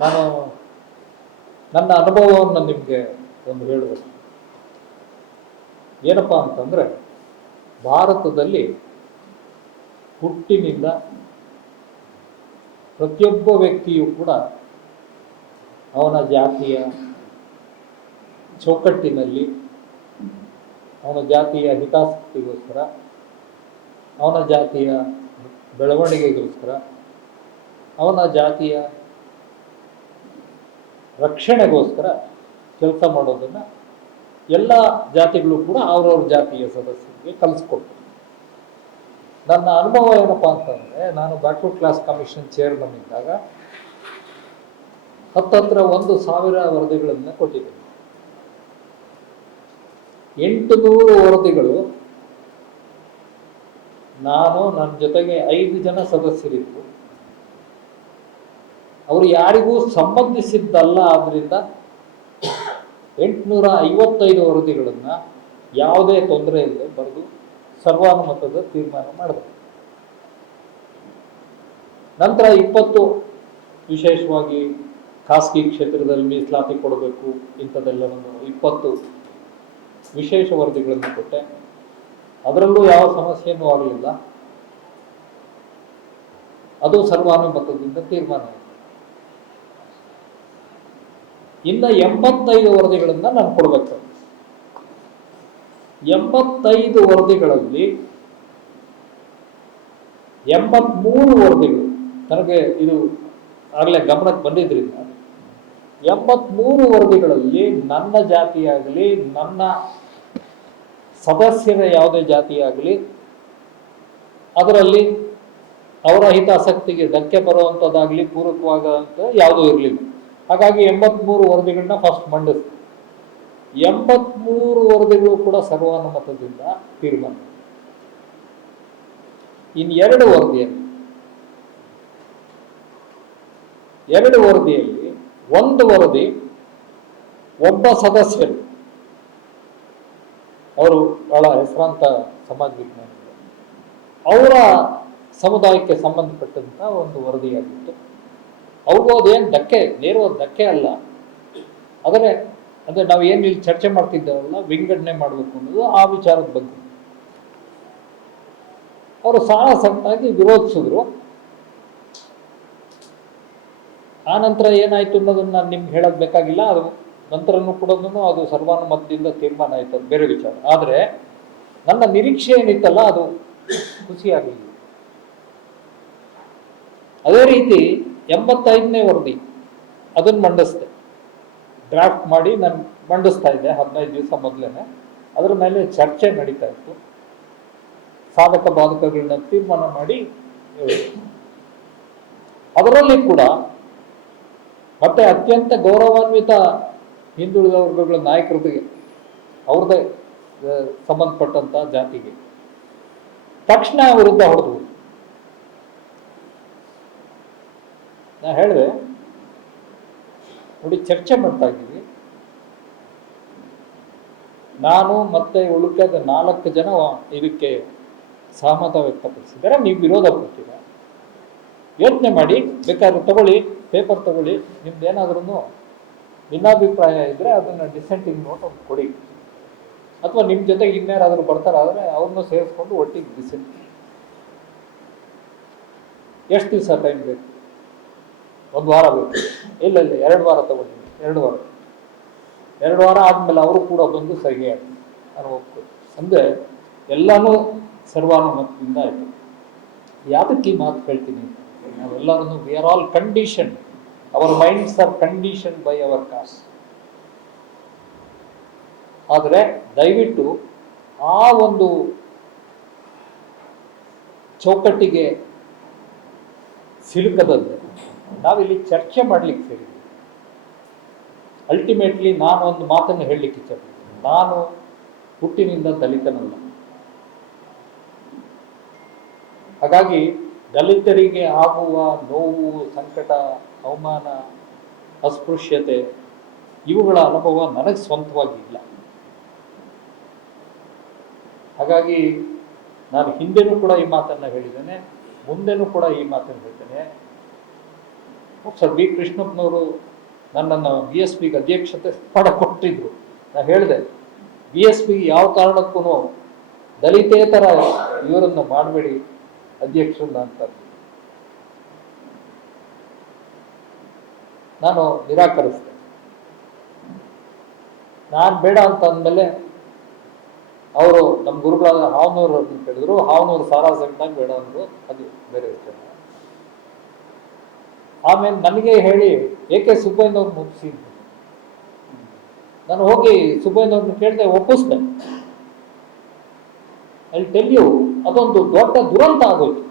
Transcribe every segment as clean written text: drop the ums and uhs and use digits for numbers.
ನಾನು ನನ್ನ ಅನುಭವವನ್ನು ನಿಮಗೆ ಒಂದು ಹೇಳಬೇಕು. ಏನಪ್ಪ ಅಂತಂದರೆ, ಭಾರತದಲ್ಲಿ ಹುಟ್ಟಿನಿಂದ ಪ್ರತಿಯೊಬ್ಬ ವ್ಯಕ್ತಿಯೂ ಕೂಡ ಅವನ ಜಾತಿಯ ಚೌಕಟ್ಟಿನಲ್ಲಿ, ಅವನ ಜಾತಿಯ ಹಿತಾಸಕ್ತಿಗೋಸ್ಕರ, ಅವನ ಜಾತಿಯ ಬೆಳವಣಿಗೆಗೋಸ್ಕರ, ಅವನ ಜಾತಿಯ ರಕ್ಷಣೆಗೋಸ್ಕರ ಕೆಲಸ ಮಾಡೋದನ್ನು ಎಲ್ಲ ಜಾತಿಗಳು ಕೂಡ ಅವ್ರವ್ರ ಜಾತಿಯ ಸದಸ್ಯರಿಗೆ ಕಲಿಸ್ಕೊಡ್ತಾರೆ. ನನ್ನ ಅನುಭವ ಏನಪ್ಪ ಅಂತಂದರೆ, ನಾನು ಬ್ಯಾಕ್ವರ್ಡ್ ಕ್ಲಾಸ್ ಕಮಿಷನ್ ಚೇರ್ಮನ್ ಇದ್ದಾಗ ಹತ್ತತ್ರ 1,000 ವರದಿಗಳನ್ನು ಕೊಟ್ಟಿದ್ದೇನೆ. 800 ವರದಿಗಳು ನಾನು, ನನ್ನ ಜೊತೆಗೆ 5 ಜನ ಸದಸ್ಯರಿದ್ದರು. ಅವರು ಯಾರಿಗೂ ಸಂಬಂಧಿಸಿದ್ದಲ್ಲ. ಆದ್ದರಿಂದ 855 ವರದಿಗಳನ್ನು ಯಾವುದೇ ತೊಂದರೆ ಇಲ್ಲದೆ ಬರೆದು ಸರ್ವಾನುಮತದ ತೀರ್ಮಾನ ಮಾಡಿದೆ. ನಂತರ 20 ವಿಶೇಷವಾಗಿ ಖಾಸಗಿ ಕ್ಷೇತ್ರದಲ್ಲಿ ಮೀಸಲಾತಿ ಕೊಡಬೇಕು ಇಂಥದ್ದೆಲ್ಲ 20 ವಿಶೇಷ ವರದಿಗಳನ್ನು ಕೊಟ್ಟೆ. ಅದರಲ್ಲೂ ಯಾವ ಸಮಸ್ಯೆಯೂ ಆಗಲಿಲ್ಲ. ಅದು ಸರ್ವಾನುಮತದಿಂದ ತೀರ್ಮಾನ ಆಯಿತು. ಇನ್ನು 85 ವರದಿಗಳನ್ನು ನಾನು ಕೊಡಬೇಕು. 85 ವರದಿಗಳಲ್ಲಿ 83 ವರದಿಗಳು ನನಗೆ ಇದು ಆಗಲೇ ಗಮನಕ್ಕೆ ಬಂದಿದ್ರಿಂದ 83 ವರದಿಗಳಲ್ಲಿ ನನ್ನ ಜಾತಿಯಾಗಲಿ, ನನ್ನ ಸದಸ್ಯರ ಯಾವುದೇ ಜಾತಿಯಾಗಲಿ, ಅದರಲ್ಲಿ ಅವರ ಹಿತಾಸಕ್ತಿಗೆ ಧಕ್ಕೆ ಬರುವಂಥದ್ದಾಗಲಿ ಪೂರಕವಾದಂಥ ಯಾವುದೂ ಇರಲಿಲ್ಲ. ಹಾಗಾಗಿ 83 ವರದಿಗಳನ್ನ ಫಸ್ಟ್ ಮಂಡಿಸ್ತು. 83 ವರದಿಗಳು ಕೂಡ ಸರ್ವಾನುಮತದಿಂದ ತೀರ್ಮಾನ. ಇನ್ನು 2 ವರದಿಯಲ್ಲಿ ಒಂದು ವರದಿ ಒಬ್ಬ ಸದಸ್ಯರು, ಅವರು ಬಹಳ ಹೆಸರಾಂತ ಸಮಾಜ ವಿಜ್ಞಾನಿಗಳು, ಅವರ ಸಮುದಾಯಕ್ಕೆ ಸಂಬಂಧಪಟ್ಟಂತ ಒಂದು ವರದಿಯಾಗಿತ್ತು. ಅವ್ರಿಗೂ ಅದೇನು ನೇರವಾದ ಧಕ್ಕೆ ಅಲ್ಲ. ಅಂದರೆ ನಾವು ಏನು ಇಲ್ಲಿ ಚರ್ಚೆ ಮಾಡ್ತಿದ್ದೇವಲ್ಲ, ವಿಂಗಡಣೆ ಮಾಡಬೇಕು ಅನ್ನೋದು ಆ ವಿಚಾರದ ಬಗ್ಗೆ ಅವರು ಸಾರಾಸಟ್ಟಾಗಿ ವಿರೋಧಿಸಿದ್ರು. ಆ ನಂತರ ಏನಾಯ್ತು ಅನ್ನೋದನ್ನ ನಾನು ನಿಮ್ಗೆ ಹೇಳೋದು ಬೇಕಾಗಿಲ್ಲ. ಅದು ನಂತರನೂ ಕೂಡ ಅದು ಸರ್ವಾನುಮತದಿಂದ ತೀರ್ಮಾನ ಆಯ್ತು, ಅದು ಬೇರೆ ವಿಚಾರ. ಆದರೆ ನನ್ನ ನಿರೀಕ್ಷೆ ಏನಿತ್ತಲ್ಲ, ಅದು ಖುಷಿಯಾಗಲಿಲ್ಲ. ಅದೇ ರೀತಿ 85ನೇ ವರದಿ ಅದನ್ನು ಮಂಡಿಸಿದೆ. ಡ್ರಾಫ್ಟ್ ಮಾಡಿ ನಾನು ಮಂಡಿಸ್ತಾ ಇದ್ದೆ 15 ದಿವಸ ಮೊದಲೇನೆ. ಅದರ ಮೇಲೆ ಚರ್ಚೆ ನಡೀತಾ ಇತ್ತು. ಸಾಧಕ ಬಾಧಕಗಳನ್ನ ತೀರ್ಮಾನ ಮಾಡಿ ಅದರಲ್ಲಿ ಕೂಡ ಮತ್ತೆ ಅತ್ಯಂತ ಗೌರವಾನ್ವಿತ ಹಿಂದುಳಿದ ವರ್ಗಗಳ ನಾಯಕರಿಗೆ, ಅವ್ರದ್ದೇ ಸಂಬಂಧಪಟ್ಟಂತ ಜಾತಿಗೆ ತಕ್ಷಣ ವಿರುದ್ಧ ಹೊಡೆದು ನಾ ಹೇಳಿದೆ, ನೋಡಿ ಚರ್ಚೆ ಮಾಡ್ತಾ ಇದ್ದೀವಿ, ನಾನು ಮತ್ತೆ ಉಳಿದ 4 ಜನ ಇದಕ್ಕೆ ಸಹಮತ ವ್ಯಕ್ತಪಡಿಸಿದ್ದಾರೆ, ನೀವು ವಿರೋಧ ಪಡ್ತೀರ, ಯೋಚನೆ ಮಾಡಿ, ಬೇಕಾದ್ರೆ ತಗೊಳ್ಳಿ, ಪೇಪರ್ ತಗೊಳ್ಳಿ, ನಿಮ್ದು ಏನಾದ್ರೂ ಭಿನ್ನಾಭಿಪ್ರಾಯ ಇದ್ರೆ ಅದನ್ನ ಡಿಸೆಂಟಿಂಗ್ ನೋಟ್ ಒಂದು ಕೊಡಿ, ಅಥವಾ ನಿಮ್ಮ ಜೊತೆಗೆ ಇನ್ಯಾರಾದ್ರೂ ಬರ್ತಾರಾದ್ರೆ ಅವ್ರನ್ನೂ ಸೇರಿಸ್ಕೊಂಡು ಒಟ್ಟಿಗೆ ಡಿಸೆಂಟ್. ಎಷ್ಟು ದಿವಸ ಟೈಮ್ ಬೇಕು? 1 ವಾರ ಬೇಕು? ಇಲ್ಲ 2 ವಾರ ತಗೊಂಡಿದ್ದೀನಿ. 2 ವಾರ ಆದ್ಮೇಲೆ ಅವರು ಕೂಡ ಬಂದು ಸಹಿ ಆಯ್ತು, ನಾನು ಒಪ್ಕೊ. ಅಂದ್ರೆ ಎಲ್ಲಾನು ಸರ್ವಾನುಮತದಿಂದ ಆಯ್ತು. ಯಾತಕ್ಕೆ ಈ ಮಾತು ಹೇಳ್ತೀನಿ? ನಾವೆಲ್ಲರೂ we are all condition, our minds are condition by our caste. ಆದರೆ ದಯವಿಟ್ಟು ಆ ಒಂದು ಚೌಕಟ್ಟಿಗೆ ಸಿಲುಕದಂತೆ ನಾವಿಲ್ಲಿ ಚರ್ಚೆ ಮಾಡ್ಲಿಕ್ಕೆ ಸೇರಿದ್ವಿ. ಅಲ್ಟಿಮೇಟ್ಲಿ ನಾನು ಒಂದು ಮಾತನ್ನು ಹೇಳಲಿಕ್ಕೆ ಇಚ್ಛಪಡ್ತೀನಿ. ನಾನು ಹುಟ್ಟಿನಿಂದ ದಲಿತನಲ್ಲ. ಹಾಗಾಗಿ ದಲಿತರಿಗೆ ಆಗುವ ನೋವು, ಸಂಕಟ, ಅವಮಾನ, ಅಸ್ಪೃಶ್ಯತೆ ಇವುಗಳ ಅನುಭವ ನನಗೆ ಸ್ವಂತವಾಗಿ ಇಲ್ಲ. ಹಾಗಾಗಿ ನಾನು ಹಿಂದೆನೂ ಕೂಡ ಈ ಮಾತನ್ನು ಹೇಳಿದ್ದೇನೆ, ಮುಂದೆನೂ ಕೂಡ ಈ ಮಾತನ್ನು ಹೇಳ್ತೇನೆ. ಸರ್ ಬಿ ಕೃಷ್ಣಪ್ಪನವರು ನನ್ನನ್ನು BSPಗೆ ಅಧ್ಯಕ್ಷತೆ ಕೊಟ್ಟಿದ್ರು. ನಾನು ಹೇಳಿದೆ BSP ಯಾವ ಕಾರಣಕ್ಕೂ ದಲಿತೇತರ ಇವರನ್ನು ಮಾಡಬೇಡಿ ಅಧ್ಯಕ್ಷರನ್ನ ಅಂತ. ನಾನು ನಿರಾಕರಿಸಿದೆ. ನಾನು ಬೇಡ ಅಂತ ಅಂದಮೇಲೆ ಅವರು ನಮ್ಮ ಗುರುಗಳಾದ ಹಾವನೂರು ಅಂತ ಹೇಳಿದ್ರು. ಹಾವನೂರು ಸಾರಾ ಸಂಘದಾಗ ಬೇಡ ಅಂದರು, ಅದು ಬೇರೆ ವಿಷಯ. ಆಮೇಲೆ ನನಗೆ ಹೇಳಿ ಏಕೆ ಸುಬ್ಬಯ್ಯನವ್ರು ಮುಗಿಸಿ, ನಾನು ಹೋಗಿ ಸುಬ್ಬಯ್ಯನವ್ರನ್ನ ಕೇಳಿದೆ, ಒಪ್ಪಿಸ್ದೆ. ಅಲ್ಲಿ ಟೆಲ್ ಯು ಅದೊಂದು ದೊಡ್ಡ ದುರಂತ ಆಗೋಯ್ತು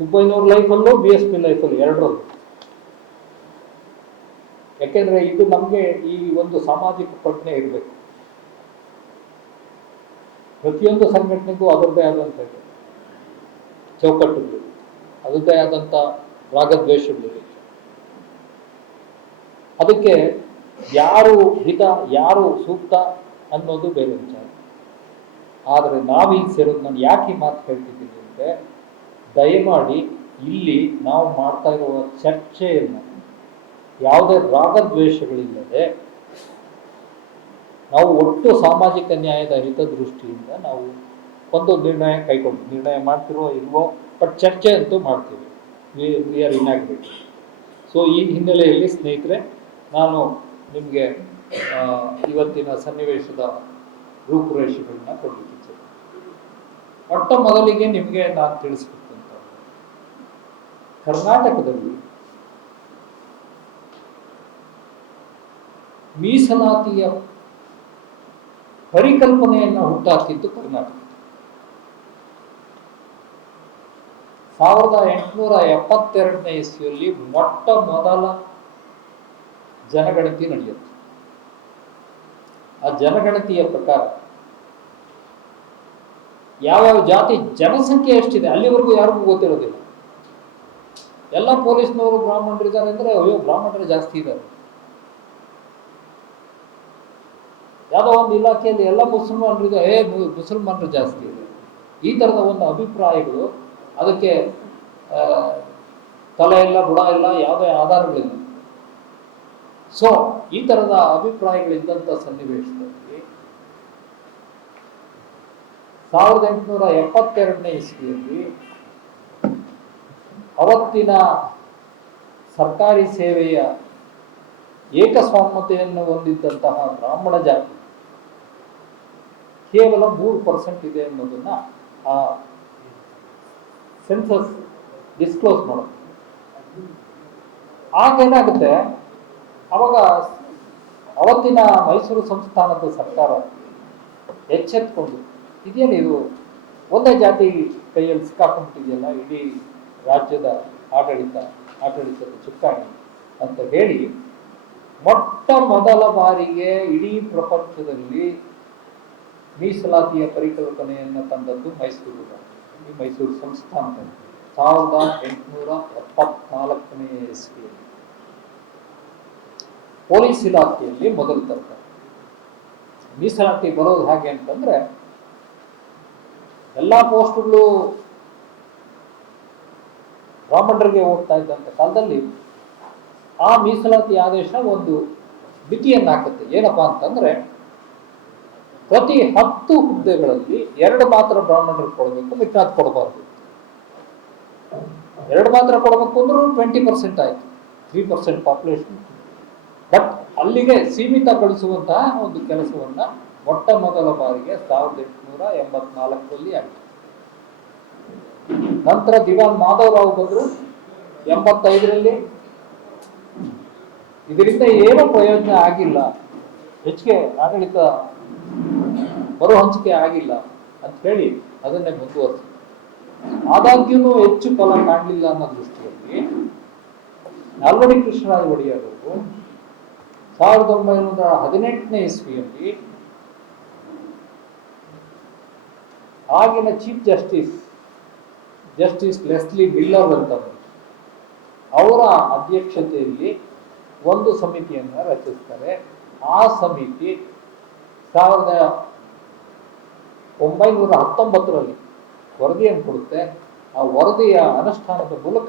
ಸುಬ್ಬಯ್ಯನವ್ರ ಲೈಫಲ್ಲೂ BSP ಲೈಫಲ್ಲೂ ಎರಡರಲ್ಲೂ. ಯಾಕೆಂದ್ರೆ ಇದು ನಮಗೆ ಈ ಒಂದು ಸಾಮಾಜಿಕ ಪ್ರಜ್ಞೆ ಇರಬೇಕು. ಪ್ರತಿಯೊಂದು ಸಂಘಟನೆಗೂ ಅದರದ್ದೇ ಆದಂಥ ಚೌಕಟ್ಟುಗಳು, ಅದರದ್ದೇ ಆದಂಥ ರಾಗದ್ವೇಷಗಳಿರುತ್ತೆ. ಅದಕ್ಕೆ ಯಾರು ಹಿತ ಯಾರು ಸೂಕ್ತ ಅನ್ನೋದು ಬೇರೆ ವಿಚಾರ. ಆದರೆ ನಾವೀಗ ಸೇರೋದು, ನಾನು ಯಾಕೆ ಈ ಮಾತು ಹೇಳ್ತಿದ್ದೀನಿ ಅಂದರೆ, ದಯಮಾಡಿ ಇಲ್ಲಿ ನಾವು ಮಾಡ್ತಾ ಇರುವ ಚರ್ಚೆಯನ್ನು ಯಾವುದೇ ರಾಗದ್ವೇಷಗಳಿಲ್ಲದೆ ನಾವು ಒಟ್ಟು ಸಾಮಾಜಿಕ ನ್ಯಾಯದ ಹಿತದೃಷ್ಟಿಯಿಂದ ನಾವು ಒಂದು ನಿರ್ಣಯ ಮಾಡ್ತಿರೋ ಇಲ್ವೋ, ಬಟ್ ಚರ್ಚೆ ಅಂತೂ ಮಾಡ್ತೀವಿ. We are inaugurate. ಸೊ ಈ ಹಿನ್ನೆಲೆಯಲ್ಲಿ ಸ್ನೇಹಿತರೆ, ನಾನು ನಿಮಗೆ ಇವತ್ತಿನ ಸನ್ನಿವೇಶದ ರೂಪುರೇಷೆಗಳನ್ನ ಕೊಡಲಿಕ್ಕೆ ಮೊಟ್ಟ ಮೊದಲಿಗೆ ನಿಮಗೆ ನಾನು ತಿಳಿಸ್ಕೊಡ್ತಂತ, ಕರ್ನಾಟಕದಲ್ಲಿ ಮೀಸಲಾತಿಯ ಪರಿಕಲ್ಪನೆಯನ್ನು ಹುಟ್ಟಾಕಿದ್ದು ಕರ್ನಾಟಕ. 1872ನೇ ಇಸ್ವಿಯಲ್ಲಿ ಮೊಟ್ಟ ಮೊದಲ ಜನಗಣತಿ ನಡೆಯುತ್ತೆ. ಆ ಜನಗಣತಿಯ ಪ್ರಕಾರ ಯಾವ್ಯಾವ ಜಾತಿ ಜನಸಂಖ್ಯೆ ಎಷ್ಟಿದೆ ಅಲ್ಲಿವರೆಗೂ ಯಾರಿಗೂ ಗೊತ್ತಿರೋದಿಲ್ಲ. ಎಲ್ಲ ಪೊಲೀಸ್ನವರು ಬ್ರಾಹ್ಮಣರಿದ್ದಾರೆ ಅಂದ್ರೆ, ಅಯ್ಯೋ ಬ್ರಾಹ್ಮಣರೇ ಜಾಸ್ತಿ ಇದ್ದಾರೆ. ಯಾವುದೋ ಒಂದು ಇಲಾಖೆಯಲ್ಲಿ ಎಲ್ಲ ಮುಸಲ್ಮಾನರಿದೆ, ಮುಸಲ್ಮಾನರು ಜಾಸ್ತಿ ಇದೆ. ಈ ಥರದ ಒಂದು ಅಭಿಪ್ರಾಯಗಳು, ಅದಕ್ಕೆ ತಲೆ ಇಲ್ಲ ಬುಡ ಇಲ್ಲ, ಯಾವುದೇ ಆಧಾರಗಳಿಲ್ಲ. ಸೊ ಈ ಥರದ ಅಭಿಪ್ರಾಯಗಳಿದ್ದಂಥ ಸನ್ನಿವೇಶದಲ್ಲಿ 1872ನೇ ಇಸ್ವಿಯಲ್ಲಿ ಅವತ್ತಿನ ಸರ್ಕಾರಿ ಸೇವೆಯ ಏಕಸ್ವಾಮ್ಯತೆಯನ್ನು ಹೊಂದಿದ್ದಂತಹ ಬ್ರಾಹ್ಮಣ ಜಾತಿ ಕೇವಲ 3% ಇದೆ ಅನ್ನೋದನ್ನ ಆ ಸೆನ್ಸಸ್ ಡಿಸ್ಕ್ಲೋಸ್ ಮಾಡುತ್ತೆ. ಆಗೇನಾಗುತ್ತೆ, ಅವಾಗ ಅವತ್ತಿನ ಮೈಸೂರು ಸಂಸ್ಥಾನದ ಸರ್ಕಾರ ಎಚ್ಚೆತ್ಕೊಂಡು, ಇದೇನು ಇದು ಒಂದೇ ಜಾತಿ ಕೈಯಲ್ಲಿ ಸಿಕ್ಕಾಕೊಂಡಿದೆಯಲ್ಲ, ಇಡೀ ರಾಜ್ಯದ ಆಡಳಿತದ ಚುಕ್ಕಾಣಿ ಅಂತ ಹೇಳಿ ಮೊಟ್ಟ ಮೊದಲ ಬಾರಿಗೆ ಇಡೀ ಪ್ರಪಂಚದಲ್ಲಿ ಮೀಸಲಾತಿಯ ಪರಿಕಲ್ಪನೆಯನ್ನು ತಂದದ್ದು ಮೈಸೂರು ಸಂಸ್ಥಾನದಲ್ಲಿ 1874ನೇ ಇಸ್ವಿಯಲ್ಲಿ. ಪೊಲೀಸ್ ಇಲಾಖೆಯಲ್ಲಿ ಮೊದಲು ತರ್ತಾರೆ. ಮೀಸಲಾತಿ ಬರೋದು ಹೇಗೆ ಅಂತಂದ್ರೆ, ಎಲ್ಲಾ ಪೋಸ್ಟ್ಗಳು ಬ್ರಾಹ್ಮಣರಿಗೆ ಹೋಗ್ತಾ ಇದ್ದಂಥ ಕಾಲದಲ್ಲಿ ಆ ಮೀಸಲಾತಿ ಆದೇಶ ಒಂದು ಮಿತಿಯನ್ನು ಹಾಕುತ್ತೆ. ಏನಪ್ಪಾ ಅಂತಂದ್ರೆ, ಪ್ರತಿ 10 ಹುದ್ದೆಗಳಲ್ಲಿ 2 ಮಾತ್ರ ಬ್ರಾಹ್ಮಣರಿಗೆ ಕೊಡಬೇಕು, ಮಿಕ್ಕಾದ ಕೊಡಬಾರ್ದು. 2 ಮಾತ್ರ ಕೊಡಬೇಕು ಅಂದ್ರೂ 20% ಆಯ್ತು, 3% ಪಾಪ್ಯುಲೇಷನ್. ಬಟ್ ಅಲ್ಲಿಗೆ ಸೀಮಿತಗೊಳಿಸುವಂತಹ ಒಂದು ಕೆಲಸವನ್ನ ಮೊಟ್ಟ ಮೊದಲ ಬಾರಿಗೆ 1884ರಲ್ಲಿ ಆಯಿತು. ನಂತರ ದಿವಾನ್ ಮಾಧವರಾವ್ ಬಂದರು 85ರಲ್ಲಿ. ಇದರಿಂದ ಏನೂ ಪ್ರಯೋಜನ ಆಗಿಲ್ಲ, ಹೆಚ್ಚಿಗೆ ಆಡಳಿತ ಮರು ಹಂಚಿಕೆ ಆಗಿಲ್ಲ ಅಂತ ಹೇಳಿ ಅದನ್ನೇ ಮುಂದುವರಿಸಿ, ಆದಾಗ್ಯೂ ಹೆಚ್ಚು ಫಲ ಕಾಣಲಿಲ್ಲ ಅನ್ನೋ ದೃಷ್ಟಿಯಲ್ಲಿ ನಾಲ್ವಡಿ ಕೃಷ್ಣರಾಜ ಒಡೆಯರ್ ಅವರು 1918ನೇ ಇಸ್ವಿಯಲ್ಲಿ ಆಗಿನ ಚೀಫ್ ಜಸ್ಟಿಸ್ ಲೆಸ್ಲಿ ಮಿಲ್ಲರ್ ಅಂತ ಅವರ ಅಧ್ಯಕ್ಷತೆಯಲ್ಲಿ ಒಂದು ಸಮಿತಿಯನ್ನು ರಚಿಸ್ತಾರೆ. ಆ ಸಮಿತಿ 1919ರಲ್ಲಿ ವರದಿಯನ್ನು ಕೊಡುತ್ತೆ. ಆ ವರದಿಯ ಅನುಷ್ಠಾನದ ಮೂಲಕ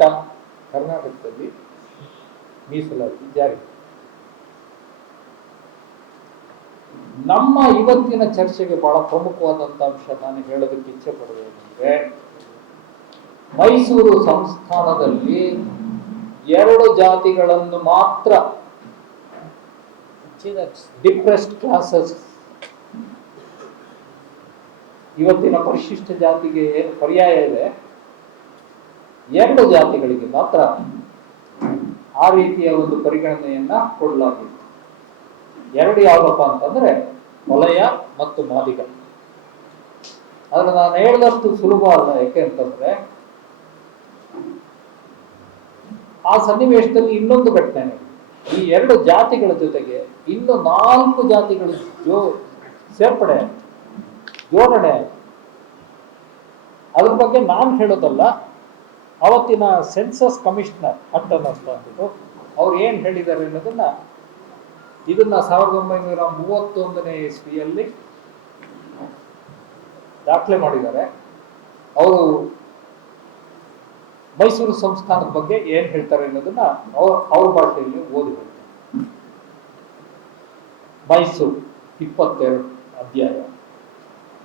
ಕರ್ನಾಟಕದಲ್ಲಿ ಮೀಸಲಾತಿ ಜಾರಿ. ನಮ್ಮ ಇವತ್ತಿನ ಚರ್ಚೆಗೆ ಬಹಳ ಪ್ರಮುಖವಾದಂತ ಅಂಶ ನಾನು ಹೇಳೋದಕ್ಕೆ ಇಚ್ಛೆ ಪಡುವುದೇನೆಂದ್ರೆ, ಮೈಸೂರು ಸಂಸ್ಥಾನದಲ್ಲಿ 2 ಜಾತಿಗಳನ್ನು ಮಾತ್ರ ಡಿಪ್ರೆಸ್ಡ್ ಕ್ಲಾಸಸ್, ಇವತ್ತಿನ ಪರಿಶಿಷ್ಟ ಜಾತಿಗೆ ಏನು ಪರ್ಯಾಯ ಇದೆ, 2 ಜಾತಿಗಳಿಗೆ ಮಾತ್ರ ಆ ರೀತಿಯ ಒಂದು ಪರಿಗಣನೆಯನ್ನ ಕೊಡಲಾಗಿದೆ. 2 ಯಾವಪ್ಪ ಅಂತಂದ್ರೆ ವಲಯ ಮತ್ತು ಮಾದಿಗ. ಆದ್ರೆ ನಾನು ಹೇಳಿದಷ್ಟು ಸುಲಭ ಅಲ್ಲ. ಯಾಕೆ ಅಂತಂದ್ರೆ ಆ ಸನ್ನಿವೇಶದಲ್ಲಿ ಇನ್ನೊಂದು ಘಟನೆ, ಈ 2 ಜಾತಿಗಳ ಜೊತೆಗೆ ಇನ್ನು 4 ಜಾತಿಗಳು ಸೇರ್ಪಡೆ, ಜೋಡಣೆ. ಅದ್ರ ಬಗ್ಗೆ ನಾನು ಹೇಳೋದಲ್ಲ, ಅವತ್ತಿನ ಸೆನ್ಸಸ್ ಕಮಿಷನರ್ ಹಟ್ಟನ್ ಅಂತ ಅಂದ್ಬಿಟ್ಟು ಅವ್ರು ಏನ್ ಹೇಳಿದ್ದಾರೆ ಅನ್ನೋದನ್ನ, ಇದನ್ನ 1931ನೇ ಇಸ್ವಿಯಲ್ಲಿ ದಾಖಲೆ ಮಾಡಿದ್ದಾರೆ. ಅವರು ಮೈಸೂರು ಸಂಸ್ಥಾನದ ಬಗ್ಗೆ ಏನ್ ಹೇಳ್ತಾರೆ ಅನ್ನೋದನ್ನ ಅವ್ರ ಭಾಷೆಯಲ್ಲಿ ಓದಿ. ಮೈಸೂರು 22 ಅಧ್ಯಾಯ,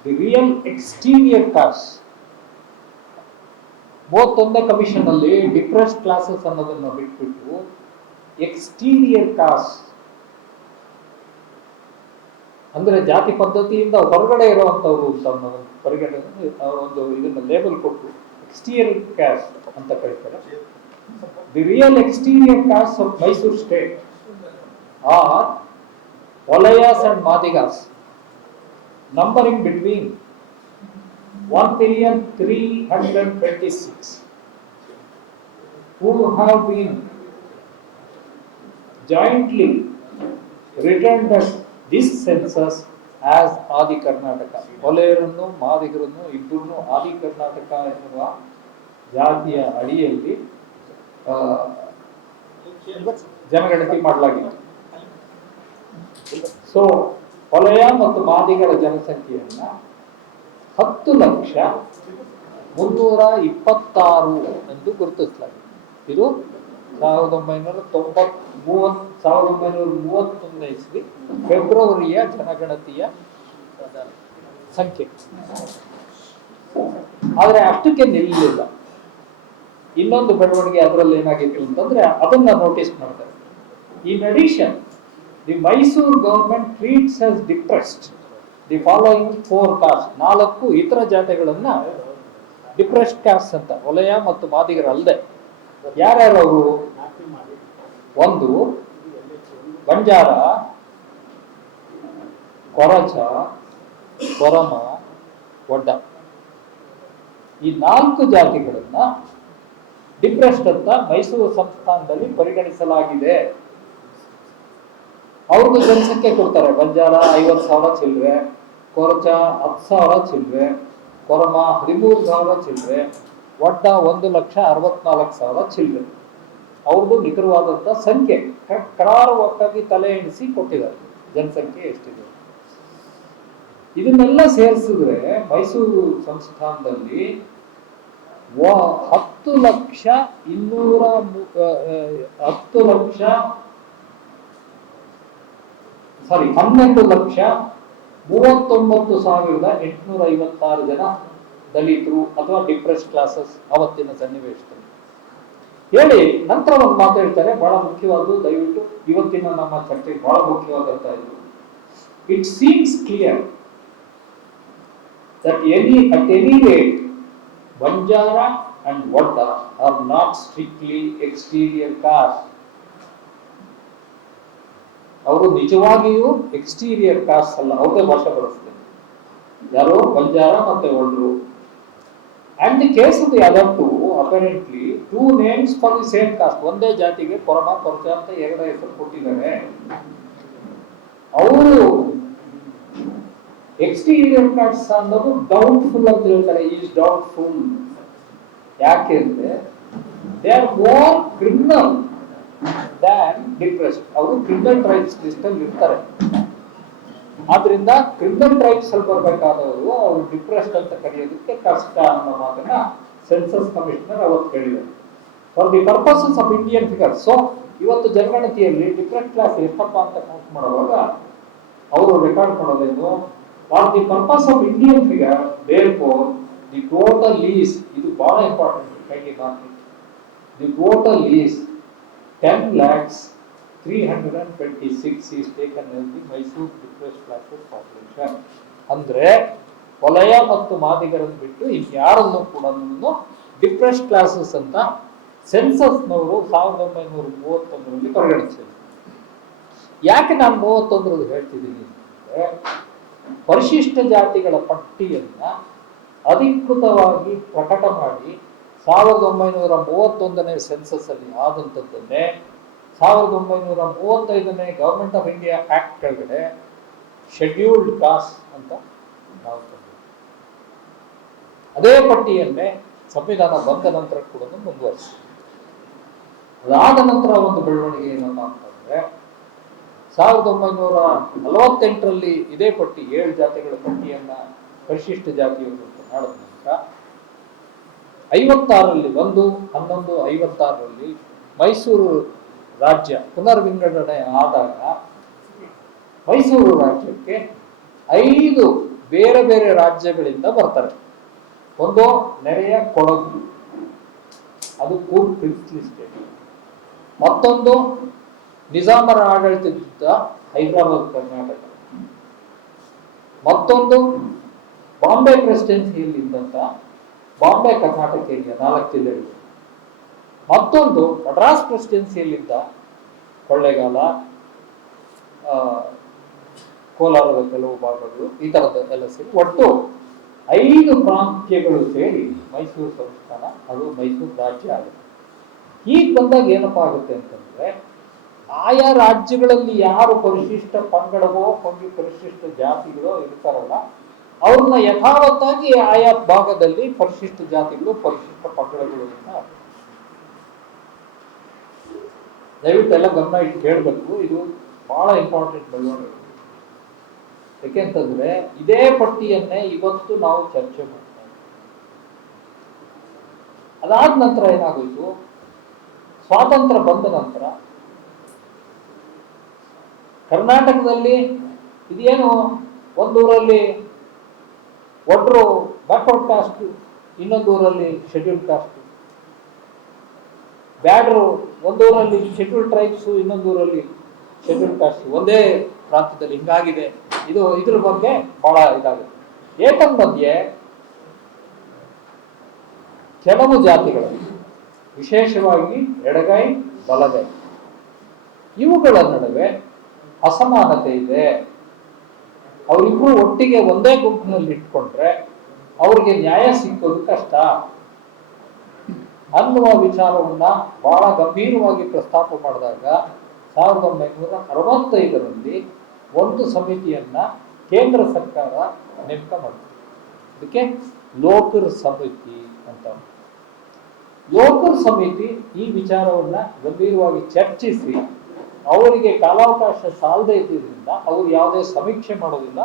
ದಿ ರಿಯಲ್ ಎಕ್ಸ್ಟೀರಿಯರ್ ಕಾಸ್ಟ್. 31ನೇ ಕಮಿಷನ್ ಅಲ್ಲಿ ಡಿಪ್ರೆಸ್ಡ್ ಕ್ಲಾಸಸ್ ಅನ್ನೋದನ್ನ ಬಿಟ್ಬಿಟ್ಟು ಎಕ್ಸ್ಟೀರಿಯರ್ ಕಾಸ್ಟ್ ಅಂದ್ರೆ ಜಾತಿ ಪದ್ಧತಿಯಿಂದ ಹೊರಗಡೆ ಇರುವಂತವ್ರು ಅಂತ ಪರಿಗಣನೆ ಒಂದು ಇದನ್ನ ಲೇಬಲ್ ಕೊಟ್ಟು ಎಕ್ಸ್ಟೀರಿಯರ್ ಕಾಸ್ಟ್ ಅಂತ ಕರೀತಾರೆ. The real exterior caste of Mysore state are Holeyas and Madigas, numbering between 1,326,000 who have been jointly returned at this census as ಆದಿ ಕರ್ನಾಟಕ. ಹೊಲೆಯರನ್ನು ಮಾದಿಗರನ್ನು ಇಬ್ಬರನ್ನು ಆದಿ ಕರ್ನಾಟಕ ಎನ್ನುವ ಜಾತಿಯ ಅಡಿಯಲ್ಲಿ ಜನಗಣತಿ ಮಾಡಲಾಗಿದೆ. ಸೊ ಹೊಲೆಯ ಮತ್ತು ಮಾದಿಗರ ಜನಸಂಖ್ಯೆಯನ್ನ 10,326,000 ಎಂದು ಗುರುತಿಸಲಾಗಿದೆ. ಇದು 1931 ಇಸ್ವಿ ಫೆಬ್ರವರಿಯ ಜನಗಣತಿಯ ಸಂಖ್ಯೆ. ಆದ್ರೆ ಅಷ್ಟಕ್ಕೆ ನಿಲ್ಲಲಿಲ್ಲ. ಇನ್ನೊಂದು ಬೆಳವಣಿಗೆ ಅದರಲ್ಲಿ ಏನಾಗಿತ್ತು ಅಂತಂದ್ರೆ ಅದನ್ನ ನೋಟಿಸ್ ಮಾಡ್ತಾರೆ. In addition, the Mysuru government treats as depressed the following 4 cost. 4 ಇತರ ಜಾತಿಗಳನ್ನ ಡಿಪ್ರೆಸ್ಡ್ ಕಾಸ್ಟ್ ಅಂತ, ವಲಯ ಮತ್ತು ಮಾದಿಗರ ಅಲ್ಲದೆ. ಯಾರ್ಯಾರು ಅವರು? 1 ಬಂಜಾರ, ಕೊರಚ, ಕೊರಮ, ಒಡ್ಡ. ಈ 4 ಜಾತಿಗಳನ್ನ ಡಿಪ್ರೆಸ್ಡ್ ಅಂತ ಮೈಸೂರು ಸಂಸ್ಥಾನದಲ್ಲಿ ಪರಿಗಣಿಸಲಾಗಿದೆ. ಅವ್ರಿಗೂ ಜನಸಂಖ್ಯೆ ಕೊಡ್ತಾರೆ. ಬಂಜಾರ 50,000 ಚಿಲ್ಲರೆ, ಕೊರಚ 10,000 ಚಿಲ್ಲರೆ, ಕೊರಮ 13,000 ಚಿಲ್ಲರೆ, ಒಡ್ಡ 1,64,000 ಚಿಲ್ಲರೆ. ಅವ್ರದ್ದು ನಿಖರವಾದಂತ ಸಂಖ್ಯೆ ಕರಾರುವಕ್ಕಾಗಿ ತಲೆ ಎಣಿಸಿ ಕೊಟ್ಟಿದ್ದಾರೆ ಜನಸಂಖ್ಯೆ ಎಷ್ಟಿದೆ. ಇದನ್ನೆಲ್ಲ ಸೇರಿಸಿದ್ರೆ ಮೈಸೂರು ಸಂಸ್ಥಾನದಲ್ಲಿ 11,39,856 ಜನ ದಲಿತರು ಅಥವಾ ಡಿಪ್ರೆಸ್ಡ್ ಕ್ಲಾಸಸ್ ಅವತ್ತಿನ ಸನ್ನಿವೇಶದಲ್ಲಿ ಹೇಳಿ. ನಂತರ ಒಂದು ಮಾತು ಹೇಳ್ತಾರೆ, ಬಹಳ ಮುಖ್ಯವಾದ, ದಯವಿಟ್ಟು ಇವತ್ತಿನ ನಮ್ಮ ಚರ್ಚೆ ಬಹಳ ಮುಖ್ಯವಾದಂತ ಇದು. It seems clear that at any rate Banjara and Wadda are not strictly exterior caste. ಅವರು ನಿಜವಾಗಿಯೂ ಎಕ್ಸ್ಟೀರಿಯರ್ ಕಾಸ್ಟ್ ಅಲ್ಲ. ಅವ್ರದೇ ಭಾಷೆ ಬಳಸ್ತಾರೆ ಯಾರು? ಬಂಜಾರ ಮತ್ತೆ ಒಡ್ರು. And the case of the other two, apparently 2 names for the same caste. ಒಂದೇ ಜಾತಿಗೆ ಕೊರಮ, ಕೊರಚ ಅಂತ 2 ಹೆಸರು ಕೊಟ್ಟಿದ್ದಾರೆ. ಅವರು ಎಕ್ಸ್ಟೀರಿಯರ್ ಕಾಸ್ಟ್ ಅನ್ನೋದು ಡೌಟ್ಫುಲ್ ಅಂತ ಹೇಳ್ತಾರೆ. Is doubtful. ಯಾಕೆ ಅಂದ್ರೆ they are more criminal than depressed. ಅವರು ಕ್ರಿಮಿನಲ್ ಟ್ರೈಬ್ಸ್ ಲಿಸ್ಟ್ ಅಲ್ಲಿ ಇರ್ತಾರೆ. ಆದ್ರಿಂದ ಕ್ರಿಮಿನಲ್ ಟ್ರೈಬ್ಸ್ ಅಲ್ಲಿ ಬರ್ಬೇಕಾದವರು ಅವರು ಡಿಪ್ರೆಸ್ಡ್ ಅಂತ ಕರೆಯೋದಕ್ಕೆ ಕಷ್ಟ ಅನ್ನೋ ಮಾತನ್ನ ಸೆನ್ಸಸ್ ಕಮಿಷನರ್ ಅವತ್ತು ಹೇಳಿದರು. For the purposes of Indian figure. So ಇವತ್ತು ಜನಗಣತಿಯಲ್ಲಿ ಡಿಫರೆಂಟ್ ಕ್ಲಾಸ್ ಎಷ್ಟಪ್ಪ ಅಂತ ಕೌಂಟ್ ಮಾಡುವಾಗ ಅವರು ರೆಕಾರ್ಡ್ ಮಾಡೋದೇನು, for the purpose of Indian figure therefore the total is, ಇದು ಬಹಳ ಇಂಪಾರ್ಟೆಂಟ್ ಕೈಗೆ market, the total is 10,326 is taken as the Mysore depressed classes population. ಅಂದ್ರೆ ವಲಯ ಮತ್ತು ಮಾದಿಗರನ್ನು ಬಿಟ್ಟು ಇನ್ಯಾರನ್ನು ಕೂಡ ಡಿಪ್ರೆಸ್ಡ್ ಕ್ಲಾಸಸ್ ಅಂತ ಸೆನ್ಸಸ್ನವರು 1931ರಲ್ಲಿ ಪರಿಗಣಿಸಿದ್ರು. ಯಾಕೆ ನಾನು 31ರಲ್ಲಿ ಹೇಳ್ತಿದ್ದೀನಿ ಅಂದ್ರೆ, ಪರಿಶಿಷ್ಟ ಜಾತಿಗಳ ಪಟ್ಟಿಯನ್ನ ಅಧಿಕೃತವಾಗಿ ಪ್ರಕಟ ಮಾಡಿ 1931ನೇ ಸೆನ್ಸಸ್ ಅಲ್ಲಿ ಆದಂಥದ್ದನ್ನೇ 1935ನೇ ಗವರ್ಮೆಂಟ್ ಆಫ್ ಇಂಡಿಯಾ ಆಕ್ಟ್ ಕೆಳಗಡೆ ಶೆಡ್ಯೂಲ್ಡ್ ಕಾಸ್ಟ್ ಅಂತ ನಾವು ತಂದಿದ್ದೀವಿ. ಅದೇ ಪಟ್ಟಿಯನ್ನೇ ಸಂವಿಧಾನ ಬಂದ ನಂತರ ಕೂಡ ಮುಂದುವರಿಸಿ. ಅದಾದ ನಂತರ ಒಂದು ಬೆಳವಣಿಗೆ ಏನಪ್ಪ ಅಂತಂದ್ರೆ, 1948ರಲ್ಲಿ ಇದೇ ಪಟ್ಟಿ 7 ಜಾತಿಗಳ ಪಟ್ಟಿಯನ್ನ ಪರಿಶಿಷ್ಟ ಜಾತಿಯವರು ಅಂತ ಮಾಡಿದ ನಂತರ 56ರಲ್ಲಿ 1/11/56ರಲ್ಲಿ ಮೈಸೂರು ರಾಜ್ಯ ಪುನರ್ವಿಂಗಡಣೆ ಆದಾಗ ಮೈಸೂರು ರಾಜ್ಯಕ್ಕೆ 5 ಬೇರೆ ಬೇರೆ ರಾಜ್ಯಗಳಿಂದ ಬರ್ತಾರೆ. ಒಂದು ನೆರೆಯ ಕೊಡಗು, ಅದು ಕೂರ್ಗ್ ಪ್ರಿನ್ಸ್ಲಿ ಸ್ಟೇಟ್. ಮತ್ತೊಂದು ನಿಜಾಮರ ಆಡಳಿತದ ಹೈದರಾಬಾದ್ ಕರ್ನಾಟಕ. ಮತ್ತೊಂದು ಬಾಂಬೆ ಪ್ರೆಸಿಡೆನ್ಸಿಯಲ್ಲಿದ್ದಂತ ಬಾಂಬೆ ಕರ್ನಾಟಕ ಏರಿಯಾ 4 ಜಿಲ್ಲೆಗಳು. ಮತ್ತೊಂದು ಮಡ್ರಾಸ್ ಪ್ರೆಸಿಡೆನ್ಸಿಯಲ್ಲಿದ್ದ ಕೊಳ್ಳೇಗಾಲ, ಕೋಲಾರದ ಕೆಲವು ಭಾಗಗಳು, ಈ ತರದ ಎಲ್ಲ ಸೇರಿ ಒಟ್ಟು 5 ಪ್ರಾಂತ್ಯಗಳು ಸೇರಿ ಮೈಸೂರು ಸಂಸ್ಥಾನ, ಅದು ಮೈಸೂರು ರಾಜ್ಯ ಆಗುತ್ತೆ. ಈಗ ಬಂದಾಗ ಏನಪ್ಪಾ ಆಗುತ್ತೆ ಅಂತಂದ್ರೆ, ಆಯಾ ರಾಜ್ಯಗಳಲ್ಲಿ ಯಾರು ಪರಿಶಿಷ್ಟ ಪಂಗಡವೋ ಪರಿಶಿಷ್ಟ ಜಾತಿಗಳೋ ಇರ್ತಾರಲ್ಲ, ಅವ್ರನ್ನ ಯಥಾವತ್ತಾಗಿ ಆಯಾ ಭಾಗದಲ್ಲಿ ಪರಿಶಿಷ್ಟ ಜಾತಿಗಳು ಪರಿಶಿಷ್ಟ ಪಂಗಡಗಳು ಅಂತ ದಯವಿಟ್ಟು ಎಲ್ಲ ಗಮನ ಇಟ್ಟು ಕೇಳಬೇಕು. ಇದು ಬಹಳ ಇಂಪಾರ್ಟೆಂಟ್ ಬೆಳವಣಿಗೆ. ಯಾಕೆಂತಂದ್ರೆ ಇದೇ ಪಟ್ಟಿಯನ್ನೇ ಇವತ್ತು ನಾವು ಚರ್ಚೆ ಮಾಡ್ತಾ ಇದ್ದೀವಿ. ಅದಾದ ನಂತರ ಏನಾಗೋಯ್ತು, ಸ್ವಾತಂತ್ರ್ಯ ಬಂದ ನಂತರ ಕರ್ನಾಟಕದಲ್ಲಿ ಇದೇನು, ಒಂದೂರಲ್ಲಿ ಒಡ್ರು ಬ್ಯಾಕ್ವರ್ಡ್ ಕಾಸ್ಟ್, ಇನ್ನೊಂದೂರಲ್ಲಿ ಶೆಡ್ಯೂಲ್ಡ್ ಕಾಸ್ಟ್, ಬ್ಯಾಡ್ರು ಒಂದೂರಲ್ಲಿ ಶೆಡ್ಯೂಲ್ಡ್ ಟ್ರೈಬ್ಸ್, ಇನ್ನೊಂದೂರಲ್ಲಿ ಶೆಡ್ಯೂಲ್ಡ್ ಕಾಸ್ಟ್, ಒಂದೇ ಪ್ರಾಂತ್ಯದಲ್ಲಿ ಹಿಂಗಾಗಿದೆ. ಇದ್ರ ಬಗ್ಗೆ ಬಹಳ ಇದಾಗುತ್ತೆ. ಏತನ್ಮಧ್ಯೆ ಕೆಲವು ಜಾತಿಗಳಲ್ಲಿ, ವಿಶೇಷವಾಗಿ ಎಡಗೈ ಬಲಗೈ, ಇವುಗಳ ನಡುವೆ ಅಸಮಾನತೆ ಇದೆ. ಅವರಿಬ್ರು ಒಟ್ಟಿಗೆ ಒಂದೇ ಗುಂಪಿನಲ್ಲಿ ಇಟ್ಕೊಂಡ್ರೆ ಅವ್ರಿಗೆ ನ್ಯಾಯ ಸಿಕ್ಕೋದು ಕಷ್ಟ ಅನ್ನುವ ವಿಚಾರವನ್ನ ಬಹಳ ಗಂಭೀರವಾಗಿ ಪ್ರಸ್ತಾಪ ಮಾಡಿದಾಗ 1965ರಲ್ಲಿ ಒಂದು ಸಮಿತಿಯನ್ನ ಕೇಂದ್ರ ಸರ್ಕಾರ ನೇಮಕ ಮಾಡಿತು. ಅದಕ್ಕೆ ಲೋಕರ್ ಸಮಿತಿ ಅಂತ. ಲೋಕರ್ ಸಮಿತಿ ಈ ವಿಚಾರವನ್ನ ಗಂಭೀರವಾಗಿ ಚರ್ಚಿಸಿ, ಅವರಿಗೆ ಕಾಲಾವಕಾಶ ಸಾಲದೇ ಇದ್ದಿದ್ದರಿಂದ ಅವರು ಯಾವುದೇ ಸಮೀಕ್ಷೆ ಮಾಡೋದಿಲ್ಲ,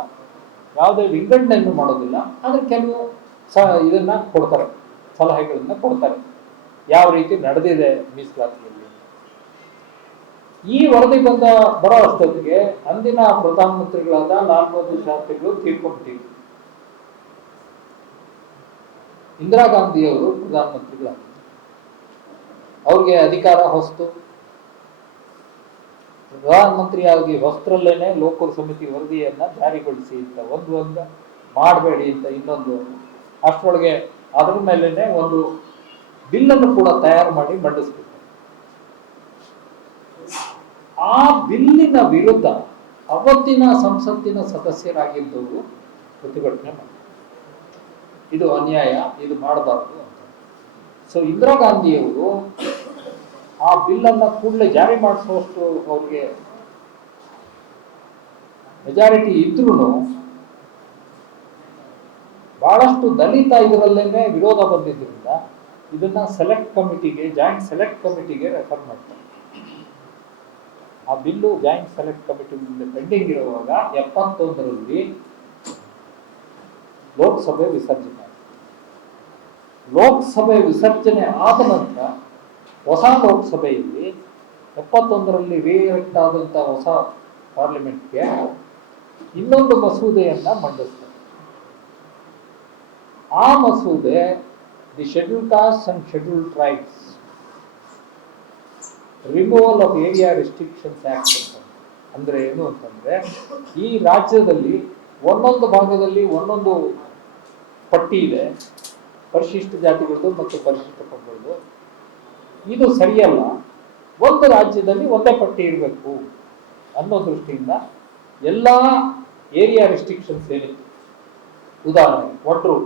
ಯಾವುದೇ ವಿಂಗಡಣೆಯನ್ನು ಮಾಡೋದಿಲ್ಲ. ಆದ್ರೆ ಕೆಲವು ಇದನ್ನ ಕೊಡ್ತಾರೆ, ಸಲಹೆಗಳನ್ನ ಕೊಡ್ತಾರೆ, ಯಾವ ರೀತಿ ನಡೆದಿದೆ ಮೀಸಲಾತಿಯಲ್ಲಿ. ಈ ವರದಿ ಬರೋ ಅಷ್ಟೊತ್ತಿಗೆ ಅಂದಿನ ಪ್ರಧಾನಮಂತ್ರಿಗಳಾದ ಲಾಲ್ ಬಹದ್ದೂರ್ ಶಾಸ್ತ್ರಿಗಳು ತೀರ್ಕೊಂಡ್ಬಿಟ್ಟಿದ್ರು. ಇಂದಿರಾ ಗಾಂಧಿಯವರು ಪ್ರಧಾನಮಂತ್ರಿಗಳಾಗಿದ್ದರು. ಅವ್ರಿಗೆ ಅಧಿಕಾರ ಹೊಸ್ತು. ಪ್ರಧಾನಮಂತ್ರಿಯಾಗಿ ಹೊಸತ್ರಲ್ಲೇನೆ ಲೋಕರ್ ಸಮಿತಿ ವರದಿಯನ್ನ ಜಾರಿಗೊಳಿಸಿ ಅಂತ ಒಂದು ಮಾಡಬೇಡಿ ಅಂತ ಇನ್ನೊಂದು, ಅಷ್ಟರೊಳಗೆ ಅದ್ರ ಮೇಲೇನೆ ಒಂದು ಬಿಲ್ಲನ್ನು ಕೂಡ ತಯಾರು ಮಾಡಿ ಮಂಡಿಸ್ಬೇಕು. ಆ ಬಿಲ್ಲಿನ ವಿರುದ್ಧ ಅವತ್ತಿನ ಸಂಸತ್ತಿನ ಸದಸ್ಯರಾಗಿದ್ದವರು ಪ್ರತಿಭಟನೆ ಮಾಡಿದ್ರು. ಇದು ಅನ್ಯಾಯ, ಇದು ಮಾಡಬಾರದು ಅಂತ. ಸೊ ಇಂದಿರಾ ಗಾಂಧಿಯವರು ಆ ಬಿಲ್ಲನ್ನ ಕೂಡಲೇ ಜಾರಿ ಮಾಡಿಸುವಷ್ಟು ಅವ್ರಿಗೆ ಮೆಜಾರಿಟಿ ಇದ್ರೂ ಬಹಳಷ್ಟು ದಲಿತ ಇದರಲ್ಲೇನೆ ವಿರೋಧ ಬಂದಿದ್ದರಿಂದ ಇದನ್ನ ಸೆಲೆಕ್ಟ್ ಕಮಿಟಿಗೆ, ಜಾಯಿಂಟ್ ಸೆಲೆಕ್ಟ್ ಕಮಿಟಿಗೆ ರೆಫರ್ ಮಾಡ್ತಾರೆ. ಆ bill joint select committee pending ಇರುವಾಗ 71ರಲ್ಲಿ ಲೋಕಸಭೆ ವಿಸರ್ಜನೆ. ಲೋಕಸಭೆ ವಿಸರ್ಜನೆ ಆದ ನಂತರ ಹೊಸ ಲೋಕಸಭೆಯಲ್ಲಿ 71ರಲ್ಲಿ ರೀಎಲೆಕ್ಟ್ ಆದಂಥ ಹೊಸ ಪಾರ್ಲಿಮೆಂಟ್ಗೆ ಇನ್ನೊಂದು ಮಸೂದೆಯನ್ನ ಮಂಡಿಸ್ತಾರೆ. ಆ ಮಸೂದೆ the schedule caste and schedule tribes removal of area restrictions act ಅಂತ. ಅಂದ್ರೆ ಏನು ಅಂತಂದ್ರೆ, ಈ ರಾಜ್ಯದಲ್ಲಿ ಒಂದೊಂದು ಭಾಗದಲ್ಲಿ ಒಂದೊಂದು ಪಟ್ಟಿ ಇದೆ, ಪರಿಶಿಷ್ಟ ಜಾತಿಗಳದ್ದು ಮತ್ತು ಪರಿಶಿಷ್ಟ ಪಂಗಡದ್ದು. ಇದು ಸರಿಯಲ್ಲ, ಒಂದು ರಾಜ್ಯದಲ್ಲಿ ಒಂದೇ ಪಟ್ಟಿ ಇರಬೇಕು ಅನ್ನೋ ದೃಷ್ಟಿಯಿಂದ ಎಲ್ಲ ಏರಿಯಾ ರೆಸ್ಟ್ರಿಕ್ಷನ್ಸ್ ಏನಿತ್ತು, ಉದಾಹರಣೆ ಒಟ್ರು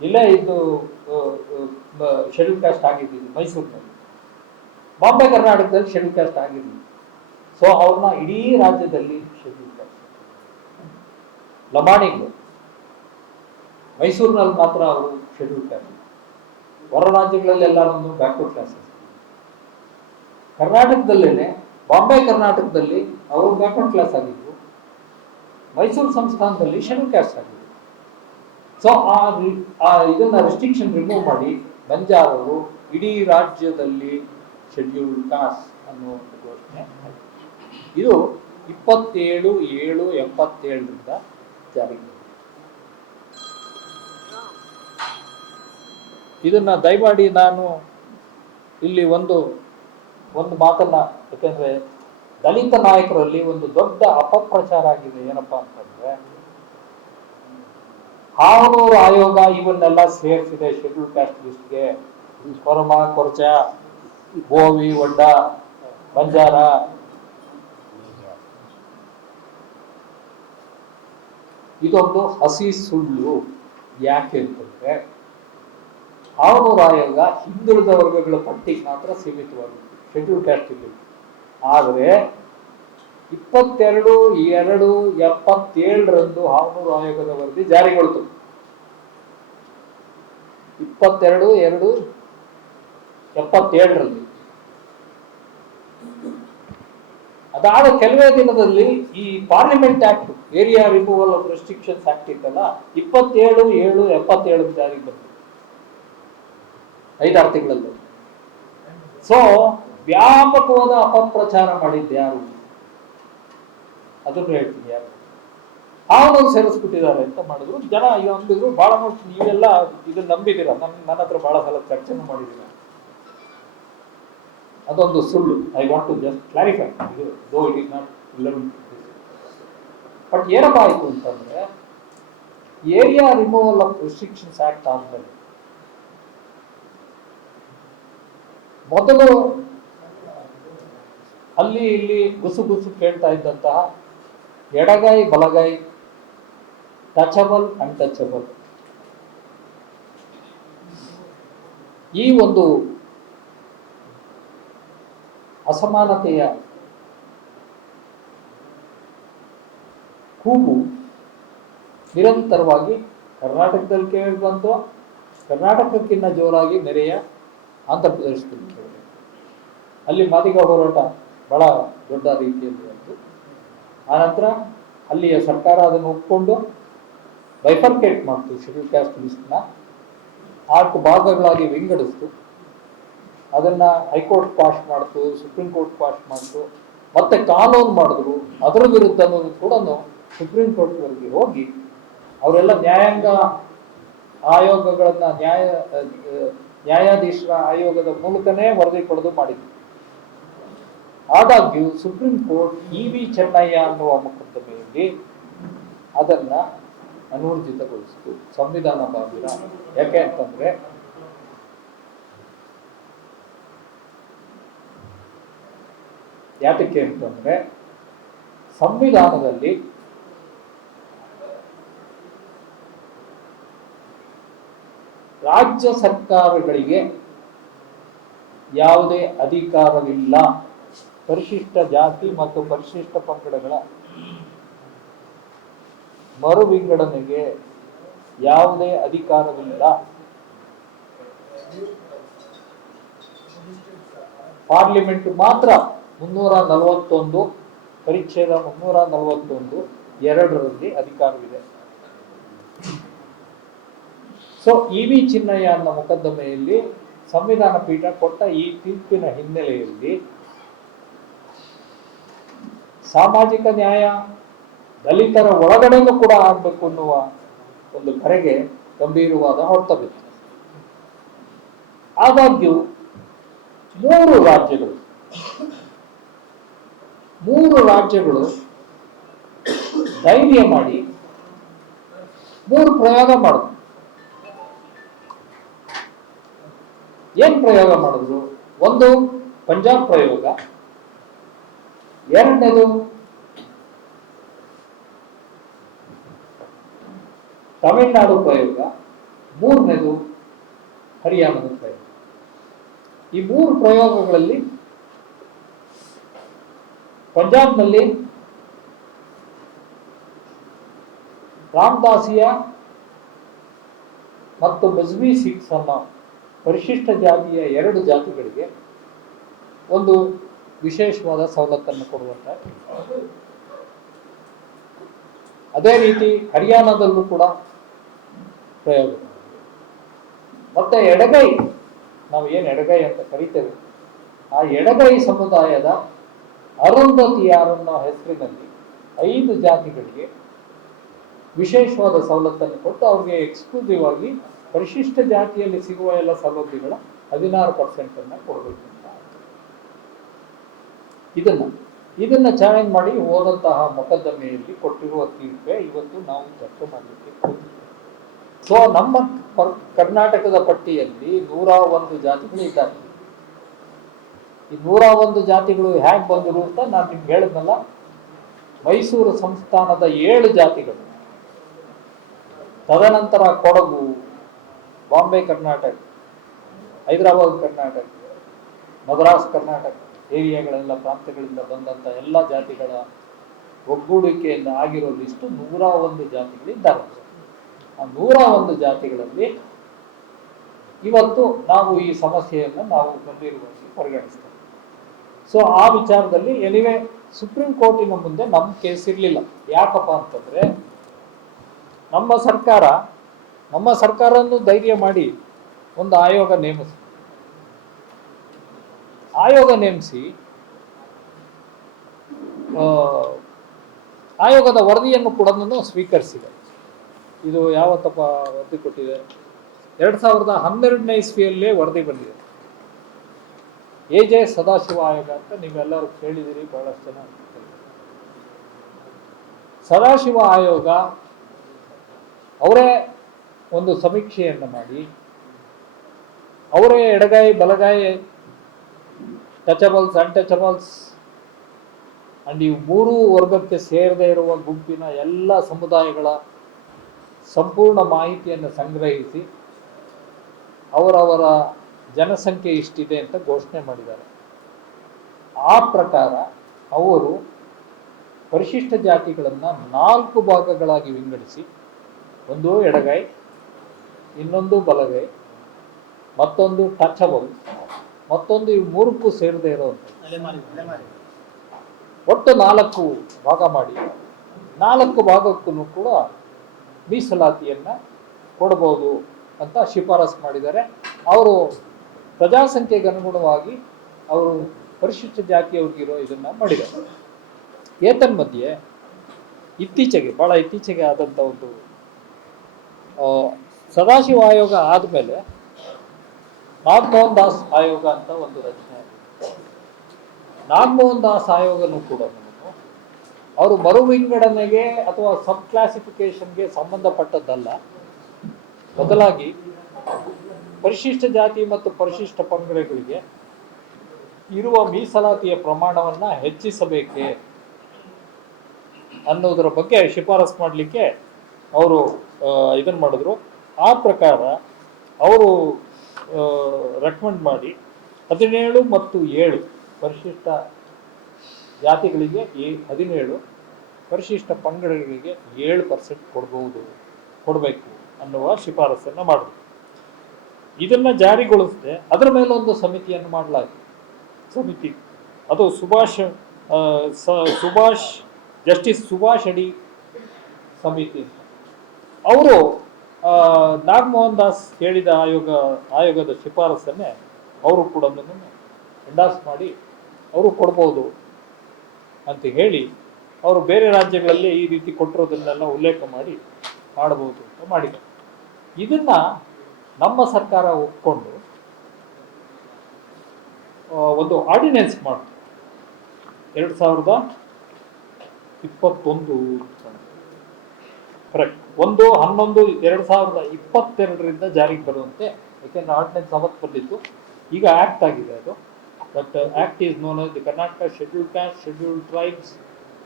ಇಲ್ಲೇ ಇದು ಶೆಡ್ಯೂಲ್ ಕಾಸ್ಟ್ ಆಗಿದ್ದು ಮೈಸೂರಿನಲ್ಲಿ, ಬಾಂಬೆ ಕರ್ನಾಟಕದಲ್ಲಿ ಶೆಡ್ಯೂಲ್ ಕಾಸ್ಟ್ ಆಗಿರಲಿಲ್ಲ. ಸೊ ಅವ್ರನ್ನ ಇಡೀ ರಾಜ್ಯದಲ್ಲಿ ಶೆಡ್ಯೂಲ್ ಕಾಸ್ಟ್, ಲಂಬಾಣಿಗಳು ಮೈಸೂರಿನಲ್ಲಿ ಮಾತ್ರ ಅವರು ಶೆಡ್ಯೂಲ್ ಕಾಸ್ಟ್, ಹೊರ ರಾಜ್ಯಗಳಲ್ಲೆಲ್ಲ ಬ್ಯಾಕ್ವರ್ಡ್ ಕ್ಲಾಸಸ್. ಕರ್ನಾಟಕದಲ್ಲೇನೆ ಬಾಂಬೆ ಕರ್ನಾಟಕದಲ್ಲಿ ಅವರು ಬ್ಯಾಕ್ವರ್ಡ್ ಕ್ಲಾಸ್ ಆಗಿದ್ರು, ಮೈಸೂರು ಸಂಸ್ಥಾನದಲ್ಲಿ ಶೆಡ್ಯೂಲ್ ಕಾಸ್ಟ್ ಆಗಿದ್ರು. ಸೊ ಇದನ್ನ ರೆಸ್ಟ್ರಿಕ್ಷನ್ ರಿಮೂವ್ ಮಾಡಿ ಬಂಜಾರರು ಇಡೀ ರಾಜ್ಯದಲ್ಲಿ ಶೆಡ್ಯೂಲ್ ಕಾಸ್ಟ್ ಅನ್ನೋ ಒಂದು ಘೋಷಣೆ ಆಯಿತು. ಇದು 27/7/77ರಿಂದ ಜಾರಿಗೆ. ಇದನ್ನ ದಯಮಾಡಿ ನಾನು ಇಲ್ಲಿ ಒಂದು ಮಾತನ್ನ, ಯಾಕೆಂದ್ರೆ ದಲಿತ ನಾಯಕರಲ್ಲಿ ಒಂದು ದೊಡ್ಡ ಅಪಪ್ರಚಾರ ಆಗಿದೆ. ಏನಪ್ಪಾ ಅಂತಂದ್ರೆ, ಹಾವನೂರು ಆಯೋಗ ಇವನ್ನೆಲ್ಲ ಸೇರಿಸಿದೆ ಶೆಡ್ಯೂಲ್ ಕಾಸ್ಟ್ ಲಿಸ್ಟ್ಗೆ. ಕೊರಮ, ಕೊರ್ಚ, ಗೋವಿ, ಒಡ್ಡ, ಬಂಜಾರ, ಇದೊಂದು ಹಸಿ ಸುಳ್ಳು. ಯಾಕೆ ಅಂತಂದ್ರೆ, ಹಾವನೂರು ಆಯೋಗ ಹಿಂದುಳಿದ ವರ್ಗಗಳ ಪಟ್ಟಿಗೆ ಮಾತ್ರ ಸೀಮಿತವಾಗಿತ್ತು, ಶೆಡ್ಯೂಲ್ ಕಾಸ್ಟ್ ಇಲ್ಲಿ. ಆದರೆ 22/2/77ರಂದು ಹಾವನೂರು ಆಯೋಗದ ವರದಿ ಜಾರಿಗೊಳಿತು. 22/2/77ರಲ್ಲಿ. ಅದಾದ ಕೆಲವೇ ದಿನದಲ್ಲಿ ಈ parliament act, area removal of restrictions act ಇತ್ತಲ್ಲ, 27/7/77 ಜಾರಿಗೆ ಬಂತು, 5-6 ತಿಂಗಳಲ್ಲಿ. ಸೊ ವ್ಯಾಪಕವಾದ ಅಪಪ್ರಚಾರ ಮಾಡಿದ್ದು ಯಾರು ಅದನ್ನು ಹೇಳ್ತೀನಿ. ಯಾರು ಅವನನ್ನು ಸೇರಿಸ್ಬಿಟ್ಟಿದ್ದಾರೆ ಅಂತ ಮಾಡಿದ್ರು ಜನ. ಅಂದಿದ್ರು ಬಹಳ ನೀವೆಲ್ಲ ಇದನ್ನ ನಂಬಿದ್ದೀರಾ, ನನ್ನ ಹತ್ರ ಬಹಳ ಸಲ ಚರ್ಚೆನೂ ಮಾಡಿದ್ದೀರ. ಅದೊಂದು ಸುಳ್ಳು. I want to just clarify. Though it is not 11. But ಏನಪ್ಪ ಆಯ್ತು ಅಂತಂದ್ರೆ, area removal of restrictions act ಆದ್ಮೇಲೆ ಮೊದಲು ಅಲ್ಲಿ ಇಲ್ಲಿ ಗುಸು ಕೇಳ್ತಾ ಇದ್ದಂತಹ ಎಡಗೈ ಬಲಗೈ, ಟಚಬಲ್ ಅನ್ಟಚಬಲ್, ಈ ಒಂದು ಅಸಮಾನತೆಯ ಕೂಗು ನಿರಂತರವಾಗಿ ಕರ್ನಾಟಕದಲ್ಲಿ ಕೇಳಿ ಬಂತು. ಕರ್ನಾಟಕಕ್ಕಿಂತ ಜೋರಾಗಿ ನೆರೆಯ ಆಂಧ್ರ ಪ್ರದೇಶದಲ್ಲಿ ಕೇಳಿ, ಅಲ್ಲಿ ಮಾದಿಗ ಹೋರಾಟ ಬಹಳ ದೊಡ್ಡ ರೀತಿಯಲ್ಲಿ ಬಂತು. ಆನಂತರ ಅಲ್ಲಿಯ ಸರ್ಕಾರ ಅದನ್ನು ಒಪ್ಪಿಕೊಂಡು ಬೈಫರ್ಕೇಟ್ ಮಾಡ್ತು, ಶೆಡ್ಯೂಲ್ ಕಾಸ್ಟ್ ಲಿಸ್ಟ್ನ 4 ಭಾಗಗಳಾಗಿ ವಿಂಗಡಿಸ್ತು. ಅದನ್ನ ಹೈಕೋರ್ಟ್ ಪಾಸ್ ಮಾಡ್ತು, ಸುಪ್ರೀಂ ಕೋರ್ಟ್ ಪಾಸ್ ಮಾಡ್ತು, ಮತ್ತೆ ಕಾನೂನು ಮಾಡಿದ್ರು. ಅದರ ವಿರುದ್ಧ ಕೂಡ ಸುಪ್ರೀಂ ಕೋರ್ಟ್ವರೆಗೆ ಹೋಗಿ ಅವರೆಲ್ಲ ನ್ಯಾಯಾಂಗ ಆಯೋಗಗಳನ್ನ ನ್ಯಾಯಾಧೀಶರ ಆಯೋಗದ ಮೂಲಕನೇ ವರದಿ ಪಡೆದು ಮಾಡಿದ್ರು. ಆದಾಗ್ಯೂ ಸುಪ್ರೀಂ ಕೋರ್ಟ್ EV ಚೆನ್ನಯ್ಯ ಅನ್ನುವ ಮೊಕದ್ದಮೆಯಲ್ಲಿ ಅದನ್ನ ಅನೂರ್ಜಿತಗೊಳಿಸಿತು, ಸಂವಿಧಾನ ಬಾಹಿರ. ಯಾಕೆ ಅಂತಂದ್ರೆ, ಯಾತಕ್ಕೆ ಅಂತಂದ್ರೆ, ಸಂವಿಧಾನದಲ್ಲಿ ರಾಜ್ಯ ಸರ್ಕಾರಗಳಿಗೆ ಯಾವುದೇ ಅಧಿಕಾರವಿಲ್ಲ, ಪರಿಶಿಷ್ಟ ಜಾತಿ ಮತ್ತು ಪರಿಶಿಷ್ಟ ಪಂಗಡಗಳ ಮರು ವಿಂಗಡಣೆಗೆ ಯಾವುದೇ ಅಧಿಕಾರವಿಲ್ಲ. ಪಾರ್ಲಿಮೆಂಟ್ ಮಾತ್ರ 341 ಪರಿಚ್ಛೇದ 341(2) ಅಧಿಕಾರವಿದೆ. ಸೊ EV ಚಿನ್ನಯ್ಯ ಅನ್ನೋ ಮೊಕದ್ದಮೆಯಲ್ಲಿ ಸಂವಿಧಾನ ಪೀಠ ಕೊಟ್ಟ ಈ ತೀರ್ಪಿನ ಹಿನ್ನೆಲೆಯಲ್ಲಿ ಸಾಮಾಜಿಕ ನ್ಯಾಯ ದಲಿತರ ಒಳಗಡೆನೂ ಕೂಡ ಆಗಬೇಕು ಅನ್ನುವ ಒಂದು ಕರೆಗೆ ಗಂಭೀರವಾದ ಹೊಡೆತ ಬಿತ್ತು. ಆದಾಗ್ಯೂ ಮೂರು ರಾಜ್ಯಗಳು ಧೈರ್ಯ ಮಾಡಿ ಮೂರು ಪ್ರಯೋಗ ಮಾಡಿದ್ರು. ಏನ್ ಪ್ರಯೋಗ ಮಾಡಿದ್ರು? ಒಂದು ಪಂಜಾಬ್ ಪ್ರಯೋಗ, ಎರಡನೇದು ತಮಿಳುನಾಡು ಪ್ರಯೋಗ, ಮೂರನೇದು ಹರಿಯಾಣದ ಪ್ರಯೋಗ. ಈ ಮೂರು ಪ್ರಯೋಗಗಳಲ್ಲಿ ಪಂಜಾಬ್ನಲ್ಲಿ ರಾಮದಾಸಿಯ ಮತ್ತು ಮಜ್ಬಿ ಸಿಖ್ಸ್ ಅನ್ನೋ ಪರಿಶಿಷ್ಟ ಜಾತಿಯ ಎರಡು ಜಾತಿಗಳಿಗೆ ಒಂದು ವಿಶೇಷವಾದ ಸವಲತ್ತನ್ನು ಕೊಡುವಂತ, ಅದೇ ರೀತಿ ಹರಿಯಾಣದಲ್ಲೂ ಕೂಡ ಪ್ರಯೋಗ. ಮತ್ತೆ ಎಡಗೈ, ನಾವು ಏನು ಎಡಗೈ ಅಂತ ಕರಿತೇವೆ, ಆ ಎಡಗೈ ಸಮುದಾಯದ ಅರುಂಧತಿಯಾರ್ ಅನ್ನೋ ಹೆಸರಿನಲ್ಲಿ 5 ಜಾತಿಗಳಿಗೆ ವಿಶೇಷವಾದ ಸವಲತ್ತನ್ನು ಕೊಟ್ಟು ಅವ್ರಿಗೆ ಎಕ್ಸ್ಕ್ಲೂಸಿವ್ ಆಗಿ ಪರಿಶಿಷ್ಟ ಜಾತಿಯಲ್ಲಿ ಸಿಗುವ ಎಲ್ಲ ಸೌಲಭ್ಯಗಳ 16% ಕೊಡಬೇಕು ಅಂತ. ಇದನ್ನ ಚಾಲೆಂಜ್ ಮಾಡಿ ಹೋದಂತಹ ಮೊಕದ್ದಮೆಯಲ್ಲಿ ಕೊಟ್ಟಿರುವ ತೀರ್ಪೆ ಇವತ್ತು ನಾವು ಚರ್ಚೆ ಮಾಡಲಿಕ್ಕೆ ಕೂತಿದ್ದೇವೆ. ಸೊ ನಮ್ಮ ಕರ್ನಾಟಕದ ಪಟ್ಟಿಯಲ್ಲಿ 101 ಜಾತಿಗಳು ಇದ್ದಾರೆ. ಈ 101 ಜಾತಿಗಳು ಹೇಗೆ ಬಂದರು ಅಂತ ನಾನು ನಿಮ್ಗೆ ಹೇಳಿದ್ನಲ್ಲ, ಮೈಸೂರು ಸಂಸ್ಥಾನದ 7 ಜಾತಿಗಳು, ತದನಂತರ ಕೊಡಗು, ಬಾಂಬೆ ಕರ್ನಾಟಕ, ಹೈದರಾಬಾದ್ ಕರ್ನಾಟಕ, ಮದ್ರಾಸ್ ಕರ್ನಾಟಕ ಏರಿಯಾಗಳೆಲ್ಲ ಪ್ರಾಂತ್ಯಗಳಿಂದ ಬಂದಂಥ ಎಲ್ಲ ಜಾತಿಗಳ ಒಗ್ಗೂಡಿಕೆಯಿಂದ ಆಗಿರೋ ಲಿಸ್ಟು 101 ಜಾತಿಗಳಿದ್ದಾರೆ. ಆ 101 ಜಾತಿಗಳಲ್ಲಿ ಇವತ್ತು ನಾವು ಈ ಸಮಸ್ಯೆಯನ್ನು ನಾವು ಗಂಭೀರವಾಗಿ ಪರಿಗಣಿಸ್ತೇವೆ. ಸೊ ಆ ವಿಚಾರದಲ್ಲಿ ಎನಿವೆ ಸುಪ್ರೀಂ ಕೋರ್ಟಿನ ಮುಂದೆ ನಮ್ಮ ಕೇಸ್ ಇರಲಿಲ್ಲ. ಯಾಕಪ್ಪ ಅಂತಂದ್ರೆ ನಮ್ಮ ಸರ್ಕಾರವನ್ನು ಧೈರ್ಯ ಮಾಡಿ ಒಂದು ಆಯೋಗ ನೇಮಿಸಿ ಆಯೋಗದ ವರದಿಯನ್ನು ಕೂಡ ಸ್ವೀಕರಿಸಿದೆ. ಇದು ಯಾವತ್ತಪ್ಪ ವರದಿ ಕೊಟ್ಟಿದೆ? 2012ನೇ ಇಸ್ವಿಯಲ್ಲೇ ವರದಿ ಬಂದಿದೆ. ಎಜೆ ಸದಾಶಿವ ಆಯೋಗ ಅಂತ ನೀವೆಲ್ಲರೂ ಕೇಳಿದಿರಿ, ಬಹಳಷ್ಟು ಜನ. ಸದಾಶಿವ ಆಯೋಗ ಅವರೇ ಒಂದು ಸಮೀಕ್ಷೆಯನ್ನು ಮಾಡಿ, ಅವರೇ ಎಡಗೈ ಬಲಗೈ, ಟಚಬಲ್ಸ್, ಅನ್ಟಚಬಲ್ಸ್ ಅಂಡ್ ಈ 3 ವರ್ಗಕ್ಕೆ ಸೇರದೇ ಇರುವ ಗುಂಪಿನ ಎಲ್ಲ ಸಮುದಾಯಗಳ ಸಂಪೂರ್ಣ ಮಾಹಿತಿಯನ್ನು ಸಂಗ್ರಹಿಸಿ ಅವರವರ ಜನಸಂಖ್ಯೆ ಇಷ್ಟಿದೆ ಅಂತ ಘೋಷಣೆ ಮಾಡಿದ್ದಾರೆ. ಆ ಪ್ರಕಾರ ಅವರು ಪರಿಶಿಷ್ಟ ಜಾತಿಗಳನ್ನು 4 ಭಾಗಗಳಾಗಿ ವಿಂಗಡಿಸಿ, ಒಂದು ಎಡಗೈ, ಇನ್ನೊಂದು ಬಲಗೈ, ಮತ್ತೊಂದು ಟಚಬಲ್, ಮತ್ತೊಂದು ಈ 3ಕ್ಕೂ ಸೇರದೇ ಇರೋದು, ಒಟ್ಟು 4 ಭಾಗ ಮಾಡಿ 4 ಭಾಗಕ್ಕೂ ಕೂಡ ಮೀಸಲಾತಿಯನ್ನ ಕೊಡಬಹುದು ಅಂತ ಶಿಫಾರಸು ಮಾಡಿದ್ದಾರೆ. ಅವರು ಪ್ರಜಾಸಂಖ್ಯೆಗೆ ಅನುಗುಣವಾಗಿ ಅವರು ಪರಿಶಿಷ್ಟ ಜಾತಿಯವ್ರಿಗಿರೋ ಇದನ್ನ ಮಾಡಿದ್ದಾರೆ. ಏತನ್ಮಧ್ಯೆ ಬಹಳ ಇತ್ತೀಚೆಗೆ ಆದಂಥ ಒಂದು ಸದಾಶಿವ ಆಯೋಗ ಆದಮೇಲೆ ನಾಗಮೋಹನ್ ದಾಸ್ ಆಯೋಗ ಅಂತ ಒಂದು ರಚನೆ ಆಗಿದೆ. ನಾಗಮೋಹನ್ ದಾಸ್ ಆಯೋಗನೂ ಕೂಡ ಅವರು ಮರು ವಿಂಗಡಣೆಗೆ ಅಥವಾ ಸಬ್ ಕ್ಲಾಸಿಫಿಕೇಶನ್ಗೆ ಸಂಬಂಧಪಟ್ಟದ್ದಲ್ಲ, ಬದಲಾಗಿ ಪರಿಶಿಷ್ಟ ಜಾತಿ ಮತ್ತು ಪರಿಶಿಷ್ಟ ಪಂಗಡಗಳಿಗೆ ಇರುವ ಮೀಸಲಾತಿಯ ಪ್ರಮಾಣವನ್ನು ಹೆಚ್ಚಿಸಬೇಕೆ ಅನ್ನೋದರ ಬಗ್ಗೆ ಶಿಫಾರಸು ಮಾಡಲಿಕ್ಕೆ ಅವರು ಇದನ್ನು ಮಾಡಿದ್ರು. ಆ ಪ್ರಕಾರ ಅವರು ರೆಕಮೆಂಡ್ ಮಾಡಿ 17 ಮತ್ತು 7 ಪರಿಶಿಷ್ಟ ಜಾತಿಗಳಿಗೆ 17, ಪರಿಶಿಷ್ಟ ಪಂಗಡಗಳಿಗೆ 7% ಕೊಡಬೇಕು ಅನ್ನುವ ಶಿಫಾರಸನ್ನು ಮಾಡಿದ್ರು. ಇದನ್ನ ಜಾರಿಗೊಳಿಸದೆ ಅದರ ಮೇಲೆ ಒಂದು ಸಮಿತಿಯನ್ನು ಮಾಡಲಾಗಿದೆ. ಅದು ಜಸ್ಟಿಸ್ ಸುಭಾಷ್ ಅಡಿ ಸಮಿತಿ. ಅವರು ನಾಗಮೋಹನ್ ದಾಸ್ ಹೇಳಿದ ಆಯೋಗದ ಶಿಫಾರಸನ್ನೇ ಅವರು ಕೂಡ ಎಂಡಾರ್ಸ್ ಮಾಡಿ ಅವರು ಕೊಡ್ಬೋದು ಅಂತ ಹೇಳಿ ಅವರು ಬೇರೆ ರಾಜ್ಯಗಳಲ್ಲಿ ಈ ರೀತಿ ಕೊಟ್ಟಿರೋದನ್ನೆಲ್ಲ ಉಲ್ಲೇಖ ಮಾಡಿ ಮಾಡಬಹುದು ಅಂತ ಮಾಡಿದ್ದಾರೆ. ಇದನ್ನ ನಮ್ಮ ಸರ್ಕಾರ ಒಪ್ಕೊಂಡು ಒಂದು ಆರ್ಡಿನೆನ್ಸ್ ಮಾಡ್ತು 2021 ಕರೆಕ್ಟ್ 1/11/2022 ಜಾರಿಗೆ ಬರುವಂತೆ, ಯಾಕೆಂದ್ರೆ ಆರ್ಡಿನೆನ್ಸ್ ಅವತ್ತು ಬಂದಿತ್ತು, ಈಗ ಆಕ್ಟ್ ಆಗಿದೆ ಅದು. That act is known as the Karnataka Scheduled Caste, Scheduled Tribes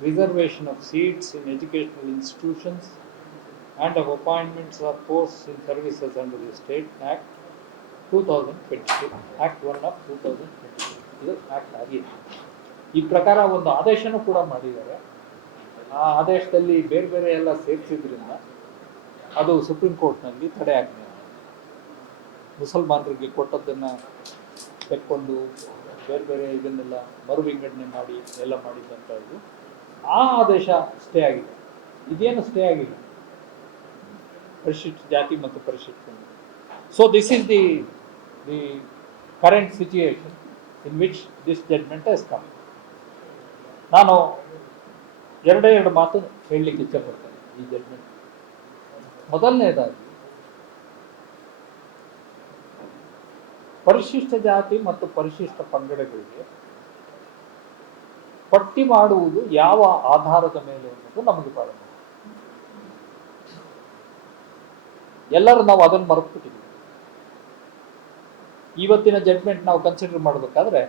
Reservation of Seats in Educational Institutions and of Appointments or Posts in Services under the State Act 2022, Act 1 of 2022. ಇದು act ಆಗಿದೆ. ಈ ಪ್ರಕಾರ ಒಂದು ಆದೇಶನೂ ಕೂಡ ಮಾಡಿದ್ದಾರೆ. ಆ ಆದೇಶದಲ್ಲಿ ಬೇರೆ ಬೇರೆ ಎಲ್ಲ ಸೇರಿಸಿದ್ರಿಂದ ಅದು ಸುಪ್ರೀಂ ಕೋರ್ಟ್ನಲ್ಲಿ ತಡೆ ಆಗಿದೆ. ಮುಸಲ್ಮಾನರಿಗೆ ಕೊಟ್ಟದ್ದನ್ನು ತೆಕ್ಕೊಂಡು ಬೇರೆ ಬೇರೆ ಇದನ್ನೆಲ್ಲ ಮರು ವಿಂಗಡಣೆ ಮಾಡಿ ಎಲ್ಲ ಮಾಡಿದ್ದಂಥ ಇದು ಆ ಆದೇಶ ಸ್ಟೇ ಆಗಿದೆ. ಇದೇನು ಸ್ಟೇ ಆಗಿಲ್ಲ, ಪರಿಶಿಷ್ಟ ಜಾತಿ ಮತ್ತು ಪರಿಶಿಷ್ಟ. So this is the current situation in which this judgement has come. ನಾನು ಎರಡು ಮಾತು ಹೇಳಲಿಕ್ಕೆ ಇಚ್ಛಪಡ್ತೇನೆ ಈ ಜಡ್ಮೆಂಟ್. ಮೊದಲನೇದಾಗಿ, ಪರಿಶಿಷ್ಟ ಜಾತಿ ಮತ್ತು ಪರಿಶಿಷ್ಟ ಪಂಗಡಗಳಿಗೆ ಪಟ್ಟಿ ಮಾಡುವುದು ಯಾವ ಆಧಾರದ ಮೇಲೆ ಅನ್ನೋದು ನಮಗೆ ಬಹಳ ಮುಖ್ಯ. ಎಲ್ಲರೂ ನಾವು ಅದನ್ನು ಮರೆತುಬಿಟ್ಟಿದ್ದೀವಿ. ಇವತ್ತಿನ ಜಡ್ಮೆಂಟ್ ನಾವು ಕನ್ಸಿಡರ್ ಮಾಡಬೇಕಾದ್ರೆ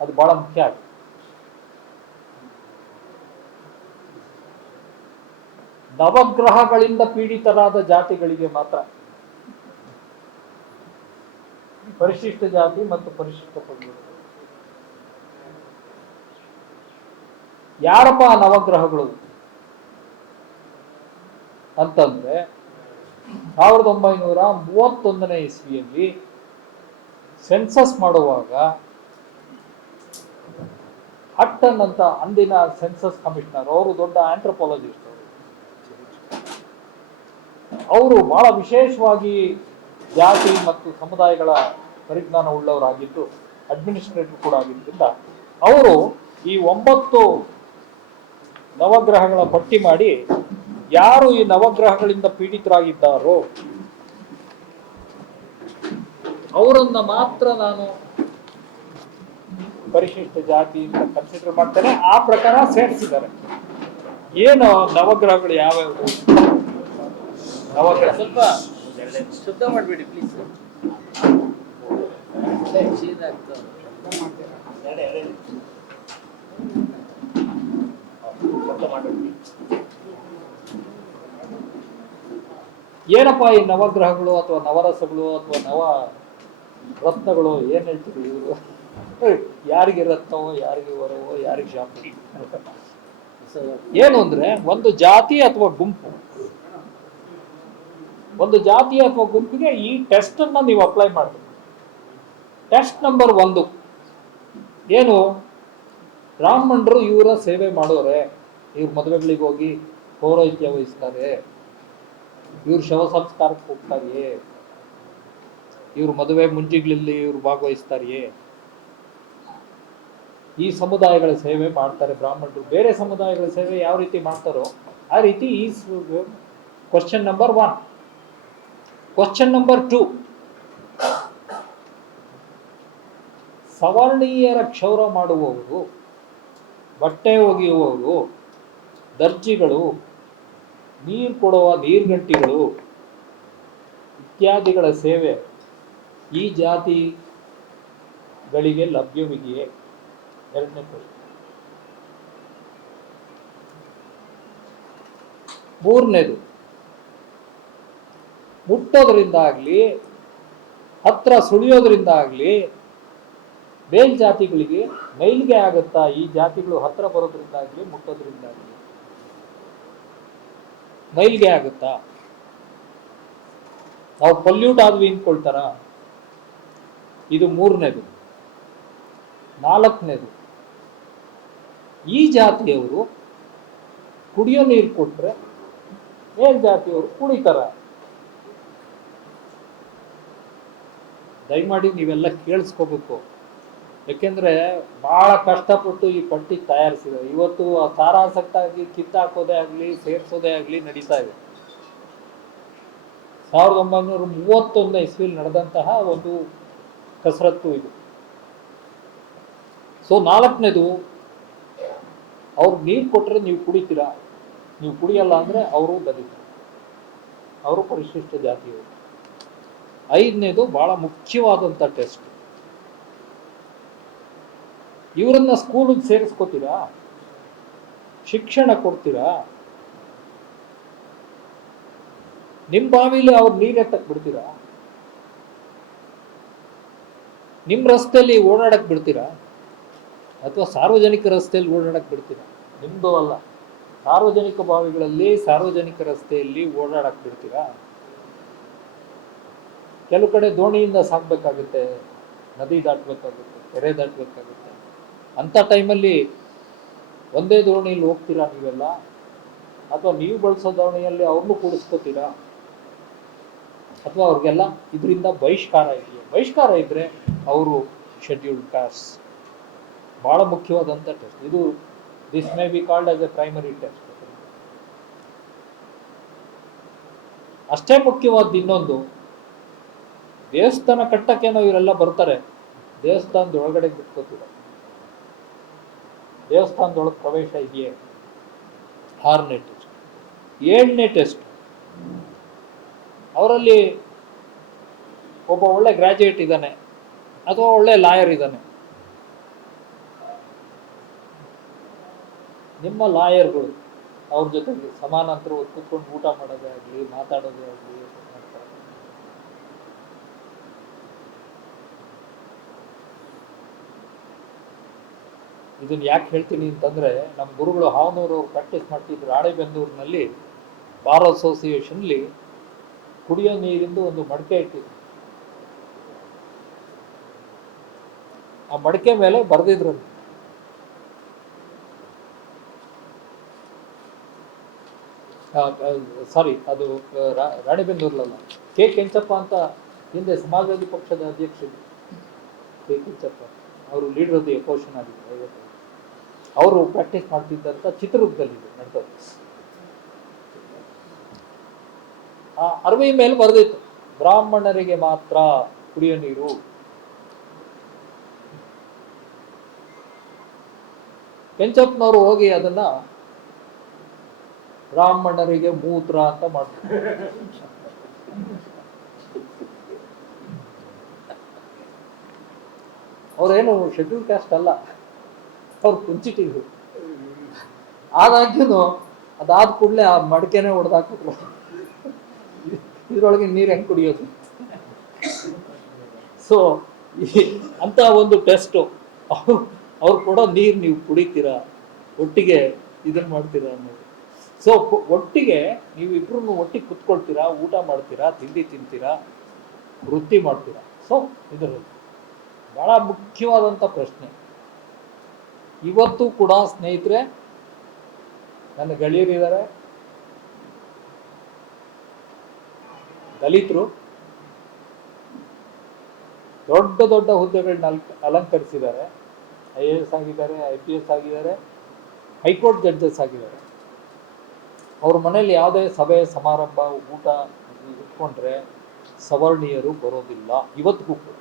ಅದು ಬಹಳ ಮುಖ್ಯ ಆಗುತ್ತೆ. ನವಗ್ರಹಗಳಿಂದ ಪೀಡಿತರಾದ ಜಾತಿಗಳಿಗೆ ಮಾತ್ರ ಪರಿಶಿಷ್ಟ ಜಾತಿ ಮತ್ತು ಪರಿಶಿಷ್ಟ ಪಂಗಡ. ಯಾರಪ್ಪ ನವಗ್ರಹಗಳು ಅಂತಂದ್ರೆ 1931 ಇಸ್ವಿಯಲ್ಲಿ ಸೆನ್ಸಸ್ ಮಾಡುವಾಗ ಹಟ್ಟನ್ ಅಂತ ಅಂದಿನ ಸೆನ್ಸಸ್ ಕಮಿಷನರ್, ಅವರು ದೊಡ್ಡ ಆಂಥ್ರೋಪಾಲಜಿಸ್ಟ್, ಅವರು ಬಹಳ ವಿಶೇಷವಾಗಿ ಜಾತಿ ಮತ್ತು ಸಮುದಾಯಗಳ ಪರಿಜ್ಞಾನ ಉಳ್ಳವರಾಗಿದ್ದು ಅಡ್ಮಿನಿಸ್ಟ್ರೇಟರ್ ಕೂಡ ಆಗಿದ್ದರಿಂದ ಅವರು ಈ 9 ನವಗ್ರಹಗಳ ಪಟ್ಟಿ ಮಾಡಿ ಯಾರು ಈ ನವಗ್ರಹಗಳಿಂದ ಪೀಡಿತರಾಗಿದ್ದಾರೋ ಅವರನ್ನ ಮಾತ್ರ ನಾನು ಪರಿಶಿಷ್ಟ ಜಾತಿ ಅಂತ ಕನ್ಸಿಡರ್ ಮಾಡ್ತೇನೆ. ಆ ಪ್ರಕಾರ ಸೇರಿಸಿದ್ದಾರೆ. ಏನು ನವಗ್ರಹಗಳು ಯಾವ್ಯಾವ? ನವಗ್ರಹ ಸ್ವಲ್ಪ ಶುದ್ಧ ಮಾಡಬೇಡಿ ಪ್ಲೀಸ್. ಏನಪ್ಪ ಈ ನವಗ್ರಹಗಳು ಅಥವಾ ನವರಸಗಳು ಅಥವಾ ನವ ರತ್ನಗಳು ಏನ್ ಹೇಳ್ತೀವಿ ಇವರು? ಯಾರಿಗೆ ರತ್ನವೋ, ಯಾರಿಗೆ ವರವೋ, ಯಾರಿಗೆ ಶಾಪ? ಏನು ಅಂದ್ರೆ ಒಂದು ಜಾತಿ ಅಥವಾ ಗುಂಪು, ಒಂದು ಜಾತಿ ಅಥವಾ ಗುಂಪಿಗೆ ಈ ಟೆಸ್ಟ್ ಅನ್ನ ನೀವು ಅಪ್ಲೈ ಮಾಡಬೇಕು. ಟೆಸ್ಟ್ ನಂಬರ್ 1 ಏನು? ಬ್ರಾಹ್ಮಣರು ಇವರ ಸೇವೆ ಮಾಡೋರೆ, ಇವ್ರ ಮದುವೆಗಳಿಗೆ ಹೋಗಿ ಪೌರೋಹಿತ್ಯ ವಹಿಸ್ತಾರೆ, ಇವ್ರ ಶವ ಸಂಸ್ಕಾರಕ್ಕೆ ಹೋಗ್ತಾರೆಯೇ, ಇವ್ರ ಮದುವೆ ಮುಂಜಿಗಳಲ್ಲಿ ಇವ್ರು ಭಾಗವಹಿಸ್ತಾರೆಯೇ, ಈ ಸಮುದಾಯಗಳ ಸೇವೆ ಮಾಡ್ತಾರೆ ಬ್ರಾಹ್ಮಣರು. ಬೇರೆ ಸಮುದಾಯಗಳ ಸೇವೆ ಯಾವ ರೀತಿ ಮಾಡ್ತಾರೋ ಆ ರೀತಿ ಈ ಕ್ವಶನ್ ನಂಬರ್ 1. ಕ್ವಶನ್ ನಂಬರ್ 2, ಸವರ್ಣೀಯರ ಕ್ಷೌರ ಮಾಡುವವರು, ಬಟ್ಟೆ ಒಗೆಯುವವರು, ದರ್ಜಿಗಳು, ನೀರು ಕೊಡುವ ನೀರ್ಗಂಟಿಗಳು ಇತ್ಯಾದಿಗಳ ಸೇವೆ ಈ ಜಾತಿಗಳಿಗೆ ಲಭ್ಯವಿದೆಯೇ? 2ನೇ ಪ್ರಶ್ನೆ. 3ನೇದು, ಮುಟ್ಟೋದ್ರಿಂದಾಗ್ಲಿ ಹತ್ರ ಸುಳಿಯೋದ್ರಿಂದ ಆಗ್ಲಿ ಮೇಲ್ಜಾತಿಗಳಿಗೆ ಮೈಲಿಗೆ ಆಗುತ್ತಾ? ಈ ಜಾತಿಗಳು ಹತ್ರ ಬರೋದ್ರಿಂದಾಗ್ಲಿ ಮುಟ್ಟೋದ್ರಿಂದಾಗ್ಲಿ ಮೈಲಿಗೆ ಆಗುತ್ತಾ? ನಾವು ಪೊಲ್ಯೂಟ್ ಆದ್ವಿ ಅಂದ್ಕೊಳ್ತಾರ? ಇದು 3ನೇದು. 4ನೇದು, ಈ ಜಾತಿಯವರು ಕುಡಿಯೋ ನೀರು ಕೊಟ್ರೆ ಮೇಲ್ಜಾತಿಯವರು ಕುಡಿತಾರ? ದಯಮಾಡಿ ನೀವೆಲ್ಲ ಕೇಳಿಸ್ಕೋಬೇಕು. ಯಾಕೆಂದರೆ ಭಾಳ ಕಷ್ಟಪಟ್ಟು ಈ ಪಟ್ಟಿ ತಯಾರಿಸಿದೆ. ಇವತ್ತು ಸಾರಾಸಕ್ತಾಗಿ ಕಿತ್ತಾಕೋದೇ ಆಗಲಿ ಸೇರಿಸೋದೇ ಆಗಲಿ ನಡೀತಾ ಇದೆ. 1931 ಇಸ್ವಿಯಲ್ಲಿ ನಡೆದಂತಹ ಒಂದು ಕಸರತ್ತು ಇದು. ಸೊ 4ನೇದು, ಅವ್ರು ನೀರು ಕೊಟ್ಟರೆ ನೀವು ಕುಡಿತೀರಾ, ನೀವು ಕುಡಿಯಲ್ಲ ಅಂದರೆ ಅವರು ದಲಿತರು, ಅವರು ಪರಿಶಿಷ್ಟ ಜಾತಿಯವರು. 5ನೇದು ಭಾಳ ಮುಖ್ಯವಾದಂಥ ಟೆಸ್ಟ್. ಇವರನ್ನ ಸ್ಕೂಲಿಗೆ ಸೇರಿಸ್ಕೋತೀರಾ, ಶಿಕ್ಷಣ ಕೊಡ್ತೀರಾ, ನಿಮ್ಮ ಬಾವಿಲಿ ಅವ್ರು ನೀರೆತ್ತಕ್ಕೆ ಬಿಡ್ತೀರಾ, ನಿಮ್ಮ ರಸ್ತೆಯಲ್ಲಿ ಓಡಾಡಕ್ಕೆ ಬಿಡ್ತೀರಾ, ಅಥವಾ ಸಾರ್ವಜನಿಕ ರಸ್ತೆಯಲ್ಲಿ ಓಡಾಡಕ್ಕೆ ಬಿಡ್ತೀರಾ? ನಿಮ್ಮದು ಅಲ್ಲ, ಸಾರ್ವಜನಿಕ ಬಾವಿಗಳಲ್ಲಿ ಸಾರ್ವಜನಿಕ ರಸ್ತೆಯಲ್ಲಿ ಓಡಾಡಕ್ಕೆ ಬಿಡ್ತೀರಾ? ಕೆಲವು ಕಡೆ ದೋಣಿಯಿಂದ ಸಾಗಬೇಕಾಗುತ್ತೆ, ನದಿ ದಾಟಬೇಕಾಗುತ್ತೆ, ಕೆರೆ ದಾಟಬೇಕಾಗುತ್ತೆ. ಅಂಥ ಟೈಮಲ್ಲಿ ಒಂದೇ ದೋಣಿಯಲ್ಲಿ ಹೋಗ್ತೀರಾ ನೀವೆಲ್ಲ, ಅಥವಾ ನೀವು ಬಳಸೋ ದೋಣಿಯಲ್ಲಿ ಅವ್ರನ್ನೂ ಕೂಡಿಸ್ಕೋತೀರಾ, ಅಥವಾ ಅವ್ರಿಗೆಲ್ಲ ಇದರಿಂದ ಬಹಿಷ್ಕಾರ ಇದೆಯಾ? ಬಹಿಷ್ಕಾರ ಇದ್ದರೆ ಅವರು ಶೆಡ್ಯೂಲ್ಡ್ ಕಾಸ್ಟ್. ಭಾಳ ಮುಖ್ಯವಾದಂಥ ಟೆಸ್ಟ್ ಇದು. This may be called as A primary test. ಅಷ್ಟೇ ಮುಖ್ಯವಾದ ಇನ್ನೊಂದು, ದೇವಸ್ಥಾನ ಕಟ್ಟಕ್ಕೇನೋ ಇವರೆಲ್ಲ ಬರ್ತಾರೆ, ದೇವಸ್ಥಾನದ ಒಳಗಡೆ ಬಿಟ್ಕೋತೀರ, ದೇವಸ್ಥಾನದೊಳಗೆ ಪ್ರವೇಶ ಇದೆಯೇ? 6ನೇ ಟೆಸ್ಟ್. 7ನೇ ಟೆಸ್ಟ್, ಅವರಲ್ಲಿ ಒಬ್ಬ ಒಳ್ಳೆ ಗ್ರಾಜ್ಯುಯೇಟ್ ಇದ್ದಾನೆ ಅಥವಾ ಒಳ್ಳೆ ಲಾಯರ್ ಇದ್ದಾನೆ. ನಿಮ್ಮ ಲಾಯರ್ಗಳು ಅವ್ರ ಜೊತೆಗೆ ಸಮಾನಾಂತರವಾಗಿ ಕೂತ್ಕೊಂಡು ಊಟ ಮಾಡೋದೇ ಆಗಲಿ, ಮಾತಾಡೋದೇ ಆಗಲಿ ಮಾಡ್ತಾರೆ. ಇದನ್ನು ಯಾಕೆ ಹೇಳ್ತೀನಿ ಅಂತಂದರೆ, ನಮ್ಮ ಗುರುಗಳು ಹಾವನೂರು ಪ್ರಾಕ್ಟೀಸ್ ಮಾಡ್ತಿದ್ರು ರಾಣೆಬೆನ್ನೂರಿನಲ್ಲಿ ಬಾರ್ ಅಸೋಸಿಯೇಷನ್ಲಿ ಕುಡಿಯೋ ನೀರಿಂದು ಒಂದು ಮಡಕೆ ಇಟ್ಟಿದ್ರು. ಆ ಮಡಕೆ ಮೇಲೆ ಬರೆದಿದ್ರು, ಸಾರಿ ಅದು ರಾಣೆಬೆನ್ನೂರಲ್ಲ, ಕೆ ಕೆಂಚಪ್ಪ ಅಂತ, ಹಿಂದೆ ಸಮಾಜವಾದಿ ಪಕ್ಷದ ಅಧ್ಯಕ್ಷರು ಕೆ ಕೆಂಚಪ್ಪ, ಅವರು ಲೀಡರ್ ಆಫ್ ದಿ ಅಪೋಸಿಷನ್ ಆಗಿದ್ರು. ಅವರು ಪ್ರಾಕ್ಟೀಸ್ ಮಾಡ್ತಿದ್ದಂಥ ಚಿತ್ರದುರ್ಗದಲ್ಲಿ ನಡೆದದ್ದು. ಆ ಅರವಿ ಮೇಲೆ ಬರೆದಿತ್ತು, ಬ್ರಾಹ್ಮಣರಿಗೆ ಮಾತ್ರ ಕುಡಿಯೋ ನೀರು. ಕೆಂಚಪ್ಪನವರು ಹೋಗಿ ಅದನ್ನ ಬ್ರಾಹ್ಮಣರಿಗೆ ಮೂತ್ರ ಅಂತ ಮಾಡ್ತಾರೆ. ಅವ್ರೇನು ಶೆಡ್ಯೂಲ್ ಕಾಸ್ಟ್ ಅಲ್ಲ, ಅವ್ರು ಕುಂಚಿಟಿದ್ರು. ಆದಾಗ್ಯೂ ಅದಾದ ಕೂಡಲೇ ಆ ಮಡಕೆನೆ ಹೊಡೆದಾಕಿದ್ರು, ಇದ್ರೊಳಗೆ ನೀರು ಹೆಂಗೆ ಕುಡಿಯೋದು? ಸೊ ಅಂತ ಒಂದು ಟೆಸ್ಟು. ಅವ್ರು ಕೊಡೋ ನೀರು ನೀವು ಕುಡಿತೀರಾ, ಒಟ್ಟಿಗೆ ಇದನ್ನು ಮಾಡ್ತೀರಾ ಅನ್ನೋದು. ಸೊ ಒಟ್ಟಿಗೆ ನೀವು ಇಬ್ರು ಒಟ್ಟಿಗೆ ಕುತ್ಕೊಳ್ತೀರಾ, ಊಟ ಮಾಡ್ತೀರಾ, ತಿಂಡಿ ತಿಂತೀರಾ, ವೃತ್ತಿ ಮಾಡ್ತೀರಾ. ಸೊ ಇದರಲ್ಲಿ ಭಾಳ ಮುಖ್ಯವಾದಂಥ ಪ್ರಶ್ನೆ. ಇವತ್ತು ಕೂಡ ಸ್ನೇಹಿತರೆ, ನನ್ನ ಗೆಳೆಯರಿದ್ದಾರೆ, ದಲಿತರು ದೊಡ್ಡ ದೊಡ್ಡ ಹುದ್ದೆಗಳನ್ನ ಅಲಂಕರಿಸಿದ್ದಾರೆ. IAS ಆಗಿದ್ದಾರೆ, IPS ಆಗಿದ್ದಾರೆ, ಹೈಕೋರ್ಟ್ ಜಡ್ಜಸ್ ಆಗಿದ್ದಾರೆ. ಅವ್ರ ಮನೇಲಿ ಯಾವುದೇ ಸಭೆ ಸಮಾರಂಭ ಊಟ ಇಟ್ಕೊಂಡ್ರೆ ಸವರ್ಣೀಯರು ಬರೋದಿಲ್ಲ ಇವತ್ತಿಗೂ ಕೂಡ.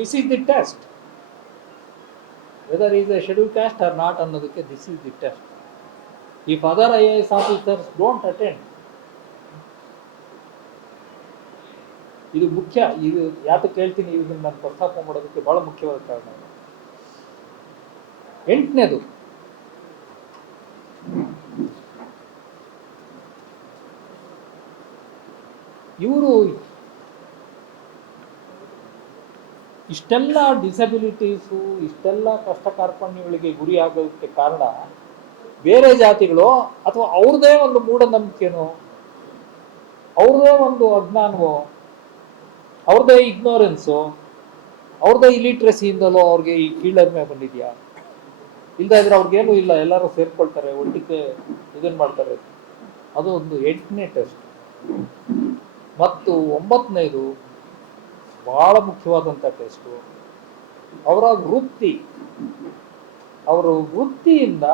This is the test, whether is a schedule caste or not ಅನ್ನೋದಕ್ಕೆ this is the test. If other IAS officers don't attend, ಇದು ಮುಖ್ಯ. ಇದು ಯಾತಕ್ಕೆ ಹೇಳ್ತೀನಿ, ಇದನ್ನು ನಾನು ಪ್ರಸ್ತಾಪ ಮಾಡೋದಕ್ಕೆ ಬಹಳ ಮುಖ್ಯವಾದ ಕಾರಣ. 8ನೇದು, ಇವರು ಇಷ್ಟೆಲ್ಲ ಡಿಸಬಿಲಿಟೀಸು, ಇಷ್ಟೆಲ್ಲ ಕಷ್ಟ ಕಾರ್ಪಣ್ಯಗಳಿಗೆ ಗುರಿ ಆಗೋದಕ್ಕೆ ಕಾರಣ ಬೇರೆ ಜಾತಿಗಳು ಅಥವಾ ಅವ್ರದೇ ಒಂದು ಮೂಢನಂಬಿಕೆನೋ, ಅವ್ರದೇ ಒಂದು ಅಜ್ಞಾನವೋ, ಅವ್ರದ್ದೇ ಇಗ್ನೋರೆನ್ಸು, ಅವ್ರದ್ದೇ ಇಲಿಟ್ರಸಿಯಿಂದಲೋ ಅವ್ರಿಗೆ ಈ ಕೀಳರಿಮೆ ಬಂದಿದೆಯಾ? ಇಲ್ಲದ ಇದ್ರೆ ಅವ್ರಿಗೇನು ಇಲ್ಲ, ಎಲ್ಲರೂ ಸೇರ್ಕೊಳ್ತಾರೆ, ಒಟ್ಟಿಗೆ ಇದನ್ನು ಮಾಡ್ತಾರೆ. ಅದು ಒಂದು 8ನೇ ಟೆಸ್ಟ್. ಮತ್ತು 9ನೇದು, ಬಹಳ ಮುಖ್ಯವಾದಂಥ ಟೆಸ್ಟು. ಅವರ ವೃತ್ತಿಯಿಂದ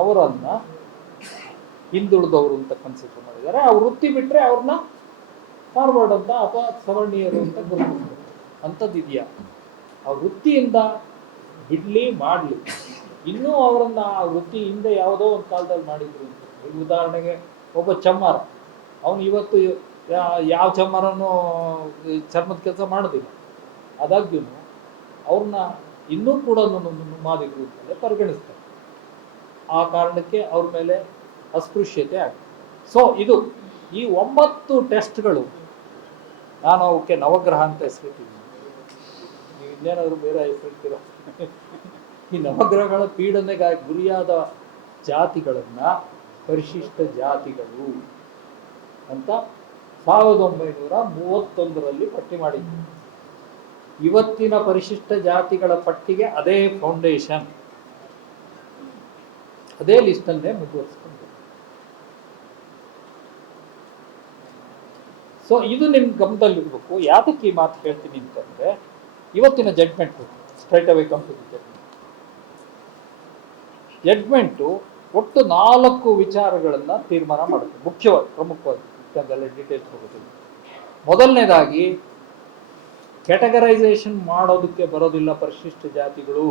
ಅವರನ್ನ ಹಿಂದುಳಿದವರು ಅಂತ ಕನ್ಸಿಡರ್ ಮಾಡಿದ್ದಾರೆ. ಆ ವೃತ್ತಿ ಬಿಟ್ಟರೆ ಅವ್ರನ್ನ ಫಾರ್ವರ್ಡ್ ಅಂತ ಅಥವಾ ಸವರ್ಣೀಯರು ಅಂತ ಗುರುತಿಸ್ತಾರೆ. ಅಂಥದ್ದು ಇದೆಯಾ? ಆ ವೃತ್ತಿಯಿಂದ ಬಿಡ್ಲಿ ಮಾಡಲಿ, ಇನ್ನೂ ಅವರನ್ನ ಆ ವೃತ್ತಿ ಹಿಂದೆ ಯಾವುದೋ ಒಂದು ಕಾಲದಲ್ಲಿ ಮಾಡಿದ್ರು ಅಂತ. ಈಗ ಉದಾಹರಣೆಗೆ ಒಬ್ಬ ಚಮ್ಮಾರ, ಅವನು ಇವತ್ತು ಯಾವ ಚಮ್ಮಾರನೂ ಚರ್ಮದ ಕೆಲಸ ಮಾಡೋದಿಲ್ಲ, ಆದಾಗ್ಯೂ ಅವ್ರನ್ನ ಇನ್ನೂ ಕೂಡ ಮಾದಿದ್ರು ಅಂತಲೇ ಪರಿಗಣಿಸ್ತಾರೆ. ಆ ಕಾರಣಕ್ಕೆ ಅವ್ರ ಮೇಲೆ ಅಸ್ಪೃಶ್ಯತೆ ಆಗ್ತದೆ. ಸೊ ಇದು ಈ 9 ಟೆಸ್ಟ್ಗಳು, ನಾನು ಅವಕ್ಕೆ ನವಗ್ರಹ ಅಂತ ಹೆಸರಿಟ್ಟಿದ್ದೀನಿ. ನೀವು ಇನ್ನೇನಾದರೂ ಬೇರೆ ಹೆಸರಿಡ್ತೀರ? ಈ ನವಗ್ರಹಗಳ ಪೀಡನೆಗಾಗಿ ಗುರಿಯಾದ ಜಾತಿಗಳನ್ನ ಪರಿಶಿಷ್ಟ ಜಾತಿಗಳು ಅಂತ 1931ರಲ್ಲಿ ಪಟ್ಟಿ ಮಾಡಿದ್ರು. ಇವತ್ತಿನ ಪರಿಶಿಷ್ಟ ಜಾತಿಗಳ ಪಟ್ಟಿಗೆ ಅದೇ ಫೌಂಡೇಶನ್, ಅದೇ ಲಿಸ್ಟನ್ನೇ ಮುಂದುವರಿಸ್ಕೊಂಡು. ಸೊ ಇದು ನಿಮ್ ಗಮನದಲ್ಲಿರ್ಬೇಕು. ಯಾತಕ್ಕೆ ಈ ಮಾತು ಹೇಳ್ತೀನಿ ಅಂತಂದ್ರೆ, ಇವತ್ತಿನ judgement straight away come to the judgement ಒಟ್ಟು 4 ವಿಚಾರಗಳನ್ನ ತೀರ್ಮಾನ ಮಾಡುತ್ತೆ, ಮುಖ್ಯವಾಗಿ ಪ್ರಮುಖವಾಗಿ. ಇದೆಲ್ಲ ಡೀಟೇಲ್ಸ್ ಹೋಗೋದಿಲ್ಲ. ಮೊದಲನೇದಾಗಿ, ಕ್ಯಾಟಗರೈಸೇಷನ್ ಮಾಡೋದಕ್ಕೆ ಬರೋದಿಲ್ಲ ಪರಿಶಿಷ್ಟ ಜಾತಿಗಳು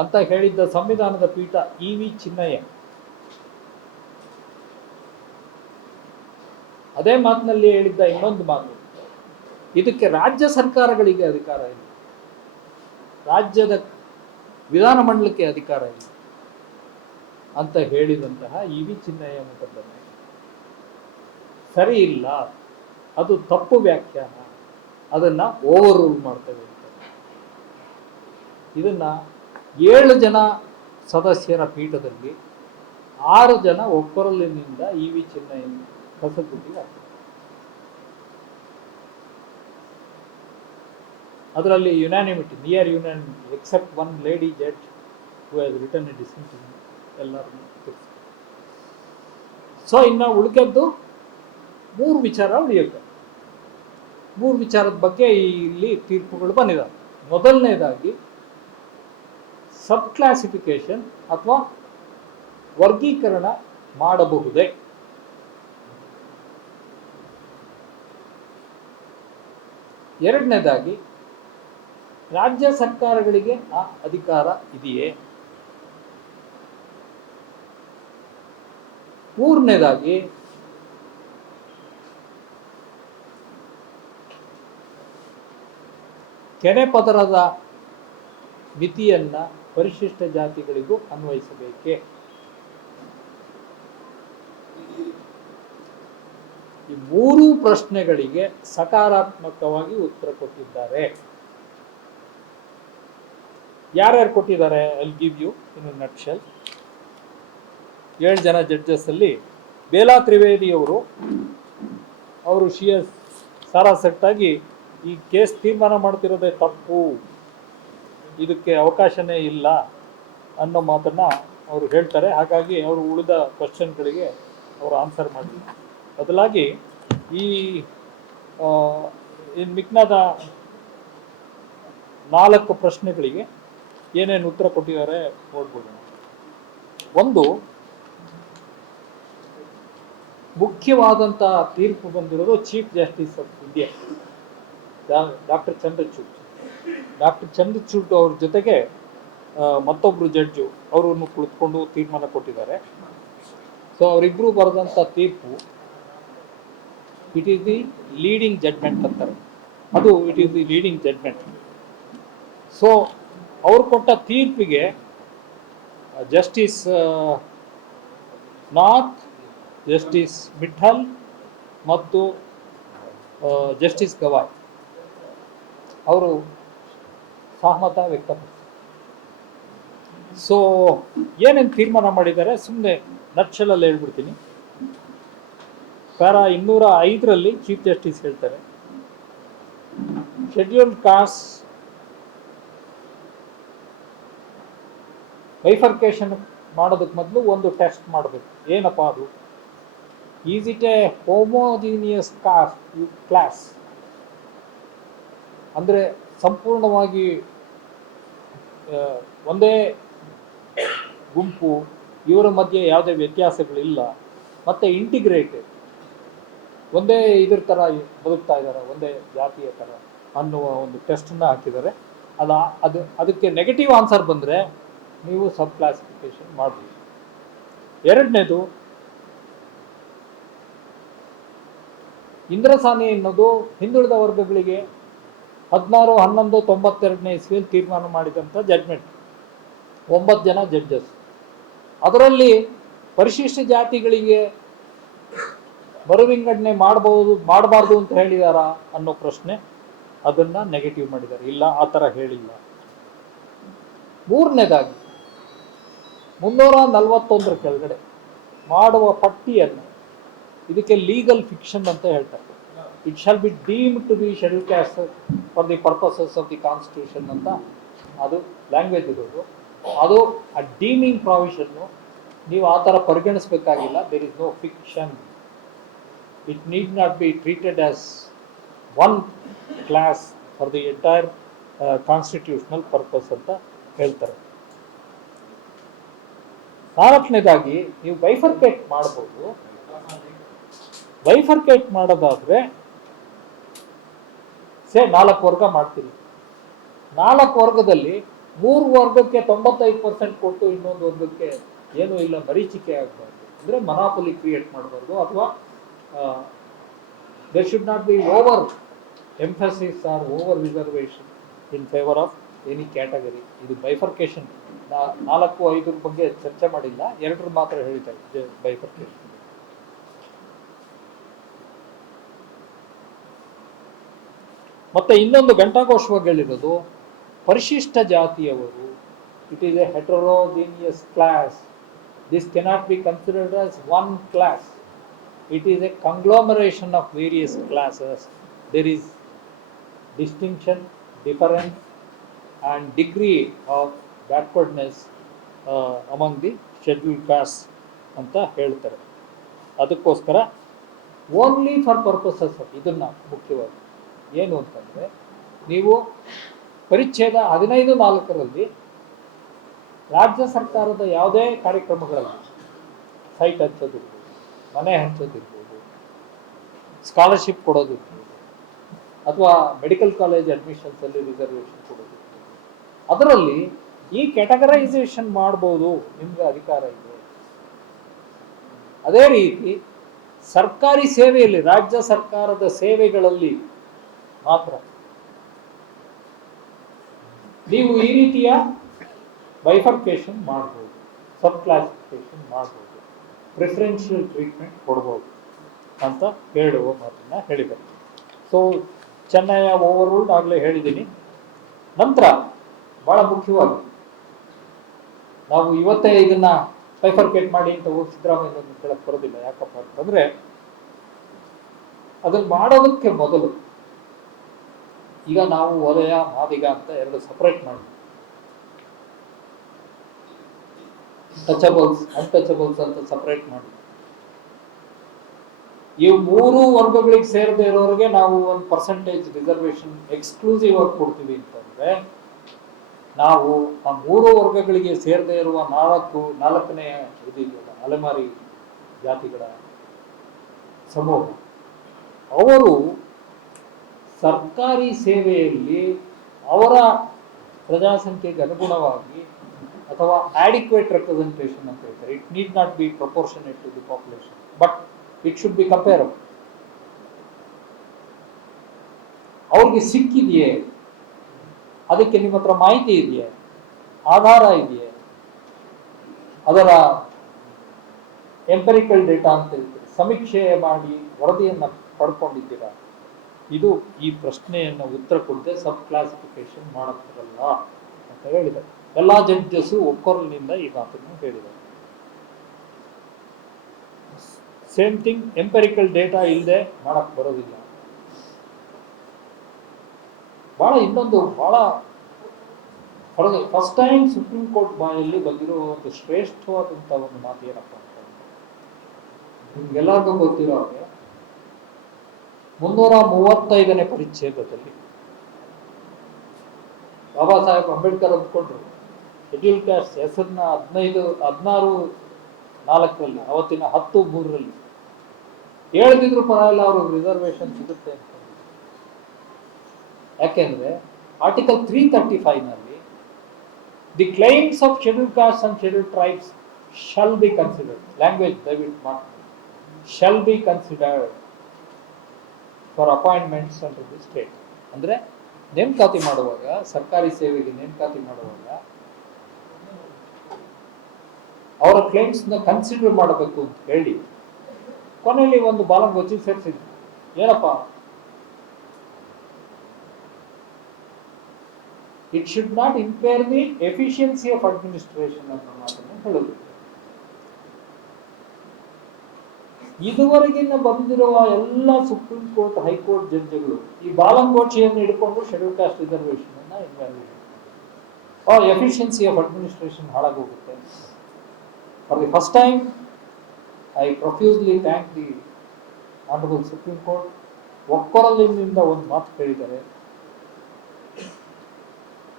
ಅಂತ ಹೇಳಿದ್ದ ಸಂವಿಧಾನದ ಪೀಠ EV ಚಿನ್ನಯ್ಯ. ಅದೇ ಮಾತಿನಲ್ಲಿ ಹೇಳಿದ್ದ ಇನ್ನೊಂದು ಮಾತು, ಇದಕ್ಕೆ ರಾಜ್ಯ ಸರ್ಕಾರಗಳಿಗೆ ಅಧಿಕಾರ ಇಲ್ಲ, ರಾಜ್ಯದ ವಿಧಾನಮಂಡಲಕ್ಕೆ ಅಧಿಕಾರ ಇಲ್ಲ ಅಂತ ಹೇಳಿದಂತಹ EV ಚಿನ್ನಯ್ಯ ಮೊಕದ್ದಮೆ ಸರಿ ಇಲ್ಲ, ಅದು ತಪ್ಪು ವ್ಯಾಖ್ಯಾನ, ಅದನ್ನ ಓವರ್ ರೂಲ್ ಮಾಡ್ತೇವೆ ಅಂತ. ಇದನ್ನ 7 ಜನ ಸದಸ್ಯರ ಪೀಠದಲ್ಲಿ 6 ಜನ ಒಕ್ಕೊರಲಿನಿಂದ EV ಚಿನ್ನಯ್ಯ ಕಸಗುಟ್ಟಿ ಆಗ್ತದೆ. ಅದರಲ್ಲಿ unanimity, near unanimity, except 1 lady judge who has written a dissent, ಎಲ್ಲರೂ. ಸೊ ಇನ್ನು ಉಳಿಕೆದ್ದು 3 ವಿಚಾರ ಉಳಿಯುತ್ತೆ. 3 ವಿಚಾರದ ಬಗ್ಗೆ ಇಲ್ಲಿ ತೀರ್ಪುಗಳು ಬಂದಿದ್ದಾವೆ. ಮೊದಲನೇದಾಗಿ, ಸಬ್ ಕ್ಲಾಸಿಫಿಕೇಶನ್ ಅಥವಾ ವರ್ಗೀಕರಣ ಮಾಡಬಹುದೇ? ಎರಡನೇದಾಗಿ, ರಾಜ್ಯ ಸರ್ಕಾರಗಳಿಗೆ ಆ ಅಧಿಕಾರ ಇದೆಯೇ? ಮೂರನೇದಾಗಿ, ಕೆನೆ ಪದರದ ಮಿತಿಯನ್ನ ಪರಿಶಿಷ್ಟ ಜಾತಿಗಳಿಗೂ ಅನ್ವಯಿಸಬೇಕೇ? ಈ 3 ಪ್ರಶ್ನೆಗಳಿಗೆ ಸಕಾರಾತ್ಮಕವಾಗಿ ಉತ್ತರ ಕೊಟ್ಟಿದ್ದಾರೆ. ಯಾರ್ಯಾರು ಕೊಟ್ಟಿದ್ದಾರೆ? I'll give you in a nutshell. 7 ಜನ ಜಡ್ಜಸ್ ಅಲ್ಲಿ ಬೇಲಾ ತ್ರಿವೇದಿ ಅವರು ಸಾರಾಸಟ್ಟಾಗಿ ಈ ಕೇಸ್ ತೀರ್ಮಾನ ಮಾಡ್ತಿರೋದೇ ತಪ್ಪು, ಇದಕ್ಕೆ ಅವಕಾಶನೇ ಇಲ್ಲ ಅನ್ನೋ ಮಾತನ್ನ ಅವರು ಹೇಳ್ತಾರೆ. ಹಾಗಾಗಿ ಅವರು ಉಳಿದ ಕ್ವಶನ್ಗಳಿಗೆ ಅವರು ಆನ್ಸರ್ ಮಾಡಿಲ್ಲ. ಬದಲಾಗಿ ಈ ಮಿಕ್ನಾದ 4 ಪ್ರಶ್ನೆಗಳಿಗೆ ಏನೇನು ಉತ್ತರ ಕೊಟ್ಟಿದ್ದಾರೆ ನೋಡ್ಬೋದು. ಒಂದು ಮುಖ್ಯವಾದಂಥ ತೀರ್ಪು ಬಂದಿರೋದು chief justice of India doctor Chandrachud ಅವ್ರ ಜೊತೆಗೆ ಮತ್ತೊಬ್ರು ಜಡ್ಜು ಅವರನ್ನು ಕುಳಿತುಕೊಂಡು ತೀರ್ಮಾನ ಕೊಟ್ಟಿದ್ದಾರೆ. ಸೊ ಅವರಿಬ್ಬರು ಬರೆದಂಥ ತೀರ್ಪು it is the leading judgement ಅಂತಾರೆ. It is the leading judgement. So ಅವ್ರು ಕೊಟ್ಟ ತೀರ್ಪಿಗೆ ಜಸ್ಟಿಸ್ ನಾಥ್, ಜಸ್ಟಿಸ್ ಮಿಠಲ್ ಮತ್ತು ಜಸ್ಟಿಸ್ ಗವಾಯ್ ಅವರು ಸಹಮತ ವ್ಯಕ್ತಪಡಿಸಿದ್ದಾರೆ. ಸೊ ಏನೇನು ತೀರ್ಮಾನ ಮಾಡಿದ್ದಾರೆ ಸುಮ್ಮನೆ ನಟ್ಶೆಲಲ್ಲಿ ಹೇಳ್ಬಿಡ್ತೀನಿ. ಪ್ಯಾರಾ 205ರಲ್ಲಿ ಚೀಫ್ ಜಸ್ಟಿಸ್ ಹೇಳ್ತಾರೆ, ಶೆಡ್ಯೂಲ್ಡ್ ಕಾಸ್ಟ್ ಬೈಫರ್ಕೇಶನ್ ಮಾಡೋದಕ್ಕೆ ಮೊದಲು ಒಂದು ಟೆಸ್ಟ್ ಮಾಡಬೇಕು. ಏನಪ್ಪ ಅದು? Is it A homogeneous class ಅಂದರೆ ಸಂಪೂರ್ಣವಾಗಿ ಒಂದೇ ಗುಂಪು, ಇವರ ಮಧ್ಯೆ ಯಾವುದೇ ವ್ಯತ್ಯಾಸಗಳಿಲ್ಲ, ಮತ್ತು ಇಂಟಿಗ್ರೇಟೆಡ್, ಒಂದೇ ಇದ್ರ ಥರ ಬದುಕ್ತಾ ಇದ್ದಾರೆ, ಒಂದೇ ಜಾತಿಯ ಥರ ಅನ್ನುವ ಒಂದು ಟೆಸ್ಟನ್ನು ಹಾಕಿದ್ದಾರೆ. ಅದಕ್ಕೆ ನೆಗೆಟಿವ್ ಆನ್ಸರ್ ಬಂದರೆ ನೀವು ಸಬ್ ಕ್ಲಾಸಿಫಿಕೇಶನ್ ಮಾಡಬಹುದು. ಎರಡನೇದು, ಇಂದ್ರಸಾನಿ ಎನ್ನುವುದು ಹಿಂದುಳಿದ ವರ್ಗಗಳಿಗೆ 16/11/92 ಇಸ್ವಿಯಲ್ಲಿ ತೀರ್ಮಾನ ಮಾಡಿದಂಥ ಜಡ್ಜ್ಮೆಂಟ್. 9 ಜನ ಜಡ್ಜಸ್. ಅದರಲ್ಲಿ ಪರಿಶಿಷ್ಟ ಜಾತಿಗಳಿಗೆ ಮರುವಿಂಗಡಣೆ ಮಾಡಬಾರ್ದು ಅಂತ ಹೇಳಿದಾರಾ ಅನ್ನೋ ಪ್ರಶ್ನೆ, ಅದನ್ನ ನೆಗೆಟಿವ್ ಮಾಡಿದ್ದಾರೆ. ಇಲ್ಲ, ಆ ಥರ ಹೇಳಿಲ್ಲ. ಮೂರನೇದಾಗಿ 341 ಕೆಳಗಡೆ ಮಾಡುವ ಪಟ್ಟಿಯನ್ನು, ಇದಕ್ಕೆ ಲೀಗಲ್ ಫಿಕ್ಷನ್ ಅಂತ ಹೇಳ್ತಾರೆ. It shall be deemed to be schedule caste for the purposes of the constitution ಅಂತ ಅದು ಲ್ಯಾಂಗ್ವೇಜ್ ಇರೋದು. ಅದು ಆ ಡೀಮಿಂಗ್ ಪ್ರಾವಿಷನ್ನು ನೀವು ಆ ಥರ ಪರಿಗಣಿಸಬೇಕಾಗಿಲ್ಲ. There is no fiction. It need not be treated as one class for the entire constitutional purpose ಅಂತ ಹೇಳ್ತಾರೆ. ನಾಲ್ಕನೇದಾಗಿ, ನೀವು ಬೈಫರ್ಕೇಟ್ ಮಾಡ್ಬೋದು. ಬೈಫರ್ಕೇಟ್ ಮಾಡೋದಾದ್ರೆ 4 ವರ್ಗ ಮಾಡ್ತೀರಿ. 4 ವರ್ಗದಲ್ಲಿ 3 ವರ್ಗಕ್ಕೆ 95% ಕೊಟ್ಟು ಇನ್ನೊಂದು ವರ್ಗಕ್ಕೆ ಏನೂ ಇಲ್ಲ, ಮರೀಚಿಕೆ ಆಗಬಾರ್ದು. ಅಂದರೆ ಮನಾಪೊಲಿ ಕ್ರಿಯೇಟ್ ಮಾಡಬಾರ್ದು, ಅಥವಾ there should not be over emphasis or over reservation in favour of any category. ಇದು ಬೈಫರ್ಕೇಶನ್. 4-5 ಬಗ್ಗೆ ಚರ್ಚೆ ಮಾಡಿಲ್ಲ, 2 ಮಾತ್ರ ಹೇಳಿದ್ದಾರೆ ಬೈಫರ್ಕೇಶನ್. ಮತ್ತೆ ಇನ್ನೊಂದು ಘಂಟಾಘೋಷವಾಗಿ ಹೇಳಿರೋದು, ಪರಿಶಿಷ್ಟ ಜಾತಿಯವರು, it is a heterogeneous class. This cannot be considered as one class. It is a conglomeration of various classes. There is distinction, difference and degree of backwardness among the scheduled caste ಅಂತ ಹೇಳ್ತಾರೆ. ಅದಕ್ಕೋಸ್ಕರ only for purposes ಇದನ್ನು ಮುಖ್ಯವಾಗಿ ಏನು ಅಂತಂದರೆ, ನೀವು ಪರಿಚ್ಛೇದ 15(4) ರಾಜ್ಯ ಸರ್ಕಾರದ ಯಾವುದೇ ಕಾರ್ಯಕ್ರಮಗಳಲ್ಲಿ ಸೈಟ್ ಹಂಚೋದಿರ್ಬೋದು, ಮನೆ ಹಂಚೋದಿರ್ಬೋದು, ಸ್ಕಾಲರ್ಶಿಪ್ ಕೊಡೋದಿರ್ಬೋದು, ಅಥವಾ ಮೆಡಿಕಲ್ ಕಾಲೇಜ್ ಅಡ್ಮಿಷನ್ಸಲ್ಲಿ ರಿಸರ್ವೇಷನ್ ಕೊಡೋದಿರ್ಬೋದು, ಅದರಲ್ಲಿ ಈ ಕ್ಯಾಟಗರೈಸೇಷನ್ ಮಾಡ್ಬೋದು, ನಿಮ್ಗೆ ಅಧಿಕಾರ ಇದೆ. ಅದೇ ರೀತಿ ಸರ್ಕಾರಿ ಸೇವೆಯಲ್ಲಿ, ರಾಜ್ಯ ಸರ್ಕಾರದ ಸೇವೆಗಳಲ್ಲಿ ಮಾತ್ರ ನೀವು ಈ ರೀತಿಯ ಬೈಫರ್ಕೇಶನ್ ಮಾಡ್ಬೋದು, ಸಬ್ ಕ್ಲಾಸಿಫಿಕೇಶನ್ ಮಾಡ್ಬೋದು, ಪ್ರಿಫರೆನ್ಷಿಯಲ್ ಟ್ರೀಟ್ಮೆಂಟ್ ಕೊಡ್ಬೋದು ಅಂತ ಹೇಳುವ ಮಾತನ್ನ ಹೇಳಿದ್ದಾರೆ. ಸೊ ಚೆನ್ನೈ ಓವರ್ ರೂಲ್ಡ್ ಆಗಲೇ ಹೇಳಿದ್ದೀನಿ. ನಂತರ ಬಹಳ ಮುಖ್ಯವಾಗಿ ನಾವು ಇವತ್ತೇ ಇದನ್ನ ಬೈಫರ್ಕೇಟ್ ಮಾಡಿ ಅಂತ ಸಿದ್ದರಾಮಯ್ಯ ಕೇಳಕ್ ಬರೋದಿಲ್ಲ. ಯಾಕಪ್ಪ ಅಂತಂದ್ರೆ, ಅದನ್ನ ಮಾಡೋದಕ್ಕೆ ಮೊದಲು ಈಗ ನಾವು ವಲಯ, ಮಾದಿಗ ಅಂತ 2 ಸಪರೇಟ್ ಮಾಡಿ, ಟಚಬಲ್ಸ್, ಅನ್ಟಚಬಲ್ಸ್ ಅಂತ ಸಪರೇಟ್ ಮಾಡಿ, ಇವು 3 ವರ್ಗಗಳಿಗೆ ಸೇರದೇ ಇರೋರಿಗೆ ನಾವು ಒಂದು ಪರ್ಸೆಂಟೇಜ್ ರಿಸರ್ವೇಶನ್ ಎಕ್ಸ್ಕ್ಲೂಸಿವ್ ಆಗಿ ಕೊಡ್ತೀವಿ ಅಂತಂದ್ರೆ, ನಾವು ಆ 3 ವರ್ಗಗಳಿಗೆ ಸೇರದೇ ಇರುವ 4ನೇ ಇದೆಯಲ್ಲ, ಅಲೆಮಾರಿ ಜಾತಿಗಳ ಸಮೂಹ, ಅವರು ಸರ್ಕಾರಿ ಸೇವೆಯಲ್ಲಿ ಅವರ ಪ್ರಜಾಸಂಖ್ಯೆಗೆ ಅನುಗುಣವಾಗಿ, ಅಥವಾ ಆಡಿಕ್ವೇಟ್ ರೆಪ್ರೆಸೆಂಟೇಷನ್ ಅಂತ ಹೇಳ್ತಾರೆ. It need not be proportionate to the population, but it should be comparable. ಅವ್ರಿಗೆ ಸಿಕ್ಕಿದೆಯೇ, ಅದಕ್ಕೆ ನಿಮ್ಮ ಹತ್ರ ಮಾಹಿತಿ ಇದೆಯೇ, ಆಧಾರ ಇದೆಯೇ, ಅದರ ಎಂಪರಿಕಲ್ ಡೇಟಾ ಅಂತ ಹೇಳ್ತಾರೆ, ಸಮೀಕ್ಷೆ ಮಾಡಿ ವರದಿಯನ್ನು ಪಡ್ಕೊಂಡಿದ್ದೀರಾ? ಇದು ಈ ಪ್ರಶ್ನೆಯನ್ನು ಉತ್ತರ ಕೊಡದೆ ಸಬ್ ಕ್ಲಾಸಿಫಿಕೇಶನ್ ಮಾಡುತ್ತಿರಲ್ಲ ಅಂತ ಹೇಳಿದ್ದಾರೆ. ಎಲ್ಲ ಜಡ್ಜಸ್ ಒಕ್ಕೊರಲಿನಿಂದ ಈ ಮಾತನ್ನು ಹೇಳಿದ್ದಾರೆ. ಸೇಮ್ ಥಿಂಗ್, ಎಂಪರಿಕಲ್ ಡೇಟಾ ಇಲ್ಲದೆ ಮಾಡಕ್ ಬರೋದಿಲ್ಲ. ಇನ್ನೊಂದು ಬಹಳ ಫಸ್ಟ್ ಟೈಮ್ ಸುಪ್ರೀಂ ಕೋರ್ಟ್ ಬಾಯಲ್ಲಿ ಬಂದಿರೋ ಒಂದು ಶ್ರೇಷ್ಠವಾದಂಥ ಒಂದು ಮಾತು ಏನಪ್ಪ ಅಂತಂದ್ರೆ, ನಿಮ್ಗೆಲ್ಲರಿಗೂ ಗೊತ್ತಿರೋ ಹಾಗೆ 335ನೇ ಪರಿಚ್ಛೇದದಲ್ಲಿ ಬಾಬಾ ಸಾಹೇಬ್ ಅಂಬೇಡ್ಕರ್ ಅಂದ್ಕೊಂಡ್ರು ಶೆಡ್ಯೂಲ್ ಕ್ಯಾಸ್ಟ್ ಹೆಸರನ್ನ 16/4 ಅವತ್ತಿನ 10/3 ಹೇಳ್ತಿದ್ರು ಪರವಾಗಿಲ್ಲ ಅವ್ರಿಗೆ ರಿಸರ್ವೇಶನ್ ಸಿಗುತ್ತೆ ಅಂತ. ಯಾಕೆಂದ್ರೆ ಆರ್ಟಿಕಲ್ 335 ನಲ್ಲಿ the claims of schedule caste and schedule tribes shall be considered, language ದಯವಿಟ್ಟು ಮಾತ್ರ, shall be considered for appointments under the state. ಅಂದ್ರೆ ನೇಮಕಾತಿ ಮಾಡುವಾಗ, ಸರ್ಕಾರಿ ಸೇವೆಗೆ ನೇಮಕಾತಿ ಮಾಡುವಾಗ ಅವರ ಕ್ಲೈಮ್ಸ್ ನ ಕನ್ಸಿಡರ್ ಮಾಡಬೇಕು ಅಂತ ಹೇಳಿ ಕೊನೆಯಲ್ಲಿ ಒಂದು ಬಾಲಂಗೊಚ್ಚಿ ಸೇರಿಸಿದ್ರು. ಏನಪ್ಪ, it should not ಇಂಪೇರ್ the efficiency of administration ಅನ್ನೋ ಮಾತನ್ನು ಹೇಳಿದ್ರು. ಇದುವರೆಗಿನ ಬಂದಿರುವ ಎಲ್ಲ ಸುಪ್ರೀಂ ಕೋರ್ಟ್, ಹೈಕೋರ್ಟ್ ಜಡ್ಜ್ಗಳು ಈ ಬಾಲಂಗೋಚಿಯನ್ನು ಹಿಡ್ಕೊಂಡು ಶೆಡ್ಯೂಲ್ ಕಾಸ್ಟ್ ರಿಸರ್ವೇಶನ್ ಅನ್ನ ಇನ್ವ್ಯಾಲ್ಯೂಡ್, ಎಫಿಷಿಯನ್ಸಿ ಆಫ್ ಅಡ್ಮಿನಿಸ್ಟ್ರೇಷನ್ ಹಾಳಾಗೋಗುತ್ತೆ. For the first time I profusely thank the honourable supreme court. ಒಕ್ಕೊರಲಿನಿಂದ ಒಂದು ಮಾತು ಹೇಳಿದ್ದಾರೆ,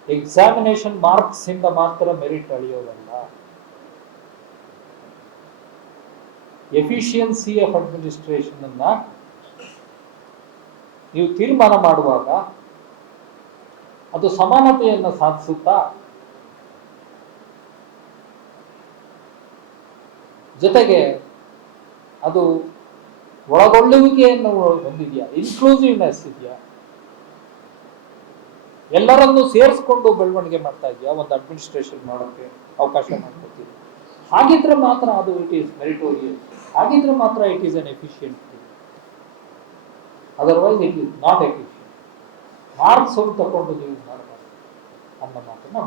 ಎಕ್ಸಾಮಿನೇಷನ್ ಮಾರ್ಕ್ಸ್ ಇಂದ ಮಾತ್ರ ಮೆರಿಟ್ ಅಳಿಯೋದಲ್ಲ, ಎಫಿಷಿಯನ್ಸಿ ಆಫ್ ಅಡ್ಮಿನಿಸ್ಟ್ರೇಷನ್ ಅನ್ನ ನೀವು ತೀರ್ಮಾನ ಮಾಡುವಾಗ ಅದು ಸಮಾನತೆಯನ್ನು ಸಾಧಿಸುತ್ತಾ ಜೊತೆಗೆ ಅದು ಒಳಗೊಳ್ಳುವಿಕೆಯನ್ನು ಹೊಂದಿದೆಯಾ, ಇನ್ಕ್ಲೂಸಿವ್ನೆಸ್ ಇದೆಯಾ, ಎಲ್ಲರನ್ನೂ ಸೇರಿಸ್ಕೊಂಡು ಬೆಳವಣಿಗೆ ಮಾಡ್ತಾ ಇದೆಯಾ, ಒಂದು ಅಡ್ಮಿನಿಸ್ಟ್ರೇಷನ್ ಮಾಡೋಕ್ಕೆ ಅವಕಾಶ ಮಾಡ್ಕೊತೀವಿ. ಹಾಗಿದ್ರೆ ಮಾತ್ರ ಅದು ಇಟ್ ಈಸ್ ಮೆರಿಟೋರಿಯಸ್, ಹಾಗಿದ್ರೆ ಮಾತ್ರ it is an efficient. Otherwise it is not efficient. Marks ಒಂದು ತಗೊಂಡು ನೀವು ಮಾಡಬಾರ್ದು ಅನ್ನೋ ಮಾತನ್ನ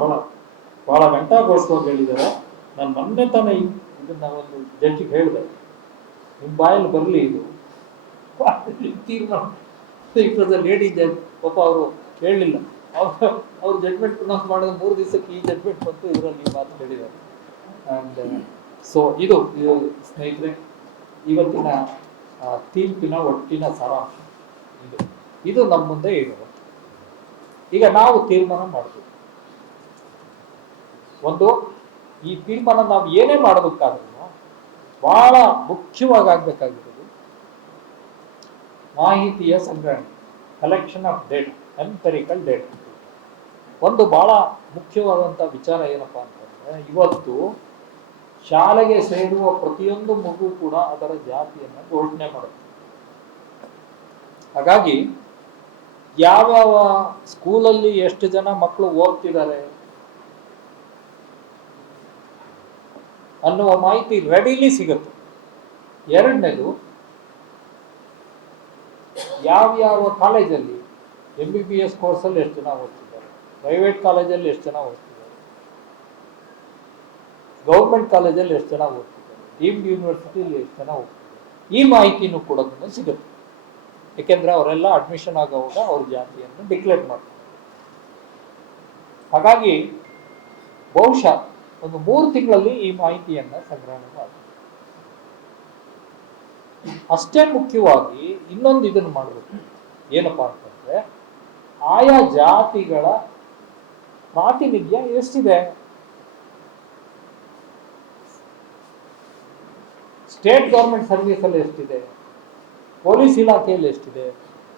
ಬಹಳ ಘಂಟಾಘೋಷವಾಗಿ ಹೇಳಿದ್ದಾರೆ. ನಾನು ಮೊನ್ನೆ ತಾನೇ ಇದನ್ನ ಒಂದು ಜಡ್ಜಿಗೆ ಹೇಳಿದೆ, ನಿಮ್ಮ ಬಾಯಲ್ಲಿ ಬರಲಿ ಇದು ತೀರ್ಮಾನ. It was a lady judge, ಪಾಪ ಅವರು ಹೇಳಲಿಲ್ಲ, ಅವ್ರು ಜಡ್ಜ್ಮೆಂಟ್ ಪ್ರೊನೌನ್ಸ್ ಮಾಡಿದ 3 ದಿವಸಕ್ಕೆ ಈ ಜಡ್ಜ್ಮೆಂಟ್ ಬಂತು, ಇದರಲ್ಲಿ ಈ ಮಾತು ಹೇಳಿದ್ದಾರೆ. ಅಂಡ್ ಸೊ ಇದು ಸ್ನೇಹಿತರೆ ಇವತ್ತಿನ ತೀರ್ಪಿನ ಒಟ್ಟಿನ ಸಾರಾಂಶ ಇದು ನಮ್ಮ ಮುಂದೆ ಇರೋದು. ಈಗ ನಾವು ತೀರ್ಮಾನ ಮಾಡಬೇಕು. ಒಂದು, ಈ ತೀರ್ಮಾನ ನಾವು ಏನೇ ಮಾಡಬೇಕಾದ್ರೂ ಬಹಳ ಮುಖ್ಯವಾಗಿ ಆಗ್ಬೇಕಾಗಿರೋದು ಮಾಹಿತಿಯ ಸಂಗ್ರಹಣೆ, collection of data, empirical data. ಒಂದು ಬಹಳ ಮುಖ್ಯವಾದಂಥ ವಿಚಾರ ಏನಪ್ಪಾ ಅಂತಂದ್ರೆ, ಇವತ್ತು ಶಾಲೆಗೆ ಸೇರುವ ಪ್ರತಿಯೊಂದು ಮಗು ಕೂಡ ಅದರ ಜಾತಿಯನ್ನು ಘೋಷಣೆ ಮಾಡುತ್ತೆ. ಹಾಗಾಗಿ ಯಾವ್ಯಾವ ಸ್ಕೂಲಲ್ಲಿ ಎಷ್ಟು ಜನ ಮಕ್ಕಳು ಓದ್ತಿದ್ದಾರೆ ಅನ್ನುವ ಮಾಹಿತಿ ರೆಡಿಲಿ ಸಿಗುತ್ತೆ. ಎರಡನೇದು, ಯಾವ್ಯಾವ ಕಾಲೇಜಲ್ಲಿ MBBS ಕೋರ್ಸಲ್ಲಿ ಎಷ್ಟು ಜನ ಓದ್ತಿದ್ದಾರೆ, ಪ್ರೈವೇಟ್ ಕಾಲೇಜಲ್ಲಿ ಎಷ್ಟು ಜನ ಓದ್ತಿದ್ದಾರೆ, ಗೌರ್ಮೆಂಟ್ ಕಾಲೇಜಲ್ಲಿ ಎಷ್ಟು ಜನ ಓದ್ತಿದ್ದಾರೆ, ಡೀಮ್ಡ್ ಯೂನಿವರ್ಸಿಟಿಯಲ್ಲಿ ಎಷ್ಟು ಜನ ಓದ್ತಿದ್ದಾರೆ, ಈ ಮಾಹಿತಿನೂ ಕೂಡ ಸಿಗುತ್ತೆ. ಯಾಕೆಂದ್ರೆ ಅವರೆಲ್ಲ ಅಡ್ಮಿಷನ್ ಆಗುವಾಗ ಅವ್ರ ಜಾತಿಯನ್ನು ಡಿಕ್ಲೇರ್ ಮಾಡ್ತಾರೆ. ಹಾಗಾಗಿ ಬಹುಶಃ ಒಂದು 3 ತಿಂಗಳಲ್ಲಿ ಈ ಮಾಹಿತಿಯನ್ನ ಸಂಗ್ರಹಣೆ ಮಾಡಿ. ಅಷ್ಟೇ ಮುಖ್ಯವಾಗಿ ಇನ್ನೊಂದು ಇದನ್ನು ಮಾಡಬೇಕು, ಏನಪ್ಪಾ ಅಂತಂದ್ರೆ ಆಯಾ ಜಾತಿಗಳ ಪ್ರಾತಿನಿಧ್ಯ ಎಷ್ಟಿದೆ, ಸ್ಟೇಟ್ ಗೌರ್ಮೆಂಟ್ ಸರ್ವಿಸ್ ಅಲ್ಲಿ ಎಷ್ಟಿದೆ, ಪೊಲೀಸ್ ಇಲಾಖೆಯಲ್ಲಿ ಎಷ್ಟಿದೆ,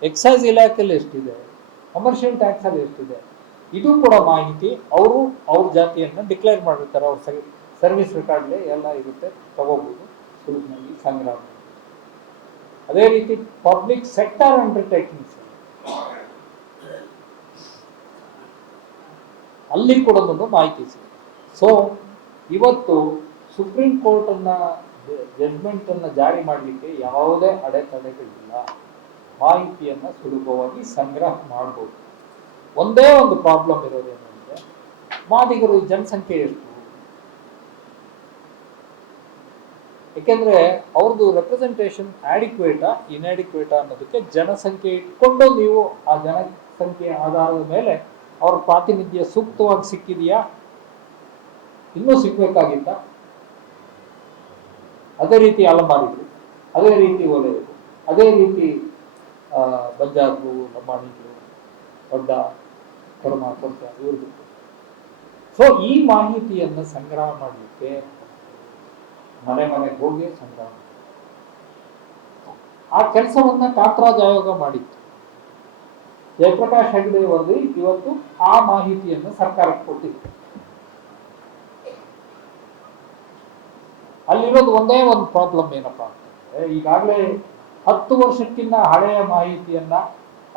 ಎಕ್ಸೈಸ್ ಇಲಾಖೆಯಲ್ಲಿ ಎಷ್ಟಿದೆ, ಕಮರ್ಷಿಯಲ್ ಟ್ಯಾಕ್ಸ್ ಅಲ್ಲಿ ಎಷ್ಟಿದೆ, ಇದು ಕೂಡ ಮಾಹಿತಿ ಅವರು ಅವ್ರ ಜಾತಿಯನ್ನು ಡಿಕ್ಲೇರ್ ಮಾಡಿರ್ತಾರೆ. ಅವ್ರ ಸರ್ವಿಸ್ ರೆಕಾರ್ಡ್ಲೆ ಎಲ್ಲ ಇರುತ್ತೆ, ತಗೋಬಹುದು ಸುಲಭವಾಗಿ ಸಂಗ್ರಹ. ಅದೇ ರೀತಿ ಪಬ್ಲಿಕ್ ಸೆಕ್ಟರ್ ಅಂಡರ್ಟೇಕಿಂಗ್ಸ್ ಅಲ್ಲಿ ಕೂಡ ಮಾಹಿತಿ ಸಿಗುತ್ತೆ. ಸೊ ಇವತ್ತು ಸುಪ್ರೀಂ ಕೋರ್ಟ್ ಅನ್ನ ಜಡ್ಜ್ಮೆಂಟ್ ಅನ್ನ ಜಾರಿ ಮಾಡಲಿಕ್ಕೆ ಯಾವುದೇ ಅಡೆತಡೆಗಳಿಲ್ಲ. ಮಾಹಿತಿಯನ್ನ ಸುಲಭವಾಗಿ ಸಂಗ್ರಹ ಮಾಡಬಹುದು. ಒಂದೇ ಒಂದು ಪ್ರಾಬ್ಲಮ್ ಇರೋದೇನಂದ್ರೆ, ಮಾದಿಗರು ಜನಸಂಖ್ಯೆ ಎಷ್ಟು, ಯಾಕೆಂದ್ರೆ ಅವ್ರದ್ದು ರೆಪ್ರೆಸೆಂಟೇಷನ್ ಆಡಿಕ್ವೇಟಾ ಇನ್ಆಡಿಕ್ವೇಟಾ ಅನ್ನೋದಕ್ಕೆ ಜನಸಂಖ್ಯೆ ಇಟ್ಕೊಂಡು ನೀವು ಆ ಜನಸಂಖ್ಯೆಯ ಆಧಾರದ ಮೇಲೆ ಅವ್ರ ಪ್ರಾತಿನಿಧ್ಯ ಸೂಕ್ತವಾಗಿ ಸಿಕ್ಕಿದೆಯಾ, ಇನ್ನೂ ಸಿಗ್ಬೇಕಾಗಿತ್ತ, ಅದೇ ರೀತಿ ಅಲಮಾರಿಗಳು, ಅದೇ ರೀತಿ ಒಲೆಗಳು, ಅದೇ ರೀತಿ ಬಂಜಾರರು, ಲಂಬಾಣಿಗಳು, ದೊಡ್ಡ ಕೊಡ್ತ ಇವ್ರದ್ದು. ಸೊ ಈ ಮಾಹಿತಿಯನ್ನು ಸಂಗ್ರಹ ಮಾಡಲಿಕ್ಕೆ ಮನೆ ಮನೆಗೆ ಹೋಗಿ ಸಂಗ್ರಹ ಆ ಕೆಲಸವನ್ನ ಕಾಂತರಾಜ್ ಆಯೋಗ ಮಾಡಿತ್ತು. ಜಯಪ್ರಕಾಶ್ ಹೆಗ್ಡೆ ವರದಿ ಇವತ್ತು ಆ ಮಾಹಿತಿಯನ್ನು ಸರ್ಕಾರಕ್ಕೆ ಕೊಟ್ಟಿದೆ. ಅಲ್ಲಿರೋದು ಒಂದೇ ಒಂದು ಪ್ರಾಬ್ಲಮ್ ಏನಪ್ಪಾ ಅಂತಂದ್ರೆ, ಈಗಾಗಲೇ 10 ವರ್ಷಕ್ಕಿಂತ ಹಳೆಯ ಮಾಹಿತಿಯನ್ನ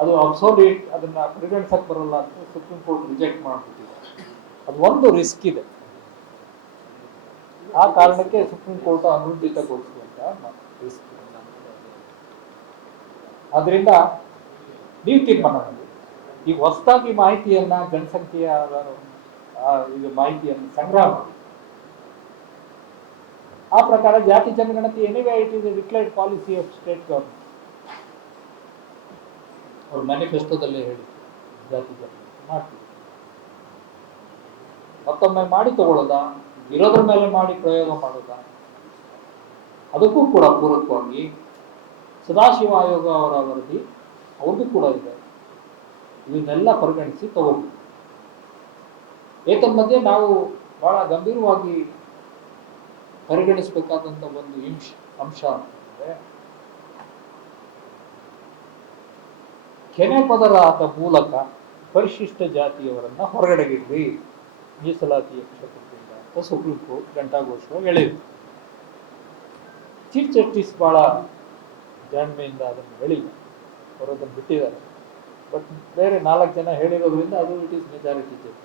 ಅದು ಅಬ್ಸೋಲ್ಯೂಟ್, ಅದನ್ನ ಪರಿಗಣಿಸಕ್ ಬರಲ್ಲ ಅಂತ ಸುಪ್ರೀಂ ಕೋರ್ಟ್ ರಿಜೆಕ್ಟ್ ಮಾಡಿಬಿಟ್ಟಿದೆ. ಅದು ಒಂದು ರಿಸ್ಕ್ ಇದೆ. ಆ ಕಾರಣಕ್ಕೆ ಸುಪ್ರೀಂ ಕೋರ್ಟ್ ಅನುಮೋದಿತಗೊಳಿಸುವಂತ ರಿಸ್ಕ್ ಇದೆ. ಆದ್ರಿಂದ ನೀವು ತೀರ್ಮಾನ ಮಾಡಿ. ಈಗ ಹೊಸದಾಗಿ ಮಾಹಿತಿಯನ್ನ ಜನಸಂಖ್ಯೆಯ ಈಗ ಮಾಹಿತಿಯನ್ನು ಸಂಗ್ರಹ ಮಾಡಿ. ಆ ಪ್ರಕಾರ ಜಾತಿ ಜನಗಣತಿ anyway it is A declared policy of state government. ಅವ್ರ ಮ್ಯಾನಿಫೆಸ್ಟೋದಲ್ಲೇ ಹೇಳಿ ಜಾತಿ ಜನಗಣತಿ ಮಾಡ್ತೀವಿ. ಮತ್ತೊಮ್ಮೆ ಮಾಡಿ ತಗೊಳ್ಳೋದ, ಇರೋದ್ರ ಮೇಲೆ ಮಾಡಿ ಪ್ರಯೋಗ ಮಾಡೋದ? ಅದಕ್ಕೂ ಕೂಡ ಪೂರಕವಾಗಿ ಸದಾಶಿವ ಆಯೋಗ ಅವರ ವರದಿ ಅವ್ರದ್ದು ಕೂಡ ಇದೆ. ಇವನ್ನೆಲ್ಲ ಪರಿಗಣಿಸಿ ತಗೋಬೇಕು. ಏತನ್ಮಧ್ಯೆ ನಾವು ಬಹಳ ಗಂಭೀರವಾಗಿ ಪರಿಗಣಿಸಬೇಕಾದಂತ ಒಂದು ಅಂಶ ಅಂತಂದ್ರೆ, ಕೆನೆ ಪದರದ ಮೂಲಕ ಪರಿಶಿಷ್ಟ ಜಾತಿಯವರನ್ನ ಹೊರಗಡೆಗಿಡ್ರಿ ಮೀಸಲಾತಿಯ ಕ್ಷೇತ್ರದಿಂದ ಅಂತ ಸುಪ್ರೀಂ ಕೋರ್ಟ್ ಘಂಟಾಘೋಷವಾಗಿ ಹೇಳಿದೆ. ಚೀಫ್ ಜಸ್ಟಿಸ್ ಬಹಳ ಜಾಣ್ಮೆಯಿಂದ ಅದನ್ನು ಹೇಳಿಲ್ಲ, ಅವರು ಅದನ್ನು ಬಿಟ್ಟಿದ್ದಾರೆ. ಬಟ್ ಬೇರೆ 4 ಜನ ಹೇಳಿರೋದ್ರಿಂದ ಅದು ಇಟ್ ಈಸ್ ಮೆಜಾರಿಟಿ ಜಡ್ಜ್.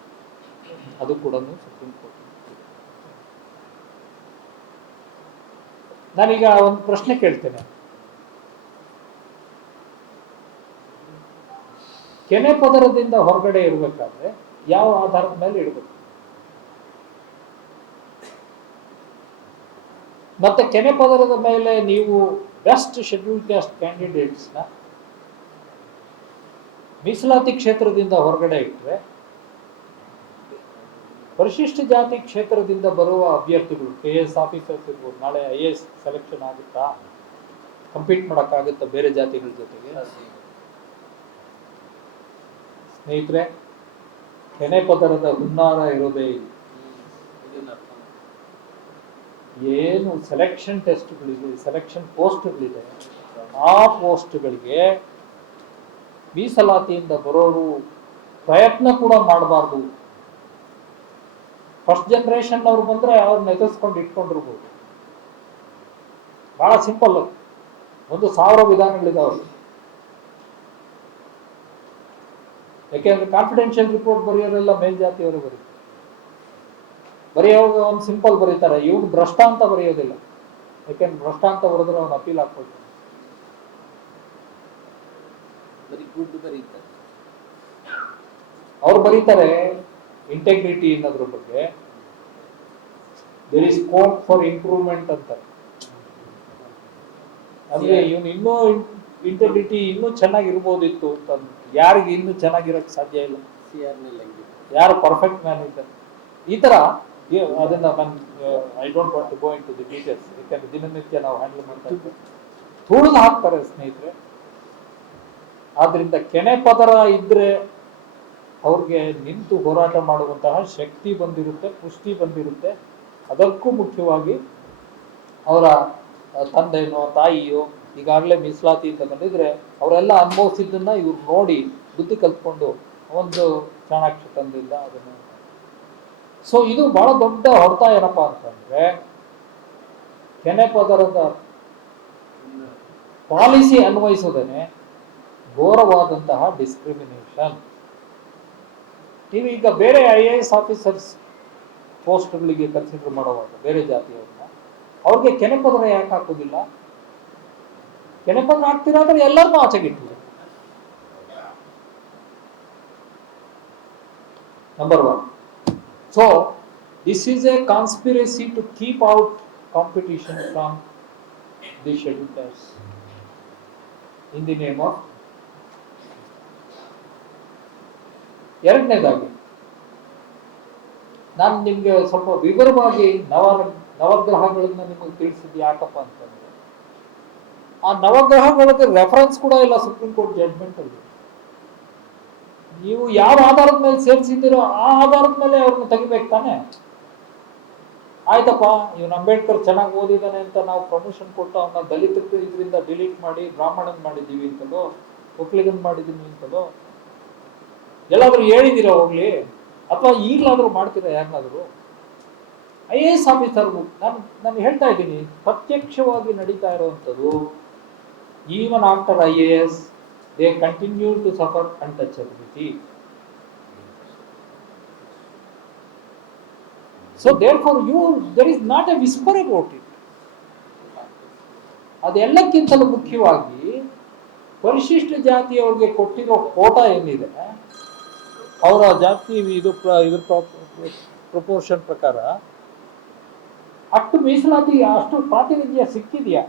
ಅದು ಕೂಡ ಸುಪ್ರೀಂ ಕೋರ್ಟ್. ನಾನೀಗ ಒಂದು ಪ್ರಶ್ನೆ ಕೇಳ್ತೇನೆ. ಕೆನೆ ಪದರದಿಂದ ಹೊರಗಡೆ ಇರಬೇಕಾದ್ರೆ ಯಾವ ಆಧಾರದ ಮೇಲೆ ಇಡಬೇಕು? ಮತ್ತೆ ಕೆನೆ ಪದರದ ಮೇಲೆ ನೀವು ಬೆಸ್ಟ್ ಶೆಡ್ಯೂಲ್ ಕ್ಯಾಸ್ಟ್ ಕ್ಯಾಂಡಿಡೇಟ್ಸ್ನ ಮೀಸಲಾತಿ ಕ್ಷೇತ್ರದಿಂದ ಹೊರಗಡೆ ಇಟ್ಟರೆ, ಪರಿಶಿಷ್ಟ ಜಾತಿ ಕ್ಷೇತ್ರದಿಂದ ಬರುವ ಅಭ್ಯರ್ಥಿಗಳು KS ಆಫೀಸರ್ಸ್ ಇರ್ಬೋದು, ನಾಳೆ IAS ಸೆಲೆಕ್ಷನ್ ಆಗುತ್ತಾ? ಕಂಪೀಟ್ ಮಾಡೋಕ್ಕಾಗುತ್ತಾ ಬೇರೆ ಜಾತಿಗಳ ಜೊತೆಗೆ? ಸ್ನೇಹಿತರೆ, ಕೆನೆ ಪದರದ ಹುನ್ನಾರ ಇರೋದೇ ಇಲ್ಲ. ಏನು ಸೆಲೆಕ್ಷನ್ ಟೆಸ್ಟ್ಗಳಿದೆ, ಸೆಲೆಕ್ಷನ್ ಪೋಸ್ಟ್ಗಳಿದೆ, ಆ ಪೋಸ್ಟ್ಗಳಿಗೆ ಮೀಸಲಾತಿಯಿಂದ ಬರೋರು ಪ್ರಯತ್ನ ಕೂಡ ಮಾಡಬಾರ್ದು. ಫಸ್ಟ್ ಜನರೇಷನ್ ಅವ್ರು ಬಂದ್ರೆ ಅವ್ರನ್ನ ಎದುರಿಸ್ಕೊಂಡು ಇಟ್ಕೊಂಡಿರ್ಬೋದು. ಬಹಳ ಸಿಂಪಲ್. 1000 ವಿಧಾನಗಳಿದಾವೆ. ಯಾಕೆಂದ್ರೆ ಕಾನ್ಫಿಡೆನ್ಷಿಯಲ್ ರಿಪೋರ್ಟ್ ಬರೆಯೋರೆಲ್ಲ ಮೇಲ್ಜಾತಿಯವರು ಬರೆಯುವಾಗ ಒಂದು ಸಿಂಪಲ್ ಬರೀತಾರೆ, ಇವ್ನು ಭ್ರಷ್ಟ ಅಂತ ಬರೆಯೋದಿಲ್ಲ. ಯಾಕೆಂದ್ರೆ ಭ್ರಷ್ಟ ಅಂತ ಬರೆದ್ರೆ ಅವ್ನು ಅಪೀಲ್ ಹಾಕ್ಕೊಳ್ತಾನೆ. ಅವ್ರು ಬರೀತಾರೆ ಇಂಟೆಗ್ರಿಟಿ ಅನ್ನೋದ್ರ ಬಗ್ಗೆ, there is scope for improvement ಅಂತ. ಅಂದ್ರೆ ಇವನು ಇನ್ನೂ ಇಂಟೆಗ್ರಿಟಿ ಇನ್ನೂ ಚೆನ್ನಾಗಿರ್ಬೋದಿತ್ತು ಅಂತ. ಯಾರಿಗೆ ಇನ್ನೂ ಚೆನ್ನಾಗಿರಕ್ ಸಾಧ್ಯ ಇಲ್ಲ? ಯಾರು ಪರ್ಫೆಕ್ಟ್ ಮ್ಯಾನ್ ಇದ್ದಾರೆ? ಈ ತರ ಅದನ್ನ I don't want to go into the details. ಯಾಕಂದ್ರೆ ದಿನನಿತ್ಯ ನಾವು ಹ್ಯಾಂಡಲ್ ಮಾಡ್ತಾ ಇದ್ದೀವಿ. ತುಳಿದು ಹಾಕ್ತಾರೆ ಸ್ನೇಹಿತರೆ. ಆದ್ರಿಂದ ಕೆನೆ ಪದರ ಇದ್ರೆ ಅವ್ರಿಗೆ ನಿಂತು ಹೋರಾಟ ಮಾಡುವಂತಹ ಶಕ್ತಿ ಬಂದಿರುತ್ತೆ, ಪುಷ್ಟಿ ಬಂದಿರುತ್ತೆ. ಅದಕ್ಕೂ ಮುಖ್ಯವಾಗಿ ಅವರ ತಂದೆನೋ ತಾಯಿಯೋ ಈಗಾಗಲೇ ಮೀಸಲಾತಿ ಅಂತ ಬಂದಿದ್ರೆ ಅವರೆಲ್ಲ ಅನುಭವಿಸಿದ್ದನ್ನ ಇವ್ರು ನೋಡಿ ಬುದ್ಧಿ ಕಲ್ತ್ಕೊಂಡು ಒಂದು ಚಾಣಾಕ್ಷ ತಂದಿಲ್ಲ ಅದನ್ನು. ಸೊ ಇದು ಬಹಳ ದೊಡ್ಡ ಹೊಡೆತ. ಏನಪ್ಪಾ ಅಂತಂದ್ರೆ, ಕೆನೆ ಪದರದ ಪಾಲಿಸಿ ಅನ್ವಯಿಸೋದೇನೆ ಘೋರವಾದಂತಹ ಡಿಸ್ಕ್ರಿಮಿನೇಷನ್. ನೀವು ಈಗ ಬೇರೆ IAS ಆಫೀಸರ್ಸ್ ಪೋಸ್ಟ್ಗಳಿಗೆ ಕನ್ಸಿಡರ್ ಮಾಡುವಾಗ ಬೇರೆ ಜಾತಿಯವ್ರನ್ನ, ಅವ್ರಿಗೆ ಕೆನೆ ಪದರ ಯಾಕೆ ಹಾಕೋದಿಲ್ಲ? ಕೆನೆ ಪದರ ಹಾಕ್ತೀರಾ ಅಂದ್ರೆ ಎಲ್ಲರನ್ನೂ ಆಚೆಗಿಟ್ಟಿದೆ. Number 1. So this is a conspiracy to keep out competition from the scheduled castes in the name of. ಎರಡನೇದಾಗಿ ನಾನು ನಿಮ್ಗೆ ಸ್ವಲ್ಪ ವಿವರವಾಗಿ ನವಗ್ರಹಗಳನ್ನ ನಿಮಗೆ ತಿಳಿಸಿದ್ದು ಯಾಕಪ್ಪ ಅಂತಂದ್ರೆ, ಆ ನವಗ್ರಹಗಳಿಗೆ ರೆಫರೆನ್ಸ್ ಕೂಡ ಇಲ್ಲ ಸುಪ್ರೀಂ ಕೋರ್ಟ್ ಜಡ್ಜ್ಮೆಂಟ್ ಅಲ್ಲಿ. ನೀವು ಯಾವ ಆಧಾರದ ಮೇಲೆ ಸೇರಿಸಿದ್ದೀರೋ ಆ ಆಧಾರದ ಮೇಲೆ ಅವ್ರನ್ನ ತೆಗಿಬೇಕು ತಾನೆ. ಆಯ್ತಪ್ಪ ಇವನು ಅಂಬೇಡ್ಕರ್ ಚೆನ್ನಾಗಿ ಓದಿದ್ದಾನೆ ಅಂತ ನಾವು ಪ್ರಮೋಷನ್ ಕೊಟ್ಟು ಅವನ್ನ ದಲಿತ ಇದರಿಂದ ಡಿಲೀಟ್ ಮಾಡಿ ಬ್ರಾಹ್ಮಣನ್ ಮಾಡಿದ್ದೀವಿ ಅಂತಲೋ ಒಕ್ಕಲಿಗನ್ ಮಾಡಿದೀನಿ ಅಂತಲೋ ಎಲ್ಲಾದ್ರೂ ಹೇಳಿದಿರ ಹೋಗ್ಲಿ, ಅಥವಾ ಈಗಲಾದ್ರೂ ಮಾಡ್ತೀರಾ ಯಾರನ್ನಾದ್ರು? IAS ಆಫೀಸರ್ಗೂ ನಾನು ಹೇಳ್ತಾ ಇದ್ದೀನಿ, ಪ್ರತ್ಯಕ್ಷವಾಗಿ ನಡೀತಾ ಇರುವಂಥದ್ದು. Even after IAS they continue to suffer untouchability. So therefore there is not a whisper about it. ಅದೆಲ್ಲಕ್ಕಿಂತಲೂ ಮುಖ್ಯವಾಗಿ ಪರಿಶಿಷ್ಟ ಜಾತಿಯವರಿಗೆ ಕೊಟ್ಟಿರೋ ಕೋಟಾ ಏನಿದೆ, ಅವರ ಜಾತಿ ಇದ್ರ ಪ್ರಪೋರ್ಷನ್ ಪ್ರಕಾರ ಅಷ್ಟು ಮೀಸಲಾತಿ ಅಷ್ಟು ಪ್ರಾತಿನಿಧ್ಯ ಸಿಕ್ಕಿದೆಯಾ?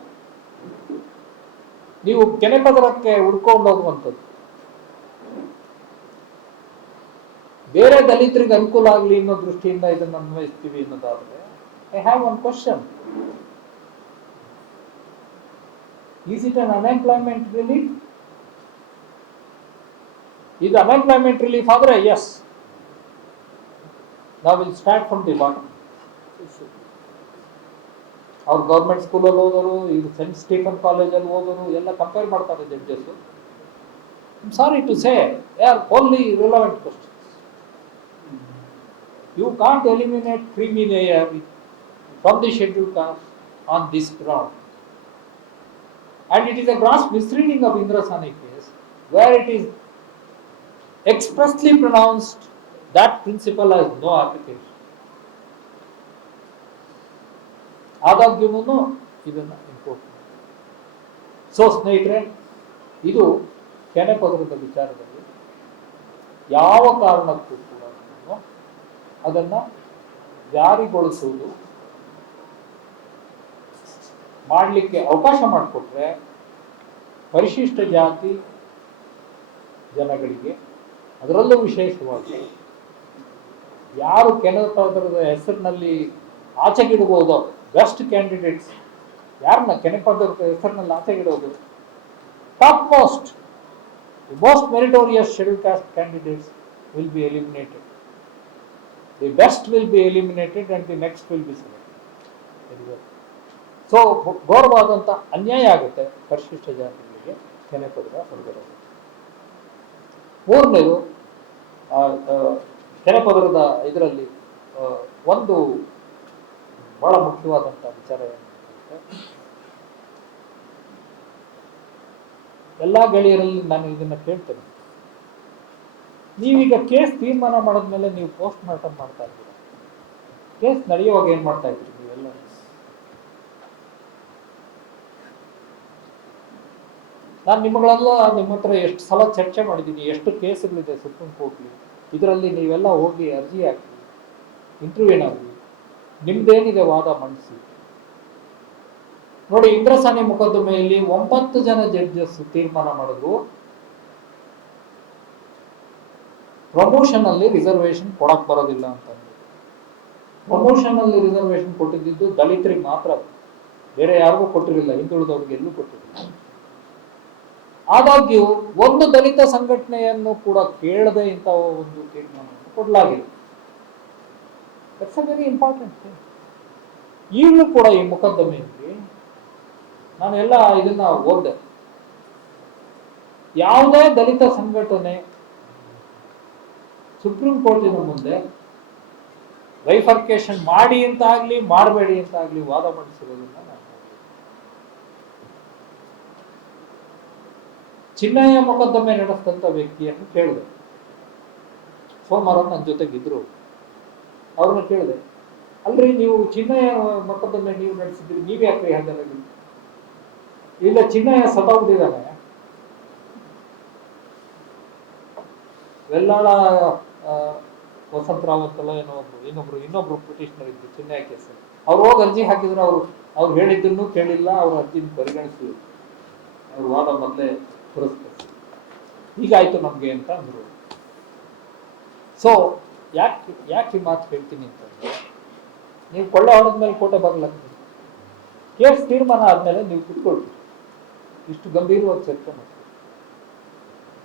ನೀವು ಕೆನೆಪದರಕ್ಕೆ ಹುಡ್ಕೊಂಡು ಹೋಗುವಂಥದ್ದು, ಬೇರೆ ದಲಿತರಿಗೆ ಅನುಕೂಲ ಆಗಲಿ ಅನ್ನೋ ದೃಷ್ಟಿಯಿಂದ ಇದನ್ನು ಅನ್ವಯಿಸ್ತೀವಿ ಅನ್ನೋದಾದ್ರೆ, I have one question. Is it an unemployment relief? ಇದು ಅನ್ಎಂಪ್ಲಾಯ್ಮೆಂಟ್ ರಿಲೀಫ್ ಆದ್ರೆ ಎಸ್, ನಾವು will start from the bottom. ಅವ್ರು ಗೌರ್ಮೆಂಟ್ ಸ್ಕೂಲಲ್ಲಿ ಓದೋರು, ಇದು ಸೆಂಟ್ ಸ್ಟೀಫನ್ ಕಾಲೇಜಲ್ಲಿ ಓದೋರು ಎಲ್ಲ ಕಂಪೇರ್ ಮಾಡ್ತಾರೆ judges. Sorry to say they are only relevant questions. You can't eliminate creamy layer from the scheduled caste on this ground. And it is a gross misreading of Indrasani case, where it is expressly pronounced that principle has no application. ಆದಾಗ್ಯೂ ಇದನ್ನ import ಮಾಡಿ. So ಸ್ನೇಹಿತರೆ, ಇದು ಕೆನೆಪದರದ ವಿಚಾರದಲ್ಲಿ ಯಾವ ಕಾರಣಕ್ಕೂ ಕೂಡ ಅದನ್ನ ಜಾರಿಗೊಳಿಸುವುದು ಮಾಡಲಿಕ್ಕೆ ಅವಕಾಶ ಮಾಡಿಕೊಟ್ರೆ ಪರಿಶಿಷ್ಟ ಜಾತಿ ಜನಗಳಿಗೆ, ಅದರಲ್ಲೂ ವಿಶೇಷವಾಗಿ ಯಾರು ಕೆನೆಪದರದ ಹೆಸರಿನಲ್ಲಿ ಆಚೆಗಿಡಬಹುದೋ ಬೆಸ್ಟ್ ಕ್ಯಾಂಡಿಡೇಟ್ಸ್, ಯಾರನ್ನ ಕೆನೆಪದರದ ಹೆಸರಿನಲ್ಲಿ ಆಚೆಗಿಡೋದು, top most meritorious schedule caste candidates will be eliminated. The best will be eliminated and the next will be selected. So ಘೋರವಾದಂಥ ಅನ್ಯಾಯ ಆಗುತ್ತೆ ಪರಿಶಿಷ್ಟ ಜಾತಿಗಳಿಗೆ ಕೆನೆಪದರ ಹೊರಗಡೆ. ಮೂರನೇದು, ಕೆನೆಪದರದ ಇದರಲ್ಲಿ ಒಂದು ಬಹಳ ಮುಖ್ಯವಾದಂಥ ವಿಚಾರ ಏನಂತಂದ್ರೆ, ಎಲ್ಲ ಗೆಳೆಯರಲ್ಲಿ ನಾನು ಇದನ್ನ ಕೇಳ್ತೇನೆ, ನೀವೀಗ ಕೇಸ್ ತೀರ್ಮಾನ ಮಾಡಿದ್ಮೇಲೆ ನೀವು ಪೋಸ್ಟ್ ಮಾರ್ಟಮ್ ಮಾಡ್ತಾ ಇದ್ದೀರಾ, ಕೇಸ್ ನಡೆಯುವಾಗ ಏನ್ ಮಾಡ್ತಾ ಇದ್ರಿ ನೀವೆಲ್ಲ? ನಾನು ನಿಮ್ಮಗಳೆಲ್ಲ ನಿಮ್ಮ ಹತ್ರ ಎಷ್ಟು ಸಲ ಚರ್ಚೆ ಮಾಡಿದ್ದೀನಿ, ಎಷ್ಟು ಕೇಸ್ಗಳಿದೆ ಸುಪ್ರೀಂ ಕೋರ್ಟ್ಲಿ, ಇದರಲ್ಲಿ ನೀವೆಲ್ಲ ಹೋಗಿ ಅರ್ಜಿ ಹಾಕಿ ಇಂಟರ್ವ್ಯೂನ್ ಆಗಿ ನಿಮ್ದೇನಿದೆ ವಾದ ಮಂಡಿಸಿ. ನೋಡಿ, ಇಂದ್ರಸಾನಿ ಮೊಕದ್ದಮೆಯಲ್ಲಿ 9 ಜನ ಜಡ್ಜಸ್ ತೀರ್ಮಾನ ಮಾಡಿದ್ರು ಪ್ರಮೋಷನ್ ಅಲ್ಲಿ ರಿಸರ್ವೇಶನ್ ಕೊಡಕ್ ಬರೋದಿಲ್ಲ ಅಂತ. ಪ್ರಮೋಷನ್ ಅಲ್ಲಿ ರಿಸರ್ವೇಶನ್ ಕೊಟ್ಟಿದ್ದು ದಲಿತರಿಗೆ ಮಾತ್ರ, ಬೇರೆ ಯಾರಿಗೂ ಕೊಟ್ಟಿರಲಿಲ್ಲ, ಹಿಂದುಳಿದವ್ರಿಗೆ ಎಲ್ಲೂ ಕೊಟ್ಟಿರಲಿಲ್ಲ. ಆದಾಗ್ಯೂ ಒಂದು ದಲಿತ ಸಂಘಟನೆಯನ್ನು ಕೂಡ ಕೇಳದೆ ಇಂಥ ಒಂದು ತೀರ್ಮಾನವನ್ನು ಕೊಡಲಾಗಿದೆ. That's a very important thing. ಈಗಲೂ ಕೂಡ ಈ ಮೊಕದ್ದಮೆಯಲ್ಲಿ ನಾನು ಎಲ್ಲ ಇದನ್ನ ಓದಿದೆ. ಯಾವುದೇ ದಲಿತ ಸಂಘಟನೆ ಸುಪ್ರೀಂ ಕೋರ್ಟಿನ ಮುಂದೆ ಬೈಫರ್ಕೇಶನ್ ಮಾಡಿ ಅಂತಾಗ್ಲಿ ಮಾಡಬೇಡಿ ಅಂತಾಗ್ಲಿ ವಾದ ಮಂಡಿಸಿರೋದನ್ನ ನಾನು ಚಿನ್ನಯ್ಯ ಮೊಕದ್ದಮೆ ನಡೆಸಿದಂತ ವ್ಯಕ್ತಿಯನ್ನು ಕೇಳಿದೆ. ಸೋಮವಾರ ನನ್ನ ಜೊತೆಗಿದ್ರು. ಅವ್ರನ್ನ ಕೇಳಿದೆ, ಅಲ್ರಿ ನೀವು ಚಿನ್ನಯ್ಯ ಮೊಕದ್ದಮೆ ನೀವು ನಡೆಸಿದ್ರಿ, ನೀವ್ ಯಾಕ್ರಿ ಹಾಜರಾಗಿ? ಇಲ್ಲ, ಚಿನ್ನಯ್ಯ ಸತ್ತೋಗ್ಬಿಟ್ಟಿದ್ದಾನೆ, ವೆಲ್ಲಾಳ ವಸಂತ ರಾವತ್ ಅಲ್ಲ ಏನೋ ಇನ್ನೊಬ್ರು ಪಿಟಿಷನರ್ ಇದ್ರು ಚಿನ್ನಯ್ಯ ಕೇಸ್. ಅವ್ರು ಹೋಗಿ ಅರ್ಜಿ ಹಾಕಿದ್ರು, ಅವ್ರು ಹೇಳಿದ್ದನ್ನು ಕೇಳಿಲ್ಲ, ಅವ್ರ ಅರ್ಜಿನ ಪರಿಗಣಿಸಿ ಅವ್ರ ವಾದ ಮೊದಲೇ ಪುರಸ್ಕರಿಸಿ ಹೀಗಾಯ್ತು ನಮ್ಗೆ ಅಂತ ಅಂದ್ರು. ಸೊ ಯಾಕೆ ಈ ಮಾತು ಹೇಳ್ತೀನಿ ಅಂತಂದ್ರೆ, ನೀವು ಕೊಳ್ಳೆ ಹೊಡೆದ್ಮೇಲೆ ಕೋಟೆ ಬಾಗ್ಲಾಗ್ತೀರಿ, ಕೇಸ್ ತೀರ್ಮಾನ ಆದ್ಮೇಲೆ ನೀವು ಕುತ್ಕೊಳ್ತೀರಿ, ಇಷ್ಟು ಗಂಭೀರವಾಗಿ ಚರ್ಚೆ ಮಾಡ್ತೀರಿ,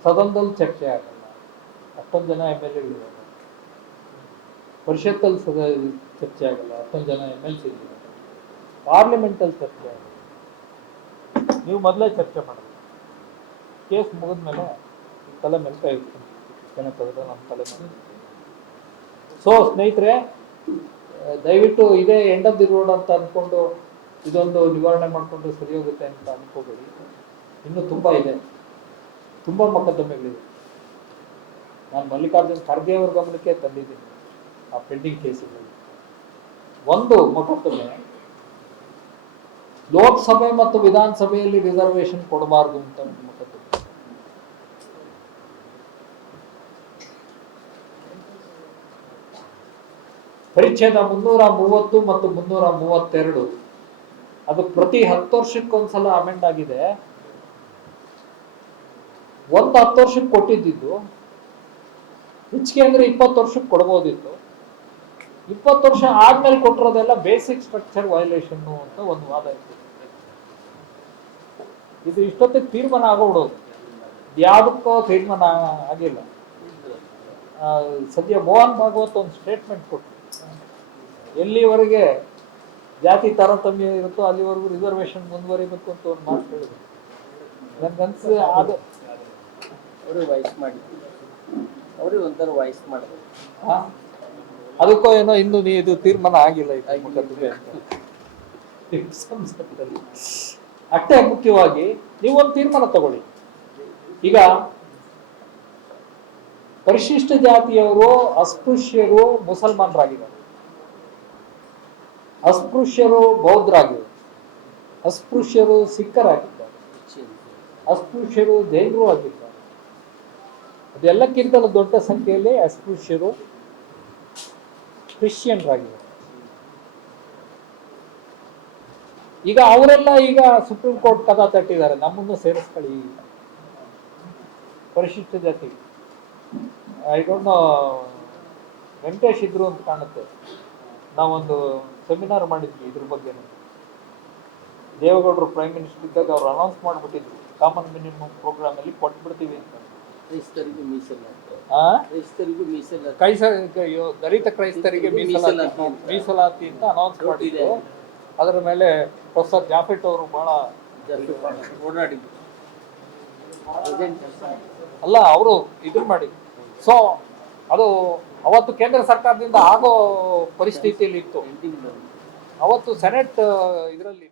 ಸದನದಲ್ಲಿ ಚರ್ಚೆ ಆಗಲ್ಲ, ಅಷ್ಟೊಂದು ಜನ ಎಮ್ ಎಲ್ ಎಗಳಿದ್ದಾರೆ. ಪರಿಷತ್ತಲ್ಲಿ ಚರ್ಚೆ ಆಗಲ್ಲ, ಅಷ್ಟೊಂದು ಜನ ಎಮ್ ಎಲ್ ಸಿ ಇದ್ದಾರೆ. ಪಾರ್ಲಿಮೆಂಟಲ್ಲಿ ಚರ್ಚೆ ಆಗಲ್ಲ. ನೀವು ಮೊದಲೇ ಚರ್ಚೆ ಮಾಡಬೇಕು. ಕೇಸ್ ಮುಗಿದ್ಮೇಲೆ ತಲೆ ಮೇಲೆ ಕೈ ಇಟ್ಕೊಂಡು ಜನ ತೆಗೆದು ನಮ್ಮ ತಲೆ ಮೇಲೆ. ಸೊ ಸ್ನೇಹಿತರೆ, ದಯವಿಟ್ಟು ಇದೇ ಎಂಡ್ ಆಫ್ ದಿ ರೋಡ್ ಅಂತ ಅಂದ್ಕೊಂಡು ಇದೊಂದು ನಿವಾರಣೆ ಮಾಡಿಕೊಂಡು ಸರಿ ಹೋಗುತ್ತೆ ಅಂತ ಅನ್ಕೋಬೇಡಿ. ಇನ್ನೂ ತುಂಬ ಇದೆ, ತುಂಬ ಮೊಕದ್ದಮೆಗಳಿವೆ. ನಾನು ಮಲ್ಲಿಕಾರ್ಜುನ್ ಖರ್ಗೆ ಅವರ ಗಮನಕ್ಕೆ ತಂದಿದ್ದೀನಿ ಆ ಪೆಂಡಿಂಗ್ ಕೇಸುಗಳಲ್ಲಿ. ಒಂದು ಮೊಕದ್ದಮೆ, ಲೋಕಸಭೆ ಮತ್ತು ವಿಧಾನಸಭೆಯಲ್ಲಿ ರಿಸರ್ವೇಶನ್ ಕೊಡಬಾರದು ಅಂತ ಒಂದು ಮೊಕದ್ದಮೆ. ಪರಿಚ್ಛೇದ 330 ಮತ್ತು 332 ಅದು ಪ್ರತಿ 10 ವರ್ಷಕ್ಕೊಂದ್ಸಲ ಅಮೆಂಡ್ ಆಗಿದೆ. ಒಂದು 10 ವರ್ಷಕ್ಕೆ ಕೊಟ್ಟಿದ್ದು, ಹೆಚ್ಚಿಗೆ ಅಂದ್ರೆ 20 ವರ್ಷಕ್ಕೆ ಕೊಡ್ಬೋದಿತ್ತು. 20 ವರ್ಷ ಆದ್ಮೇಲೆ ಕೊಟ್ಟಿರೋದೆಲ್ಲ ಬೇಸಿಕ್ ಸ್ಟ್ರಕ್ಚರ್ ವೈಲೇಷನ್ ಅಂತ ಒಂದು ವಾದ ಇತ್ತು. ಇದು ಇಷ್ಟೊತ್ತಿಗೆ ತೀರ್ಮಾನ ಆಗೋಬಿಡೋದು, ಯಾವುದಕ್ಕೋ ತೀರ್ಮಾನ ಆಗಿಲ್ಲ. ಸದ್ಯ ಮೋಹನ್ ಭಾಗವತ್ ಒಂದು ಸ್ಟೇಟ್ಮೆಂಟ್ ಕೊಟ್ಟು, ಎಲ್ಲಿವರೆಗೆ ಜಾತಿ ತಾರತಮ್ಯ ಇರುತ್ತೋ ಅಲ್ಲಿವರೆಗೂ ರಿಸರ್ವೇಶನ್ ಮುಂದುವರಿಬೇಕು ಅಂತ ಒಂದು ಮಾತು ಹೇಳಿದ್ರು. ನನ್ಗನ್ಸ ಅದು ಅವರು ವಾಯ್ಸ್ ಮಾಡಿ, ಅವರು ಒಂಥರ ವಾಯ್ಸ್ ಮಾಡಿದ್ರು. ಅದಕ್ಕೋ ಏನೋ ಇನ್ನು ಇದು ತೀರ್ಮಾನ ಆಗಿಲ್ಲ ಸಂಸತ್ತಲ್ಲಿ. ಅಷ್ಟೇ ಮುಖ್ಯವಾಗಿ ನೀವು ಒಂದು ತೀರ್ಮಾನ ತಗೊಳ್ಳಿ. ಈಗ ಪರಿಶಿಷ್ಟ ಜಾತಿಯವರು, ಅಸ್ಪೃಶ್ಯರು ಮುಸಲ್ಮಾನರಾಗಿದ್ದಾರೆ, ಅಸ್ಪೃಶ್ಯರು ಬೌದ್ಧರಾಗಿದ್ದಾರೆ, ಅಸ್ಪೃಶ್ಯರು ಸಿಖ್ಖರಾಗಿದ್ದಾರೆ, ಅಸ್ಪೃಶ್ಯರು ಜೈನರು ಆಗಿದ್ದಾರೆ. ಅದೆಲ್ಲಕ್ಕಿಂತಲೂ ದೊಡ್ಡ ಸಂಖ್ಯೆಯಲ್ಲಿ ಅಸ್ಪೃಶ್ಯರು ಕ್ರಿಶ್ಚಿಯನ್ರಾಗಿದ್ದಾರೆ. ಈಗ ಅವರೆಲ್ಲ ಈಗ ಸುಪ್ರೀಂ ಕೋರ್ಟ್ ಕದ ತಟ್ಟಿದ್ದಾರೆ, ನಮ್ಮನ್ನು ಸೇರಿಸ್ಕೊಳ್ಳಿ ಪರಿಶಿಷ್ಟ ಜಾತಿ. ಐ ಡೋಂಟ್ ನೋ, ವೆಂಕಟೇಶ್ ಇದ್ರು ಅಂತ ಕಾಣುತ್ತೆ. ನಾವೊಂದು ಸೆಮಿನಾರ್ ಮಾಡಿದ್ವಿ ಇದ್ರ ಬಗ್ಗೆ. ದೇವೇಗೌಡರು ಪ್ರೈಮ್ ಮಿನಿಸ್ಟರ್ ಇದ್ದಾಗ ಅವ್ರು ಅನೌನ್ಸ್ ಮಾಡಿಬಿಟ್ಟಿದ್ರು, ಕಾಮನ್ ಮಿನಿಮಮ್ ಪ್ರೋಗ್ರಾಮ್ ಅಲ್ಲಿ ಕೊಟ್ಬಿಡ್ತೀವಿ ಅಂತ. ಕ್ರೈಸ್ತರಿಗೂ ದಲಿತ ಕ್ರೈಸ್ತರಿಗೆ ಮೀಸಲಾತಿ ಅಂತ ಅನೌನ್ಸ್ ಮಾಡಿದ್ರು. ಅದರ ಮೇಲೆ ಪ್ರೊಫೆಸರ್ ಜಾಫೆಟ್ ಅವರು ಬಹಳ ಓಡಾಡಿದ್ರು. ಅಲ್ಲ, ಅವರು ಇದು ಮಾಡಿದ್ರು. ಸೊ ಅದು ಅವತ್ತು ಕೇಂದ್ರ ಸರ್ಕಾರದಿಂದ ಆಗೋ ಪರಿಸ್ಥಿತಿಯಲ್ಲಿ ಇತ್ತು. ಅವತ್ತು ಸೆನೆಟ್ ಇದರಲ್ಲಿ